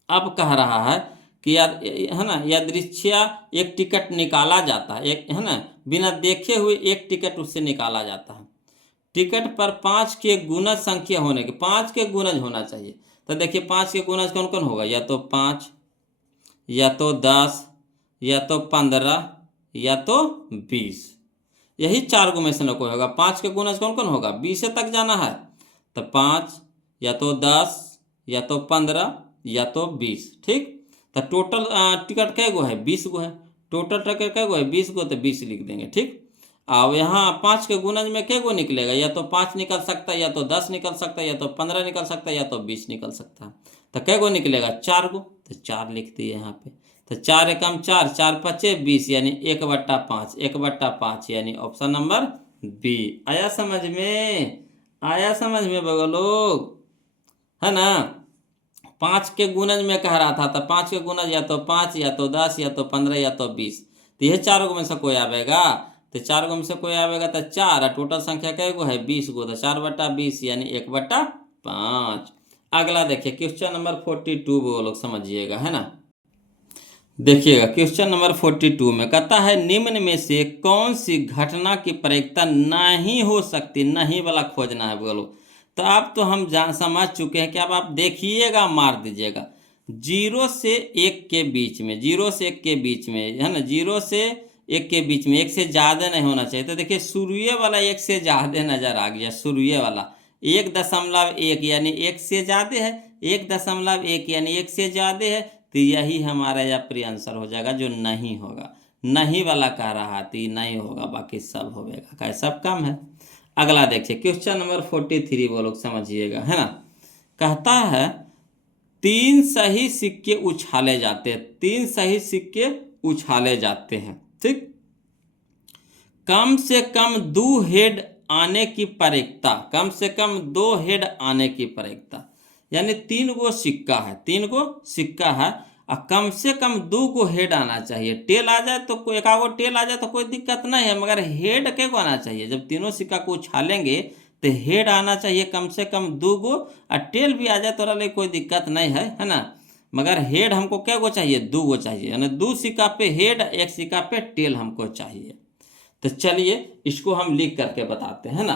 अब कह रहा है कि याद, है ना, यादृच्छिया एक टिकट निकाला जाता है, एक, है ना, बिना देखे हुए एक टिकट उससे निकाला जाता है। टिकट पर 5 के गुणज संख्या होने के, 5 के गुणज होना चाहिए। तो देखिए 5 के गुणज कौन कौन होगा, या तो 5, या तो 10, या तो 15, या तो 20, यही 4 गो में से न कोई होगा। 5 के गुणज कौन कौन होगा, 20 तक जाना है, तो 5, या तो 10, या तो 15, या तो 20। ठीक। तो टोटल टिकट कै गो है, 20 गो है। टोटल टिकट कै गो है, 20 गो, तो 20 लिख देंगे। ठीक। अब यहाँ 5 के गुणज में कै गो निकलेगा, या तो 5 निकल सकता है, या तो 10 निकल सकता है, या तो 15 निकल सकता है, या तो 20 निकल सकता है। तो कै गो निकलेगा, 4 गो, तो 4 लिख दिए यहाँ पे। तो 4 एकम 4, 4 पचे 20, यानी 1/5, 1/5, यानी ऑप्शन नंबर बी। आया समझ में, आया समझ में बगल लोग, है ना। 5 के गुणज में कह रहा था, तो 5 के गुणज या तो 5, या तो 10, या तो 15, या तो 20। तो यह 4 गो में से कोई आवेगा, तो 4 गो में से कोई आवेगा तो 4, टोटल संख्या कै गो है, 20 गो, तो 4/20, यानी 1/5। अगला देखिए क्वेश्चन नंबर 42 वो लोग समझिएगा, है ना। देखिएगा क्वेश्चन नंबर 42 में कहता है निम्न में से कौन सी घटना की प्रायिकता नहीं हो सकती, नहीं वाला खोजना है बोलो। तो अब तो हम समझ चुके हैं कि अब आप देखिएगा, मार दीजिएगा 0 से 1 के बीच में, 0 से 1 के बीच में, है ना, 0 से 1 के बीच में 1 से ज़्यादा नहीं होना चाहिए। तो देखिए शुरुए वाला 1 से ज़्यादा नज़र आ गया, शुरुए वाला 1.1 यानी 1 से ज़्यादा है, 1.1 यानी 1 से ज़्यादा है, तो यही हमारा या प्री आंसर हो जाएगा, जो नहीं होगा। नहीं वाला कह रहा तो ये नहीं होगा, बाकी सब होगा, क्या सब कम है। अगला देखिए क्वेश्चन नंबर 43 वो लोग समझिएगा, है ना। कहता है 3 सही सिक्के उछाले जाते हैं, 3 सही सिक्के उछाले जाते हैं। ठीक। कम से कम 2 हेड आने की प्रायिकता, कम से कम 2 हेड आने की प्रायिकता, यानी 3 गो सिक्का है, 3 गो सिक्का है, और कम से कम 2 गो हेड आना चाहिए। टेल आ जाए तो कोई, एकागो टेल आ जाए तो कोई दिक्कत नहीं है, मगर हेड के को आना चाहिए। जब तीनों सिक्का को उछालेंगे तो हेड आना चाहिए कम से कम 2 गो, और टेल भी आ जाए तो रहा कोई दिक्कत नहीं है ना। मगर हेड हमको क्या गो चाहिए, 2 गो चाहिए, यानी 2 सिक्का पे हेड, 1 सिक्का पे टेल हमको चाहिए। तो चलिए इसको हम लिख करके बताते हैं ना,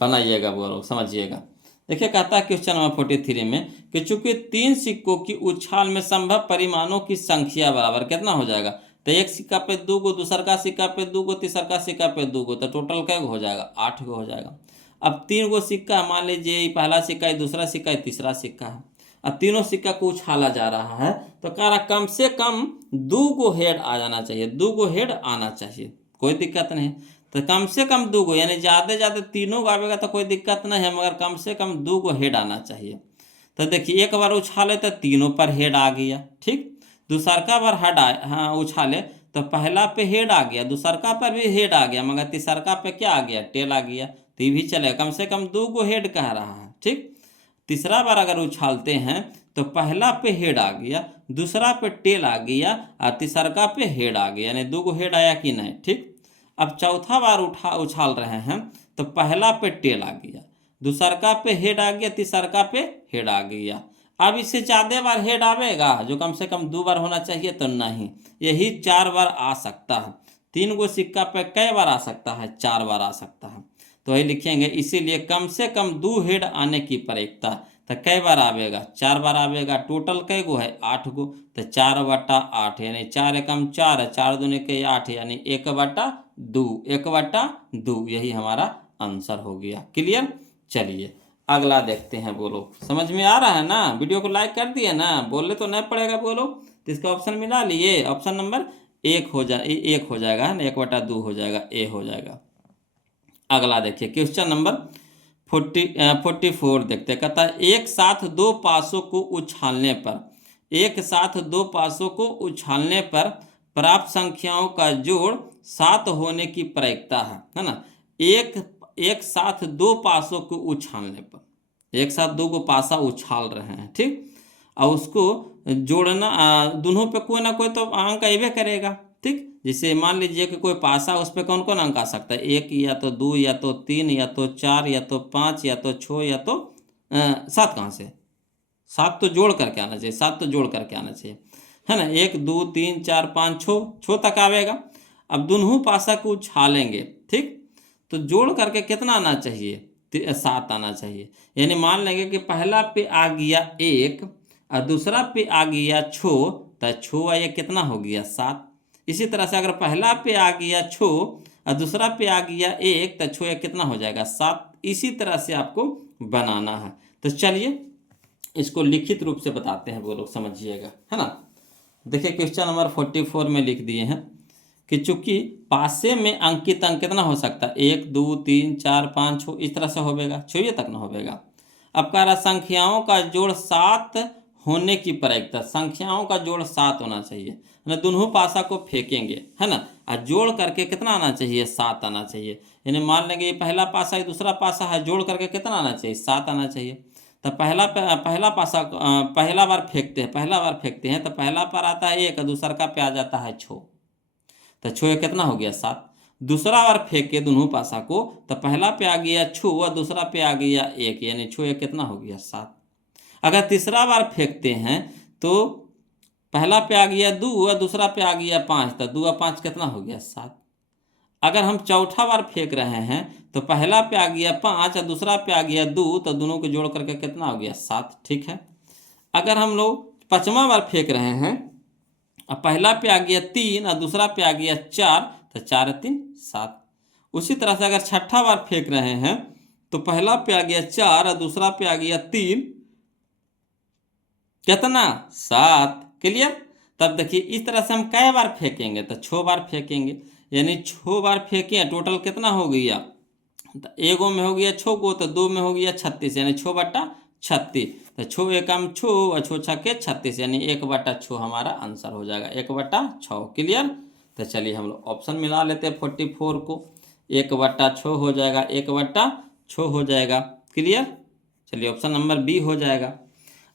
बनाइएगा वो लोग समझिएगा। देखिए कहता है क्वेश्चन नंबर 43 में कि चूंकि 3 सिक्कों की उछाल में संभव परिमाणों की संख्या बराबर कितना हो जाएगा। तो एक सिक्का पे 2 गो, दूसर का सिक्का पे 2 गो, तीसर का सिक्का पे 2 गो, तो टोटल कै गो हो जाएगा, 8 गो हो जाएगा। अब 3 गो सिक्का, मान लीजिए ये पहला सिक्का है, दूसरा सिक्का है, तीसरा सिक्का है। अब तीनों सिक्का को उछाला जा रहा है, तो कह रहा कम से कम 2 गो हेड आ जाना चाहिए, 2 गो हेड आना चाहिए, कोई दिक्कत नहीं। तो कम से कम 2 गो, यानी ज़्यादा ज़्यादा तीनों को आवेगा तो कोई दिक्कत नहीं है, मगर कम से कम 2 गो हेड आना चाहिए। तो देखिए एक बार उछाले तो तीनों पर हेड आ गया, ठीक। दूसरका बार हेड हाँ उछाले तो पहला पे हेड आ गया, दूसरका पर भी हेड आ गया, मगर तीसरका पे क्या आ गया, टेल आ गया। तो ये भी चलेगा, कम से कम 2 गो हेड कह रहा है, ठीक। तीसरा बार अगर उछालते हैं तो पहला पे हेड आ गया, दूसरा पे टेल आ गया और तीसरका पे हेड आ गया, यानी 2 गो हेड आया कि नहीं, ठीक। अब चौथा बार उछाल रहे हैं तो पहला पे टेल आ गया, दूसरका पे हेड आ गया, तीसरका पे हेड आ गया। अब इससे ज़्यादा बार हेड आवेगा जो कम से कम 2 बार होना चाहिए, तो नहीं, यही 4 बार आ सकता है। 3 गो सिक्का पे कई बार आ सकता है, 4 बार आ सकता है। तो वही लिखेंगे, इसीलिए कम से कम 2 हेड आने की प्रयेकता। तो कई बार आवेगा, 4 बार आवेगा। टोटल कई गो है, 8 गो। तो 4/8 यानी 4 एकम 4, 4 दूने के 8, यानी 1/2, 1/2, यही हमारा आंसर हो गया। क्लियर। चलिए अगला देखते हैं, बोलो समझ में आ रहा है ना, वीडियो को लाइक कर दिए ना, बोलने तो नहीं पड़ेगा, बोलो। तो इसका ऑप्शन मिला लिए, ऑप्शन नंबर 1 हो जाए, 1 हो जाएगा, है ना, 1/2 हो जाएगा, ए हो जाएगा। अगला देखिए क्वेश्चन नंबर 44 देखते हैं। कहता है एक साथ 2 पासों को उछालने पर, एक साथ 2 पासों को उछालने पर प्राप्त संख्याओं का जोड़ 7 होने की प्रयेकता है ना। एक साथ 2 पासों को उछालने पर, एक साथ 2 को पासा उछाल रहे हैं, ठीक। और उसको जोड़ना, दोनों पे कोई ना कोई तो अंक आइबे करेगा, ठीक। जैसे मान लीजिए कि कोई पासा, उस पर कौन कौन अंक आ सकता है, 1 या तो 2 या तो 3 या तो 4 या तो 5 या तो 6 या तो 7। कहाँ से 7 तो जोड़ करके आना चाहिए, 7 तो जोड़ करके आना चाहिए, है ना। 1 2 3 4 5 6 तक आवेगा। अब दोनों पासा को उछालेंगे, ठीक। तो जोड़ करके कितना आना चाहिए, 7 आना चाहिए। यानी मान लेंगे कि पहला पे आ गया 1 और दूसरा पे आ गया 6, तो 6 या कितना हो गया, 7। इसी तरह से अगर पहला पे आ गया 6 और दूसरा पे आ गया 1, तो 6 या कितना हो जाएगा, 7। इसी तरह से आपको बनाना है। तो चलिए इसको लिखित रूप से बताते हैं, वो लोग समझिएगा, है ना। देखिए क्वेश्चन नंबर 44 में लिख दिए हैं कि चूंकि पासे में अंकित अंक कितना हो सकता है, 1 2 3 4 5 6, इस तरह से होगा, 6 तक ना होगा। अब कह रहा संख्याओं का जोड़ 7 होने की प्रयेकता, संख्याओं का जोड़ 7 होना चाहिए ना। दोनों पासा को फेंकेंगे, है ना, और जोड़ करके कितना आना चाहिए, 7 आना चाहिए। यानी मान लेंगे ये पहला पासा है, दूसरा पासा है, जोड़ करके कितना आना चाहिए, 7 आना चाहिए। तो पहला पासा पहला बार फेंकते हैं, तो पहला पर आता है 1, दूसरा का पे आ जाता है 6, तो 6 कितना हो गया, 7। दूसरा बार फेंके दोनों पासा को, तो पहला पे आ गया 6 और दूसरा पे आ गया 1, यानी 6 कितना हो गया, 7। अगर तीसरा बार फेंकते हैं तो पहला पे आ गया 2 और दूसरा पे आ गया 5, तो 2 और 5 कितना हो गया, 7। अगर हम चौथा बार फेंक रहे हैं तो पहला पे आ गया 5 और दूसरा पे आ गया 2, तो दोनों को जोड़ करके कितना हो गया, 7, ठीक है। अगर हम लोग पांचवा बार फेंक रहे हैं और पहला पे आ गया 3 और दूसरा पे आ गया 4, तो 4 3 7। उसी तरह से अगर छठा बार फेंक रहे हैं तो पहला पे आ गया 4 और दूसरा पे आ गया 3, कितना, 7। क्लियर। तब देखिए इस तरह से हम कई बार फेंकेंगे, तो 6 बार फेंकेंगे, यानी 6 बार फेंके, टोटल कितना हो गया, तो एगो में हो गया 6 गो, तो 2 में हो गया 36, यानी 6/36। तो 6 एकम 6 और 6 छक्के 36, यानी 1/6 हमारा आंसर हो जाएगा, 1/6। क्लियर। तो चलिए हम लोग ऑप्शन मिला लेते हैं 44 को, 1/6 हो जाएगा, 1/6 हो जाएगा। क्लियर। चलिए ऑप्शन नंबर बी हो जाएगा।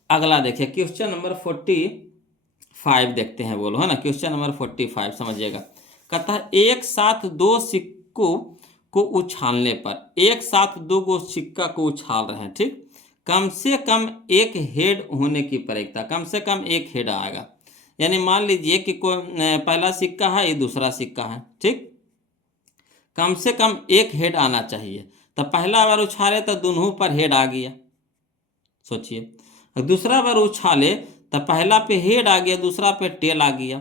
अगला देखिए क्वेश्चन नंबर 45 देखते हैं, बोलो, है ना। क्वेश्चन नंबर 45 समझिएगा। कहता है एक साथ 2 सिक्कों को उछालने पर, एक साथ 2 गो सिक्का को उछाल रहे हैं, ठीक। कम से कम 1 हेड होने की प्रयेकता, कम से कम 1 हेड आएगा। यानी मान लीजिए कि कोई पहला सिक्का है, ये दूसरा सिक्का है, ठीक। कम से कम 1 हेड आना चाहिए। तो पहला बार उछाले तो दोनों पर हेड आ गया, सोचिए। दूसरा बार उछाले तो पहला पे हेड आ गया, दूसरा पे टेल आ गया।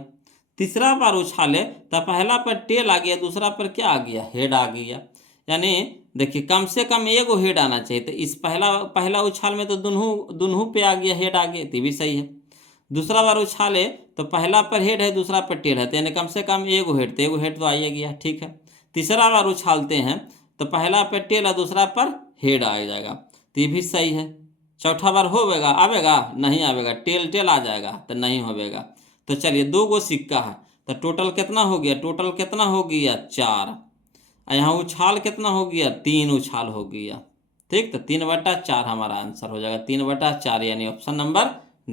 तीसरा बार उछाले तो पहला पर टेल आ गया, दूसरा पर क्या आ गया, हेड आ गया। यानी देखिए कम से कम एगो हेड आना चाहिए, तो इस पहला उछाल में तो दोनों दोनों पे आ गया, हेड आ गया, तो भी सही है। दूसरा बार उछाले तो पहला पर हेड है, दूसरा पर टेल है, तो यानी कम से कम एगो हेड, तो एगो हेड तो आ ही गया, ठीक है। तीसरा बार उछालते हैं तो पहला पर टेल है, दूसरा पर हेड आ जाएगा, तो ये भी सही है। चौथा बार होवेगा, आवेगा नहीं, आवेगा, टेल टेल आ जाएगा तो नहीं होवेगा। तो चलिए 2 गो सिक्का है, तो टोटल कितना हो गया, टोटल कितना हो गया, 4। और यहाँ उछाल कितना हो गया, 3 उछाल हो गया, ठीक। तो 3/4 हमारा आंसर हो जाएगा, 3/4, यानी ऑप्शन नंबर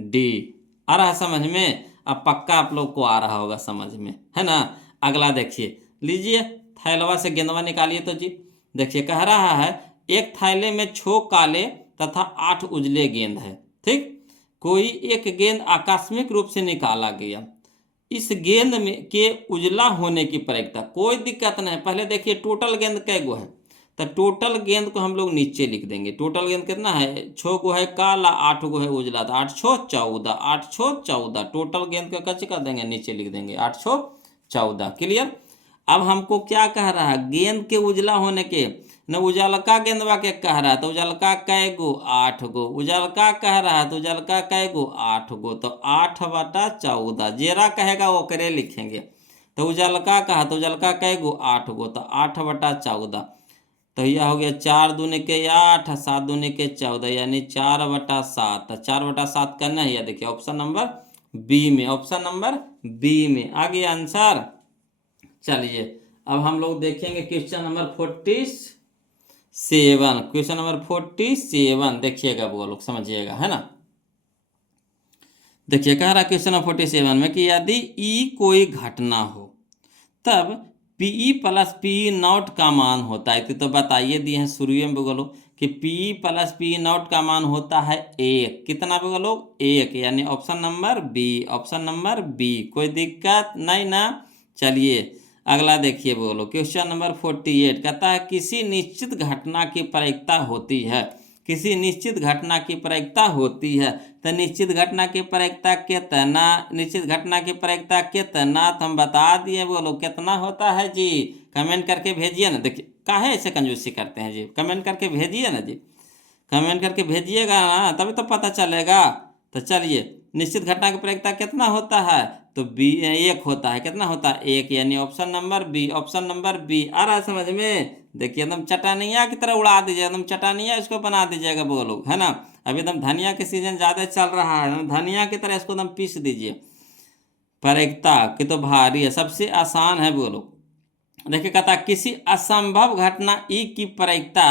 डी। आ रहा है समझ में? अब पक्का आप लोग को आ रहा होगा समझ में, है ना। अगला देखिए, लीजिए थैलवा से गेंदवा निकालिए तो जी। देखिए कह रहा है एक थैले में 6 काले तथा 8 उजले गेंद है, ठीक। कोई एक गेंद आकस्मिक रूप से निकाला गया, इस गेंद में के उजला होने की प्रायिकता, कोई दिक्कत नहीं। पहले देखिए टोटल गेंद कै गो है, तो टोटल गेंद को हम लोग नीचे लिख देंगे। टोटल गेंद कितना है, 6 गो है काला, 8 गो है उजला, तो 8 6 14, 8 6 14। टोटल गेंद को कैसे कर देंगे, नीचे लिख देंगे, 8 6 14। क्लियर। अब हमको क्या कह रहा है, गेंद के उजला होने के न, उजलका गेंदवा के कह रहा है, तो उजलका कै गो, 8 गो। उजलका कह रहा है तो उजलका कै गो, 8 गो, तो 8/14। जेरा कहेगा वो करे लिखेंगे। तो उजलका कहा तो उजलका कै गो, 8 गो, तो 8/14। तो यह हो गया 4 दूनी के 8, 7 दूनी के 14, यानी 4/7। 4/7 करना है, देखिए ऑप्शन नंबर बी में, ऑप्शन नंबर बी में आ गया आंसर। चलिए अब हम लोग देखेंगे क्वेश्चन नंबर 47। क्वेश्चन नंबर 47 देखिएगा, वो लोग समझिएगा, है ना। देखिए कह रहा क्वेश्चन नंबर 47 में कि यदि ई कोई घटना हो तब पीई प्लस पी नॉट का मान होता है, तो बताइए दिए हैं शुरू में बोलो कि पी प्लस पी नॉट का मान होता है 1। कितना बोलो, 1, यानी option number B, option number B. कोई दिक्कत नहीं ना। चलिए अगला देखिए, बोलो क्वेश्चन नंबर 48 कहता है किसी निश्चित घटना की प्रायिकता होती है, किसी निश्चित घटना की प्रायिकता होती है, तो निश्चित घटना की प्रायिकता कितना, निश्चित घटना की प्रायिकता कितना, तो हम बता दिए, बोलो कितना होता है जी, कमेंट करके भेजिए ना। देखिए काहे ऐसे कंजूसी करते हैं जी, कमेंट करके भेजिए ना जी, कमेंट करके भेजिएगा ना, तभी तो पता चलेगा। तो चलिए निश्चित घटना की प्रायिकता कितना होता है, तो बी 1 होता है। कितना होता है, 1, यानी option number B, option number B. आ रहा है समझ में? देखिए एकदम चटानिया की तरह उड़ा दीजिए, एकदम चटानिया इसको बना दीजिएगा वो लोग, है ना। अभी एकदम धनिया के सीजन ज़्यादा चल रहा है, धनिया की तरह इसको एकदम पीस दीजिए। प्रायिकता की तो भारी है, सबसे आसान है वो लोग। देखिए कहता किसी असंभव घटना ई की प्रायिकता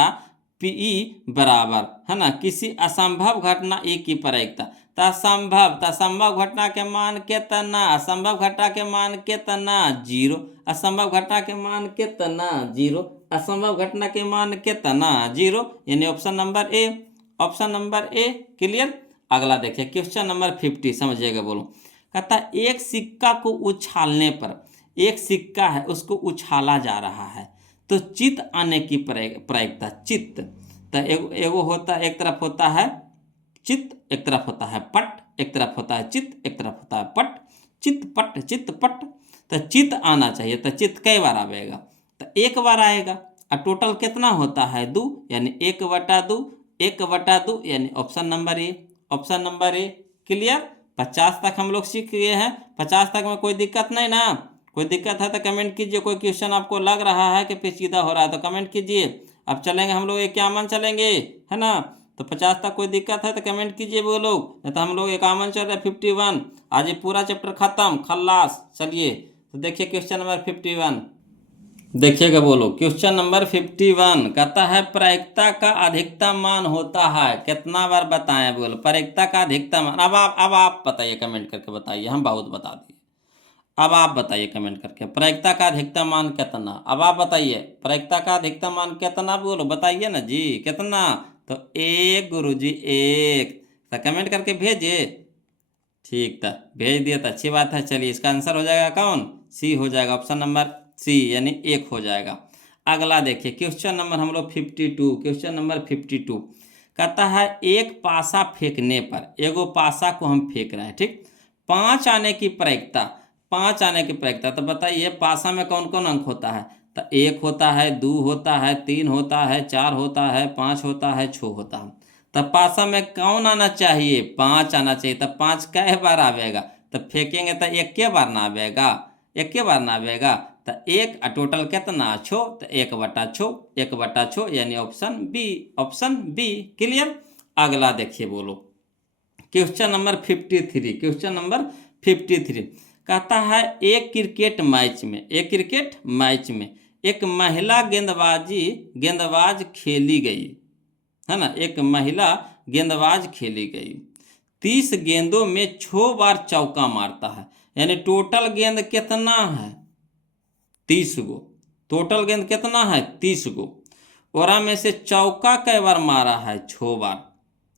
पीई बराबर, है ना, किसी असंभव घटना ई की प्रायिकता, तो असंभव घटना के मान कितना, असंभव घटना के मान कितना, 0। असंभव घटना के मान कितना, 0। असंभव घटना के मान कितना, 0, यानी option number A, option number A. Clear. अगला देखिए क्वेश्चन नंबर 50, समझिएगा बोलो। कहता एक सिक्का को उछालने पर, एक सिक्का है उसको उछाला जा रहा है, तो चित आने की प्रायिकता, चित्त, तो एगो होता, एक तरफ होता है चित्त, एक तरफ होता है पट, एक तरफ होता है चित्त, एक तरफ होता है पट, चित्त पट चित्त पट। तो चित्त आना चाहिए, तो चित्त कई बार आएगा, तो 1 बार आएगा। और टोटल कितना होता है, 2, यानी 1/2, 1/2, यानी option number A, option number A. Clear. 50 तक हम लोग सीख गए हैं, 50 तक में कोई दिक्कत नहीं ना। कोई दिक्कत है तो कमेंट कीजिए, कोई क्वेश्चन आपको लग रहा है कि पेचीदा हो रहा है तो कमेंट कीजिए। अब चलेंगे हम लोग इक्यावन चलेंगे, है ना। तो 50 तक कोई दिक्कत है तो कमेंट कीजिए वो लोग, नहीं तो हम लोग 51 चल रहे 51। आज ये पूरा चैप्टर खत्म, खल्लास। चलिए तो देखिए क्वेश्चन नंबर 51, देखिएगा बोलो। क्वेश्चन नंबर 51 कहता है प्रायिकता का अधिकतम मान होता है, कितना बार बताएं बोलो, प्रायिकता का अधिकतम मान। अब आप बताइए, कमेंट करके बताइए, हम बहुत बता दिए। अब आप बताइए कमेंट करके प्रायिकता का अधिकतम मान कितना। अब आप बताइए प्रायिकता का अधिकतम मान कितना, बोलो बताइए ना जी, कितना। तो 1 गुरुजी 1। तो कमेंट करके भेजिए। ठीक था, भेज दिया तो अच्छी बात है। चलिए इसका आंसर हो जाएगा कौन, सी हो जाएगा, ऑप्शन नंबर सी, यानी 1 हो जाएगा। अगला देखिए क्वेश्चन नंबर हम लोग 52, क्वेश्चन नंबर 52 कहता है एक पासा फेंकने पर, एगो पासा को हम फेंक रहे हैं, ठीक, 5 आने की प्रायिकता, 5 आने की प्रायिकता। तो बताइए पासा में कौन कौन अंक होता है? तो 1 होता है, 2 होता है, 3 होता है, 4 होता है, 5 होता है, 6 होता है। तब पासा में कौन आना चाहिए? 5 आना चाहिए। तब 5 कै बार आवेगा? तब फेंकेंगे तो एक के बार ना आवेगा, एक के बार ना आवेगा। तो एक टोटल कितना छो? तो 1/6, 1/6 यानी option B, option B. Clear? अगला देखिए, बोलो क्वेश्चन नंबर 53। क्वेश्चन नंबर 53 कहता है एक क्रिकेट मैच में, एक क्रिकेट मैच में एक महिला गेंदबाज खेली गई, है ना, एक महिला गेंदबाज खेली गई, 30 गेंदों में 6 बार चौका मारता है, यानी टोटल गेंद कितना है? 30 गो। टोटल गेंद कितना है? 30 गो। और में से चौका कै बार मारा है? 6 बार।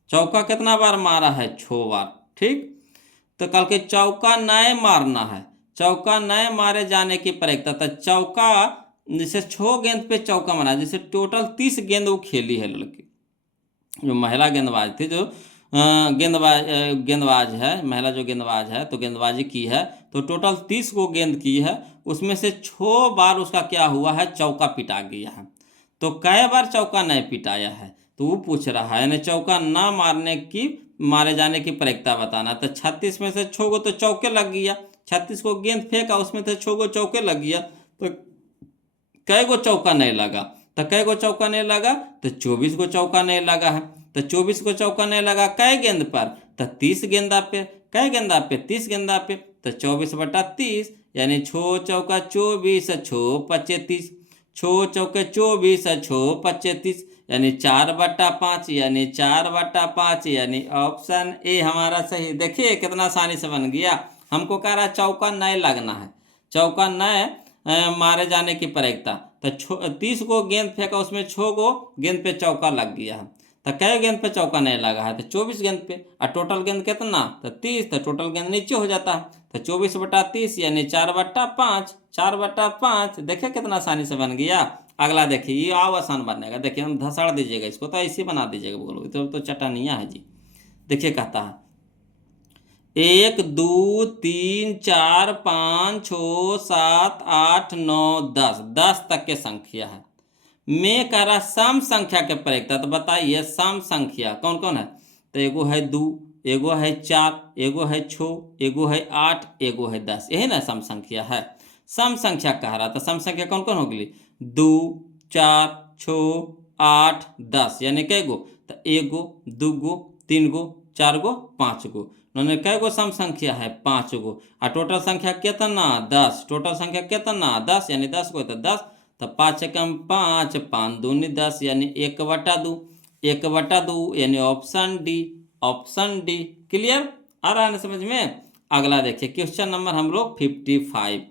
चौका कितना बार मारा है? 6 बार। ठीक, तो कल के चौका नए मारना है, चौका नए मारे जाने की प्रायिकता। तो चौका जैसे 6 गेंद पे चौका मारा, जैसे टोटल 30 गेंद वो खेली है लड़की, जो महिला गेंदबाज थी, जो गेंदबाज है, महिला जो गेंदबाज है, तो गेंदबाजी की है, तो टोटल 30 को गेंद की है, उसमें से 6 बार उसका क्या हुआ है? चौका पिटा गया है। तो कै बार चौका नहीं पिटाया है? तो वो पूछ रहा है, यानी चौका ना मारे जाने की प्रायिकता बताना। तो 36 में से 6 गो तो चौके लग गया, 36 को गेंद फेंका, उसमें से 6 गो चौके लग गया, तो कै गो चौका नहीं लगा? तो कै गो चौका नहीं लगा? तो 24 गो चौका नहीं लगा है। तो 24 को चौका नहीं लगा कै गेंद पर? तो 30 गेंदा पे। कै गेंदा पे? 30 गेंदा पे। तो 24/30 यानी 6 चौका 24, 6 पच्चे 30, 6 चौके 24, 6 पच्चे 30, यानी 4/5, यानी 4/5, यानी ऑप्शन ए हमारा सही। देखिए कितना आसानी से बन गया। हमको कह रहा है चौका नए लगना है, चौका नए मारे जाने की प्रायिकता। तो 30 को गेंद फेंका, उसमें 6 गो गेंद पे चौका लग गया है। तो कै गेंद पे चौका नहीं लगा है? तो 24 गेंद पे। और टोटल गेंद कितना? तो 30। तो टोटल गेंद नीचे हो जाता है, तो 24/30 यानी 4/5, 4/5। देखिए कितना आसानी से बन गया। अगला देखिए, ये आओ आसान बनेगा। देखिए हम धसाड़ दीजिएगा इसको, तो ऐसे बना दीजिएगा, बोलो तो चटानिया है जी। देखिए कहता है 1 2 3 4 5 6 7 8 9 10, 10 तक के संख्या है। मैं कह रहा सम संख्या के प्रायिकता। तो बताइए सम संख्या कौन कौन है? तो एगो है 2, एगो है 4, एगो है 6, एगो है 8, एगो है 10, यही ना सम संख्या है। सम संख्या कह रहा था, सम संख्या कौन कौन हो गई? 2 4 6 8 10, यानी कै गो? तो 1 गो, 2 गो, 3 गो, 4 गो, 5 गो। उन्होंने कै गो सम संख्या है? 5 गो। और टोटल संख्या कितना? 10। टोटल संख्या कितना? 10, यानी 10 गो। तो 10, तो 5 एकम 5, 5 दूनी 10, यानी 1/2, 1/2, यानी option D, option D. Clear? आ रहा है ना समझ में? अगला देखिए क्वेश्चन नंबर हम लोग 55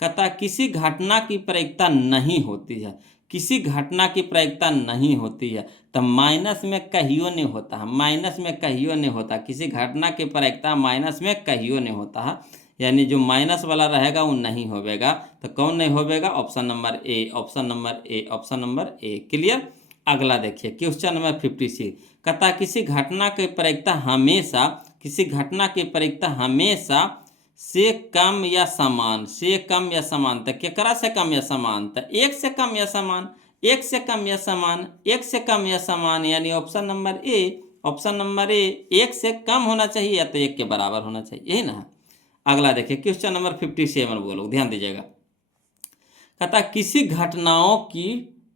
कहता किसी घटना की प्रायिकता नहीं होती है, किसी घटना की प्रायिकता नहीं होती है। तो माइनस में कहियो नहीं होता है, माइनस में कहियो नहीं होता, किसी घटना की प्रायिकता माइनस में कहियो नहीं होता है, यानी जो माइनस वाला रहेगा वो नहीं होवेगा। तो कौन नहीं होवेगा? Option number A, option number A, option number A. Clear? अगला देखिए क्वेश्चन नंबर 56 कहता किसी घटना की प्रायिकता हमेशा, किसी घटना की प्रायिकता हमेशा से कम या समान, से कम या समान। तो केकरा से कम या समान? तो 1 से कम या समान, 1 से कम या समान, 1 से कम या समान, यानी option number A, option number ए। 1 से कम होना चाहिए या तो 1 के बराबर होना चाहिए, यही ना है। अगला देखिए क्वेश्चन नंबर 57, बोलो ध्यान दीजिएगा। कहता किसी घटनाओं की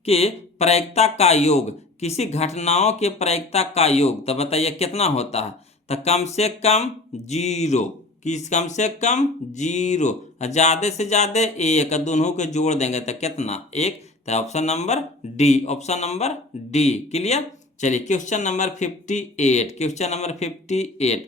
के प्रायिकता का योग, किसी घटनाओं के प्रायिकता का योग। तो बताइए कितना होता है? तो कम से कम 0, किस कम से कम 0, ज़्यादा से ज़्यादा 1, दोनों के जोड़ देंगे तो कितना? 1। तो option number D, option number D. Clear? चलिए क्वेश्चन नंबर 58, क्वेश्चन नंबर 58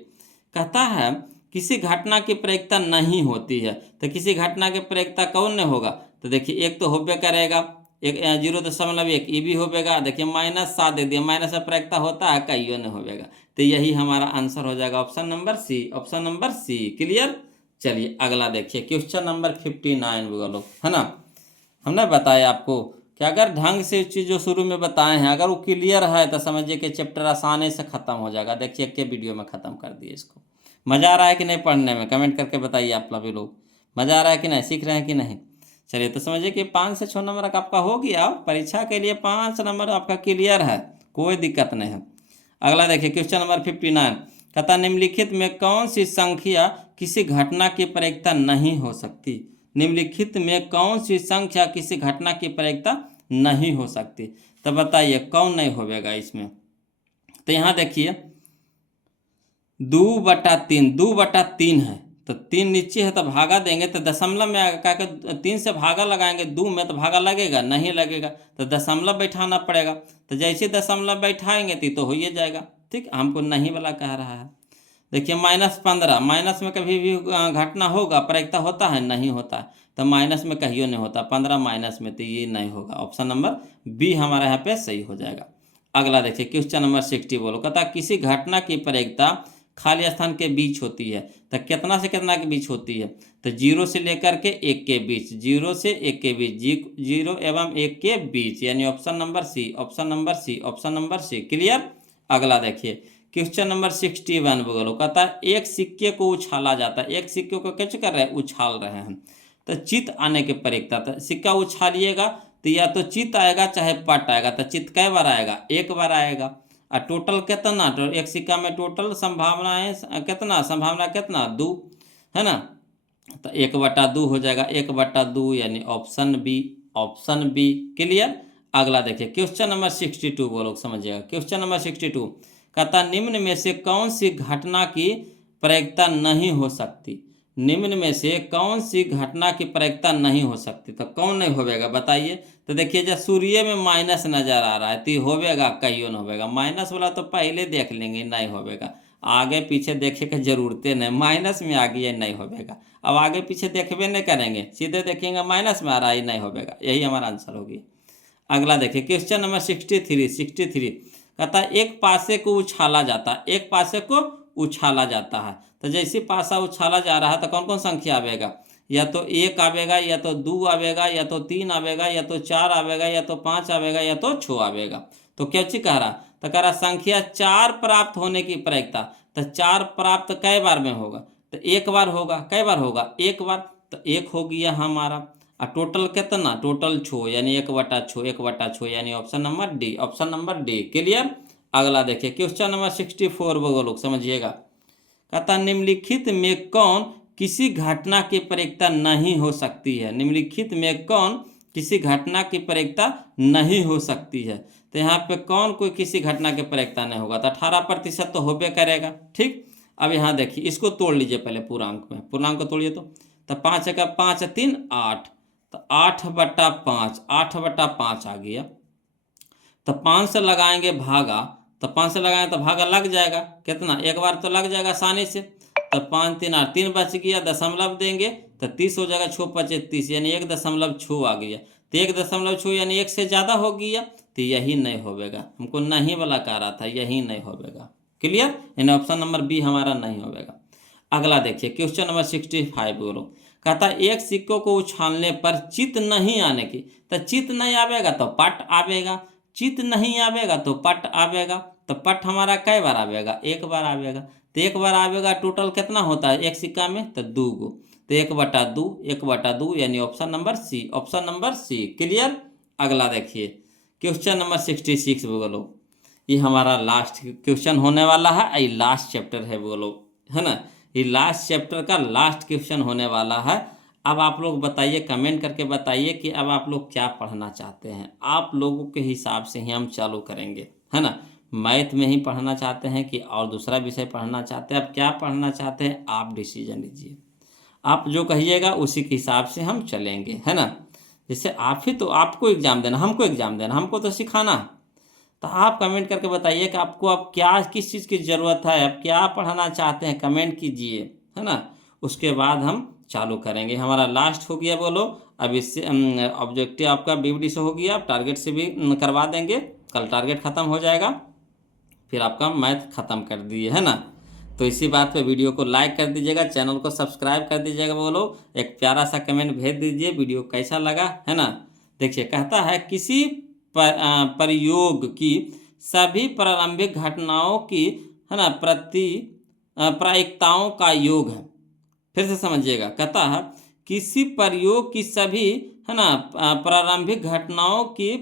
कहता है किसी घटना की प्रायिकता नहीं होती है। तो किसी घटना की प्रायिकता कौन नहीं होगा? तो देखिए एक तो होबे करेगा, 0.1 ये भी होगा। देखिए -7 दे दिया, माइनस में प्रायिकता होता है, कहियो नहीं होगा। तो यही हमारा आंसर हो जाएगा option number C, option number C. Clear? चलिए अगला देखिए क्वेश्चन नंबर 59 बोलो, है ना। हमने बताया आपको कि अगर ढंग से चीज़ जो शुरू में बताए हैं अगर वो क्लियर है तो समझिए कि चैप्टर आसानी से ख़त्म हो जाएगा। देखिए के वीडियो में ख़त्म कर दिए इसको। मज़ा आ रहा है कि नहीं पढ़ने में, कमेंट करके बताइए आप सभी लोग। मज़ा आ रहा है कि नहीं, सीख रहे हैं कि नहीं। चलिए तो समझिए कि 5 से 6 नंबर का आपका हो गया। परीक्षा के लिए 5 नंबर आपका क्लियर है, कोई दिक्कत नहीं है। अगला देखिए क्वेश्चन नंबर 59। कहता निम्नलिखित में कौन सी संख्या किसी घटना की प्रयोक्ता नहीं हो सकती। निम्नलिखित में कौन सी संख्या किसी घटना की प्रयोक्ता नहीं हो सकती। तो बताइए कौन नहीं होगा इसमें। तो यहाँ देखिए 2/3, 2/3 है तो 3 नीचे है तो भागा देंगे तो दशमलव में आएगा। क्या 3 से भागा लगाएंगे 2 में तो भागा लगेगा नहीं लगेगा, तो दशमलव बैठाना पड़ेगा। तो जैसे दशमलव बैठाएंगे तो हो ही जाएगा। ठीक, हमको नहीं वाला कह रहा है। देखिए -15, माइनस में कभी भी घटना होगा प्रयोक्ता होता है नहीं होता है, तो माइनस में कहियो नहीं होता। 15 माइनस में, तो ये नहीं होगा। ऑप्शन नंबर बी हमारा यहाँ पे सही हो जाएगा। अगला देखिए क्वेश्चन नंबर 60 बोलो। कहता किसी घटना की प्रयोक्ता खाली स्थान के बीच होती है। तो कितना से कितना के बीच होती है। तो 0 से लेकर के 1 के बीच, 0 से 1 के बीच, 0 एवं 1 के बीच, यानी option number C, option number C, option number C. Clear. अगला देखिए क्वेश्चन नंबर 61 बोलो। कहता है एक सिक्के को उछाला जाता है। एक सिक्के को क्या कर रहे हैं, उछाल रहे हैं। तो चित आने के प्रयोक्ता, तो सिक्का उछालिएगा तो या तो चित आएगा चाहे पट आएगा। तो चित कै बार आएगा, एक बार आएगा। और टोटल कितना, तो एक सिक्का में टोटल संभावनाएं कितना, संभावना कितना 2 है ना। तो 1/2 हो जाएगा, 1/2 यानी option B, option B. Clear. अगला देखिए क्वेश्चन नंबर 62 बोलो, समझिएगा। क्वेश्चन नंबर 62 कहता निम्न में से कौन सी घटना की प्रयोक्ता नहीं हो सकती। निम्न में से कौन सी घटना की प्रयोक्ता नहीं हो सकती। तो कौन नहीं होगा बताइए। तो देखिए जब सूर्य में माइनस नजर आ रहा है तो होगा, कहियो नहीं होगा। माइनस वाला तो पहले देख लेंगे नहीं होगा, आगे पीछे देखे के जरूरते नहीं, माइनस में आ गया नहीं होगा। अब आगे पीछे देखबे नहीं करेंगे, सीधे देखेंगे माइनस में आ रहा है नहीं होगा। यही हमारा आंसर होगी। अगला देखिए क्वेश्चन नंबर 63 कहता है एक पासे को उछाला जाता है। एक पासे को उछाला जाता है तो जैसे पासा उछाला जा रहा है तो कौन कौन संख्या आवेगा। या तो 1 आवेगा, या तो 2 आवेगा, या तो 3 आवेगा, या तो 4 आवेगा, या तो 5 आवेगा, या तो 6 आवेगा। तो क्या चीज कह रहा, तो कह रहा संख्या 4 प्राप्त होने की प्रयोक्ता। तो 4 प्राप्त कै बार में होगा, तो 1 बार होगा। कै बार होगा, 1 बार। तो 1 हो गया हमारा। और टोटल कितना, टोटल 6 यानी 1/6, 1/6 यानी option number D, option number D. Clear. अगला देखिए क्वेश्चन नंबर 64 वो लोग समझिएगा। कहता निम्नलिखित में कौन किसी घटना की प्रयोक्ता नहीं हो सकती है। निम्नलिखित में कौन किसी घटना की प्रयोक्ता नहीं हो सकती है। तो यहाँ पे कौन कोई किसी घटना के प्रयोक्ता नहीं होगा। तो 18% तो होबे करेगा। ठीक। अब यहाँ देखिए इसको तोड़ लीजिए पहले पूर्णांक में, पूर्णांक को तोड़िए। तो 5 का 5 3 8, तो 8/5, 8/5 आ गया। तो 5 से लगाएंगे भागा, तो 5 से लगाएंगे तो भागा लग जाएगा। कितना, 1 बार तो लग जाएगा आसानी से। तो 5 3 8, 3 बच गया, दशमलव देंगे तो 30 हो जाएगा। 6 5 30 यानी 1.6 आ गया। तो 1.6 यानी 1 से ज़्यादा हो गया। तो यही नहीं होगा, हमको नहीं वाला कह रहा था, यही नहीं होगा। क्लियर। यानी ऑप्शन नंबर बी हमारा नहीं होगा। अगला देखिए क्वेश्चन नंबर 65 बोलो। कहता एक सिक्कों को उछालने पर चित नहीं आने की। तो चित नहीं आवेगा तो पट आवेगा, चित नहीं आवेगा तो पट आवेगा। तो पट हमारा कई बार आवेगा, 1 बार आवेगा। तो 1 बार आवेगा, टोटल कितना होता है एक सिक्का में, तो 2 गो। तो 1/2, 1/2 यानी option number C, option number C. Clear. अगला देखिए क्वेश्चन नंबर 66 बोलो। ये हमारा लास्ट क्वेश्चन होने वाला है, ये लास्ट चैप्टर है बोलो, है ना। ये लास्ट चैप्टर का लास्ट क्वेश्चन होने वाला है। अब आप लोग बताइए, कमेंट करके बताइए कि अब आप लोग क्या पढ़ना चाहते हैं। आप लोगों के हिसाब से ही हम चालू करेंगे, है ना। मैथ में ही पढ़ना चाहते हैं कि और दूसरा विषय पढ़ना चाहते हैं, अब क्या पढ़ना चाहते हैं आप डिसीजन लीजिए। आप जो कहिएगा उसी के हिसाब से हम चलेंगे, है ना। जैसे आप ही तो, आपको एग्ज़ाम देना, हमको एग्ज़ाम देना, हमको तो सिखाना। तो आप कमेंट करके बताइए कि आपको अब क्या, किस चीज़ की ज़रूरत है, अब क्या पढ़ाना चाहते हैं, कमेंट कीजिए, है ना। उसके बाद हम चालू करेंगे। हमारा लास्ट हो गया बोलो। अब इससे ऑब्जेक्टिव आपका बीबीडी से हो गया, आप टारगेट से भी करवा देंगे। कल टारगेट ख़त्म हो जाएगा, फिर आपका मैथ ख़त्म कर दिए, है ना। तो इसी बात पे वीडियो को लाइक कर दीजिएगा, चैनल को सब्सक्राइब कर दीजिएगा बोलो। एक प्यारा सा कमेंट भेज दीजिए वीडियो कैसा लगा, है ना। देखिए कहता है किसी प्रयोग की सभी प्रारंभिक घटनाओं की, है ना, प्रायिकताओं का योग है। फिर से समझिएगा, कहता है किसी प्रयोग की सभी, है ना, प्रारंभिक घटनाओं की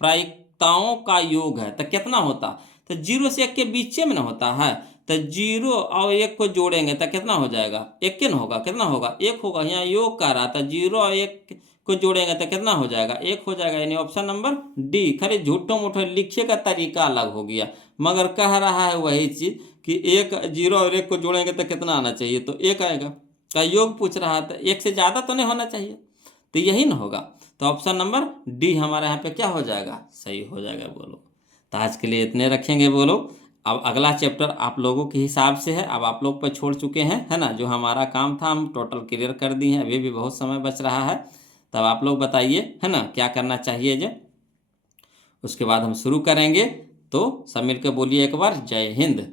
प्रायिकताओं का योग है। तो कितना होता? तो 0 से 1 के बीच में ना होता है, तो 0 और 1 को जोड़ेंगे तो कितना हो जाएगा? 1 के ना होगा, कितना होगा? 1 होगा। यहाँ योग कर रहा था, 0 और 1 को जोड़ेंगे तो कितना हो जाएगा? 1 हो जाएगा। यानी ऑप्शन नंबर डी। खाली झूठो मूठो लिखने का तरीका अलग हो गया, मगर कह रहा है वही चीज कि 0 और 1 को जोड़ेंगे तो कितना आना चाहिए? तो 1 आएगा। का योग पूछ रहा था, 1 से ज़्यादा तो नहीं होना चाहिए, तो यही ना होगा। तो ऑप्शन नंबर डी हमारे यहाँ पे क्या हो जाएगा? सही हो जाएगा बोलो। तो आज के लिए इतने रखेंगे बोलो। अब अगला चैप्टर आप लोगों के हिसाब से है, अब आप लोग पर छोड़ चुके हैं, है ना। जो हमारा काम था हम टोटल क्लियर कर दिए हैं, अभी भी बहुत समय बच रहा है। तब आप लोग बताइए, है ना, क्या करना चाहिए जे, उसके बाद हम शुरू करेंगे। तो सब मिलकर बोलिए एक बार, जय हिंद।